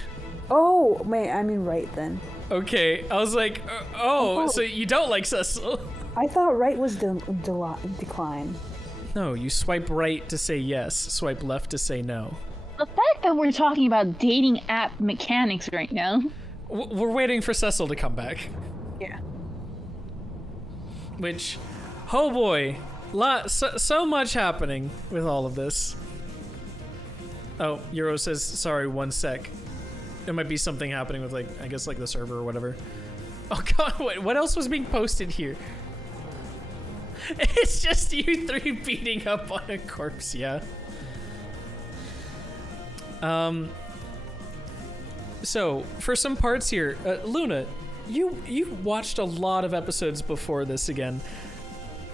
Oh, man, I mean right then. Okay, I was like, oh, so you don't like Cecil? I thought right was decline. No, you swipe right to say yes, swipe left to say no. The fact that we're talking about dating app mechanics right now. We're waiting for Cecil to come back. Yeah. Which, oh boy, so much happening with all of this. Oh, Euro says, sorry, 1 sec. There might be something happening with, like, I guess, like, the server or whatever. Oh god, wait, what else was being posted here? It's just you three beating up on a corpse, yeah. So, for some parts here, Luna, you watched a lot of episodes before this again.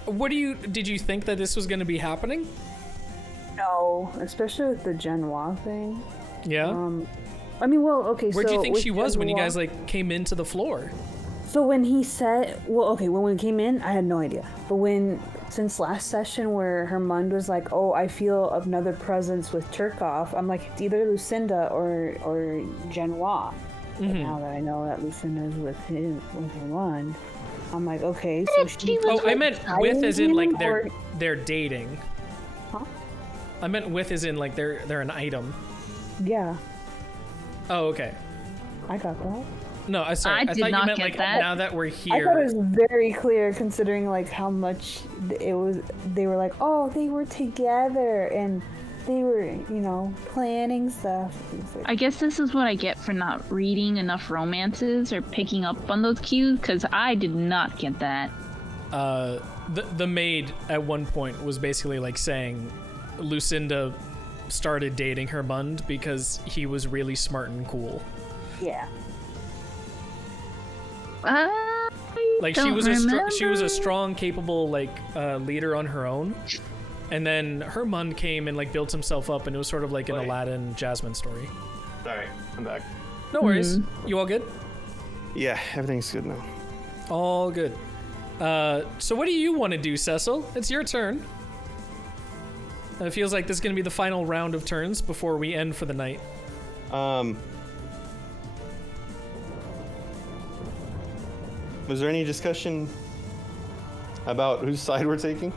Did you think that this was going to be happening? No, especially with the Genoa thing. Yeah? I mean, well, okay, Where'd so you think with she was when you Genoa- guys, like, came into the floor? So when he said, when we came in, I had no idea. But since last session where Hermund was like, oh, I feel another presence with Turkov, I'm like, it's either Lucinda or Genoa. But now that I know that Lucinda's with Hermund, I'm like, okay, so she Oh, I meant with as in, like, or- they're dating. Huh? I meant with as in, like, they're an item. Yeah, Oh, okay. I got that. No, I sorry. I I did thought you not meant get like that. now that we're I thought it here. was very clear considering like how much it was. They were like, oh, they were together and they were, planning stuff. It's like, I guess this is what I get for not reading enough romances or picking up on those cues, because I did not get that. The maid at one point was basically like saying Lucinda started dating Hermund because he was really smart and cool. yeah. Like she was a strong, capable like leader on her own, and then Hermund came and like built himself up, and it was sort of like an Aladdin Jasmine story. Sorry, I'm back. No worries. You all good? Yeah, everything's good now. All good. So what do you want to do, Cecil? It's your turn. It feels like this is gonna be the final round of turns before we end for the night. Was there any discussion about whose side we're taking?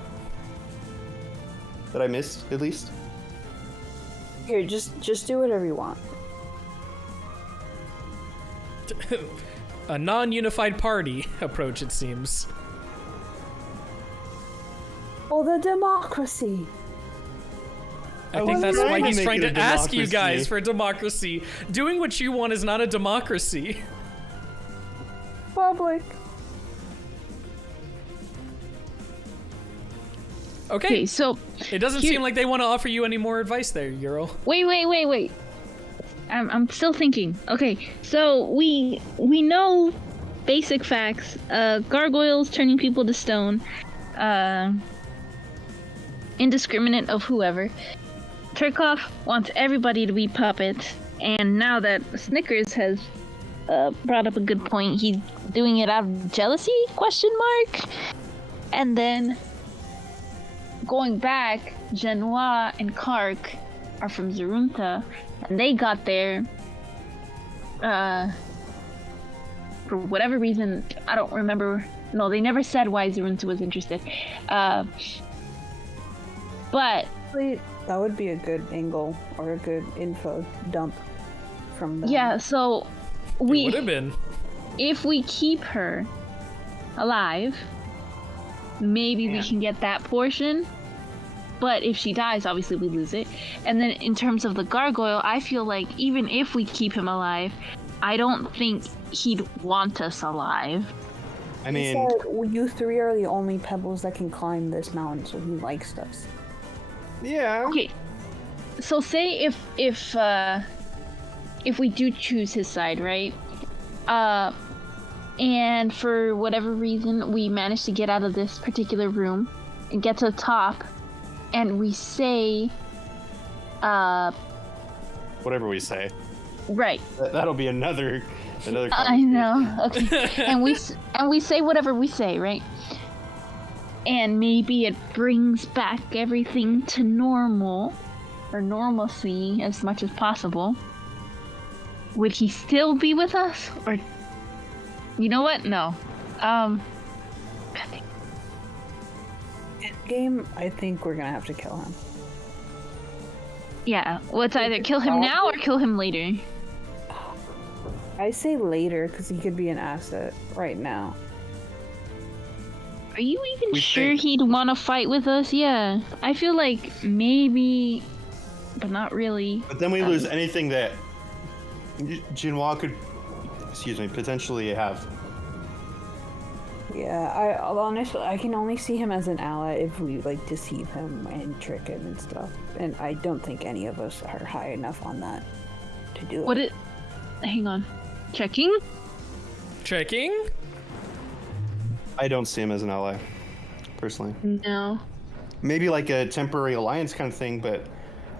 That I missed, at least? Here, just do whatever you want. A non-unified party approach, it seems. Oh, the democracy. I think that's why he's trying to make it a ask you guys democracy. for democracy. Doing what you want is not a democracy. Public. Okay, so it doesn't seem like they want to offer you any more advice there, Euro. wait. I'm still thinking. Okay, so we know basic facts. Gargoyles turning people to stone. Indiscriminate of whoever. Turkov wants everybody to be puppets, and now that Snickers has brought up a good point, he's doing it out of jealousy? ? And then going back, Genoa and Kark are from Zurunta, and they got there for whatever reason. I don't remember. No, they never said why Zurunta was interested. But Actually, that would be a good angle or a good info dump from them. yeah, so It would have been. if we keep her alive, maybe we can get that portion. But if she dies, obviously we lose it. And then in terms of the gargoyle, I feel like even if we keep him alive, I don't think he'd want us alive. I He mean, said, well, you three are the only pebbles that can climb this mountain, so he likes us. yeah. Okay, so say if we do choose his side, right? and for whatever reason, we manage to get out of this particular room and get to the top, and we say, Whatever we say. right. That'll be another I know. Okay. and we say whatever we say, right? And maybe it brings back everything to normal or normalcy as much as possible. Would he still be with us? Or you know what? No. Game, I think we're gonna have to kill him. Yeah, let's either kill him now or kill him later. I say later because he could be an asset right now. Are you even We sure think- he'd want to fight with us? Yeah. I feel like maybe, but not really. But then we lose anything that Jinhua could, potentially have. Yeah, honestly, I can only see him as an ally if we like deceive him and trick him and stuff. And I don't think any of us are high enough on that to do What it. hang on. Checking? Checking. I don't see him as an ally, personally. No. Maybe like a temporary alliance kind of thing, but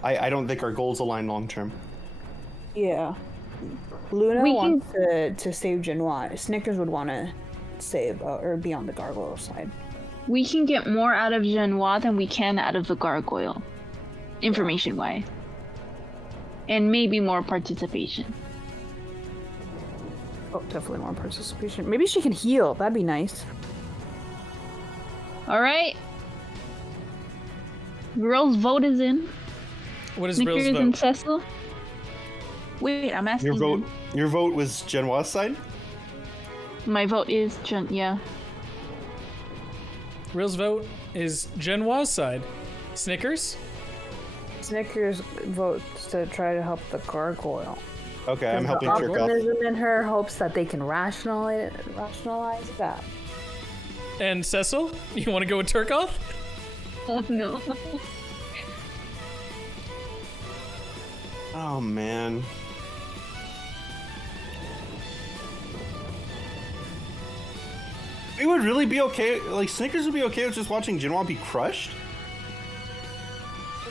I don't think our goals align long term. Yeah, Luna We wants to save Jinhua. Snickers would want to save or be on the gargoyle side. We can get more out of Genoa than we can out of the gargoyle. Information wise. And maybe more participation. Oh, definitely more participation. Maybe she can heal. That'd be nice. Alright. Girl's vote is in. What is Snickers Rill's and vote? Cecil. Wait, I'm asking Your vote was Jinhua's side? My vote is yeah. Rill's vote is Genoa's side. Snickers? Snickers votes to try to help the gargoyle. Okay, I'm helping the Turk off. optimism in her hopes that they can rationalize that. And Cecil? You want to go with Turkoff? Oh no. Oh man. We would really be okay, like Snickers would be okay with just watching Jinhua be crushed?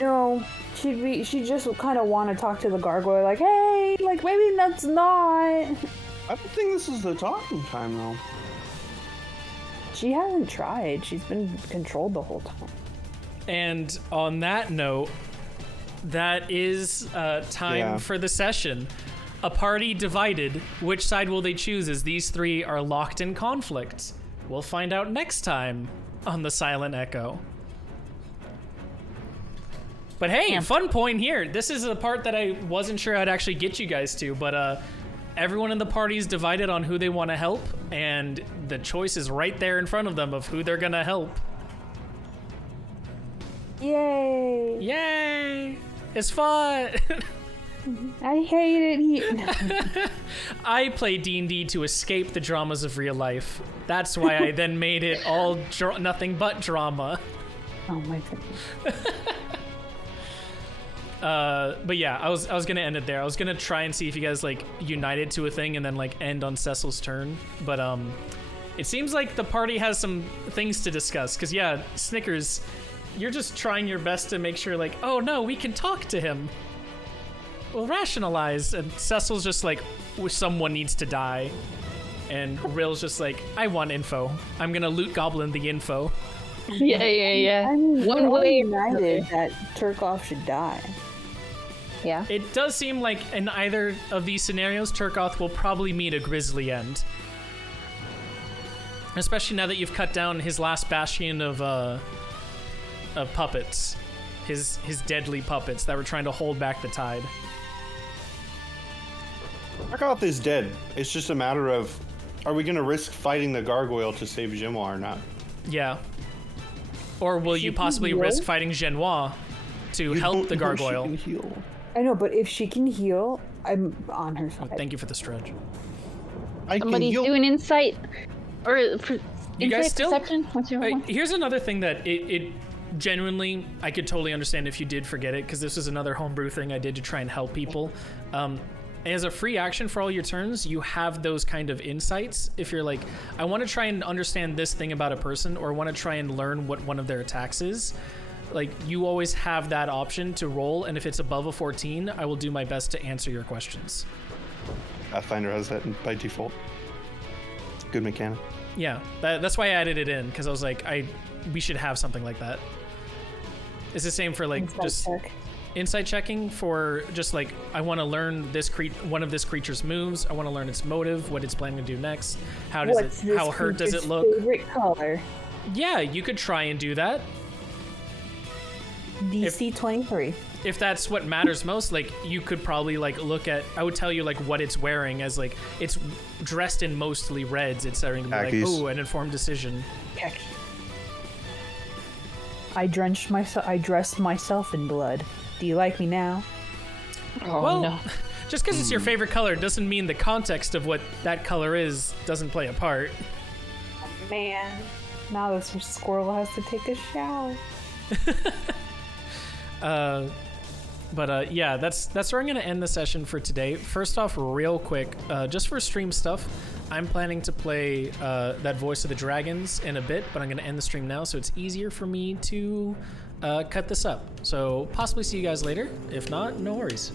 No, she'd just kind of want to talk to the gargoyle, like, hey, like maybe that's not. I don't think this is the talking time though. She hasn't tried. She's been controlled the whole time. And on that note, that is time Yeah. for the session. A party divided. Which side will they choose as these three are locked in conflict? We'll find out next time on The Silent Echo. But hey, fun point here. This is a part that I wasn't sure I'd actually get you guys to, but everyone in the party is divided on who they want to help, and the choice is right there in front of them of who they're gonna help. Yay! Yay! It's fun! I hate it here. I play D&D to escape the dramas of real life. That's why I then made it all nothing but drama. Oh my goodness. But yeah, I was gonna end it there. I was gonna try and see if you guys like united to a thing and then like end on Cecil's turn. But it seems like the party has some things to discuss. Cause yeah, Snickers, you're just trying your best to make sure like, oh no, we can talk to him. We'll rationalize. And Cecil's just like, someone needs to die. And Rill's just like, I want info. I'm gonna loot goblin the info. Yeah. I mean, One we're all way or united that Turkoff should die. Yeah. It does seem like in either of these scenarios, Turkoth will probably meet a grisly end. Especially now that you've cut down his last bastion of puppets. His deadly puppets that were trying to hold back the tide. Turkoth is dead. It's just a matter of, are we going to risk fighting the gargoyle to save Jinhua or not? Yeah. Or will you possibly heal? risk fighting Genoa to help the gargoyle? She can heal. I know, but if she can heal, I'm on her side. Thank you for the stretch. I can Somebody's heal. doing insight or You insight guys still? perception. What's your one? Here's another thing that it genuinely, I could totally understand if you did forget it, because this was another homebrew thing I did to try and help people. as a free action for all your turns, you have those kind of insights. If you're like, I want to try and understand this thing about a person, or want to try and learn what one of their attacks is, like, you always have that option to roll, and if it's above a 14, I will do my best to answer your questions. Pathfinder has that by default. It's a good mechanic. Yeah, that's why I added it in, because I was like, we should have something like that. It's the same for like insight checking for just like, I want to learn one of this creature's moves. I want to learn its motive, what it's planning to do next. How hurt does it look? Favorite color? Yeah, you could try and do that. DC 23. If that's what matters most, like, you could probably like look at, I would tell you like what it's wearing, as like it's dressed in mostly reds. It's starting to be like, ooh, an informed decision. Khaki. I dressed myself in blood. Do you like me now? Oh, well, no. Just because it's your favorite color doesn't mean the context of what that color is doesn't play a part. Man, now this squirrel has to take a shower. Yeah, that's where I'm going to end the session for today. First off, real quick, just for stream stuff, I'm planning to play that Voice of the Dragons in a bit, but I'm going to end the stream now so it's easier for me to cut this up. So possibly see you guys later. If not, no worries.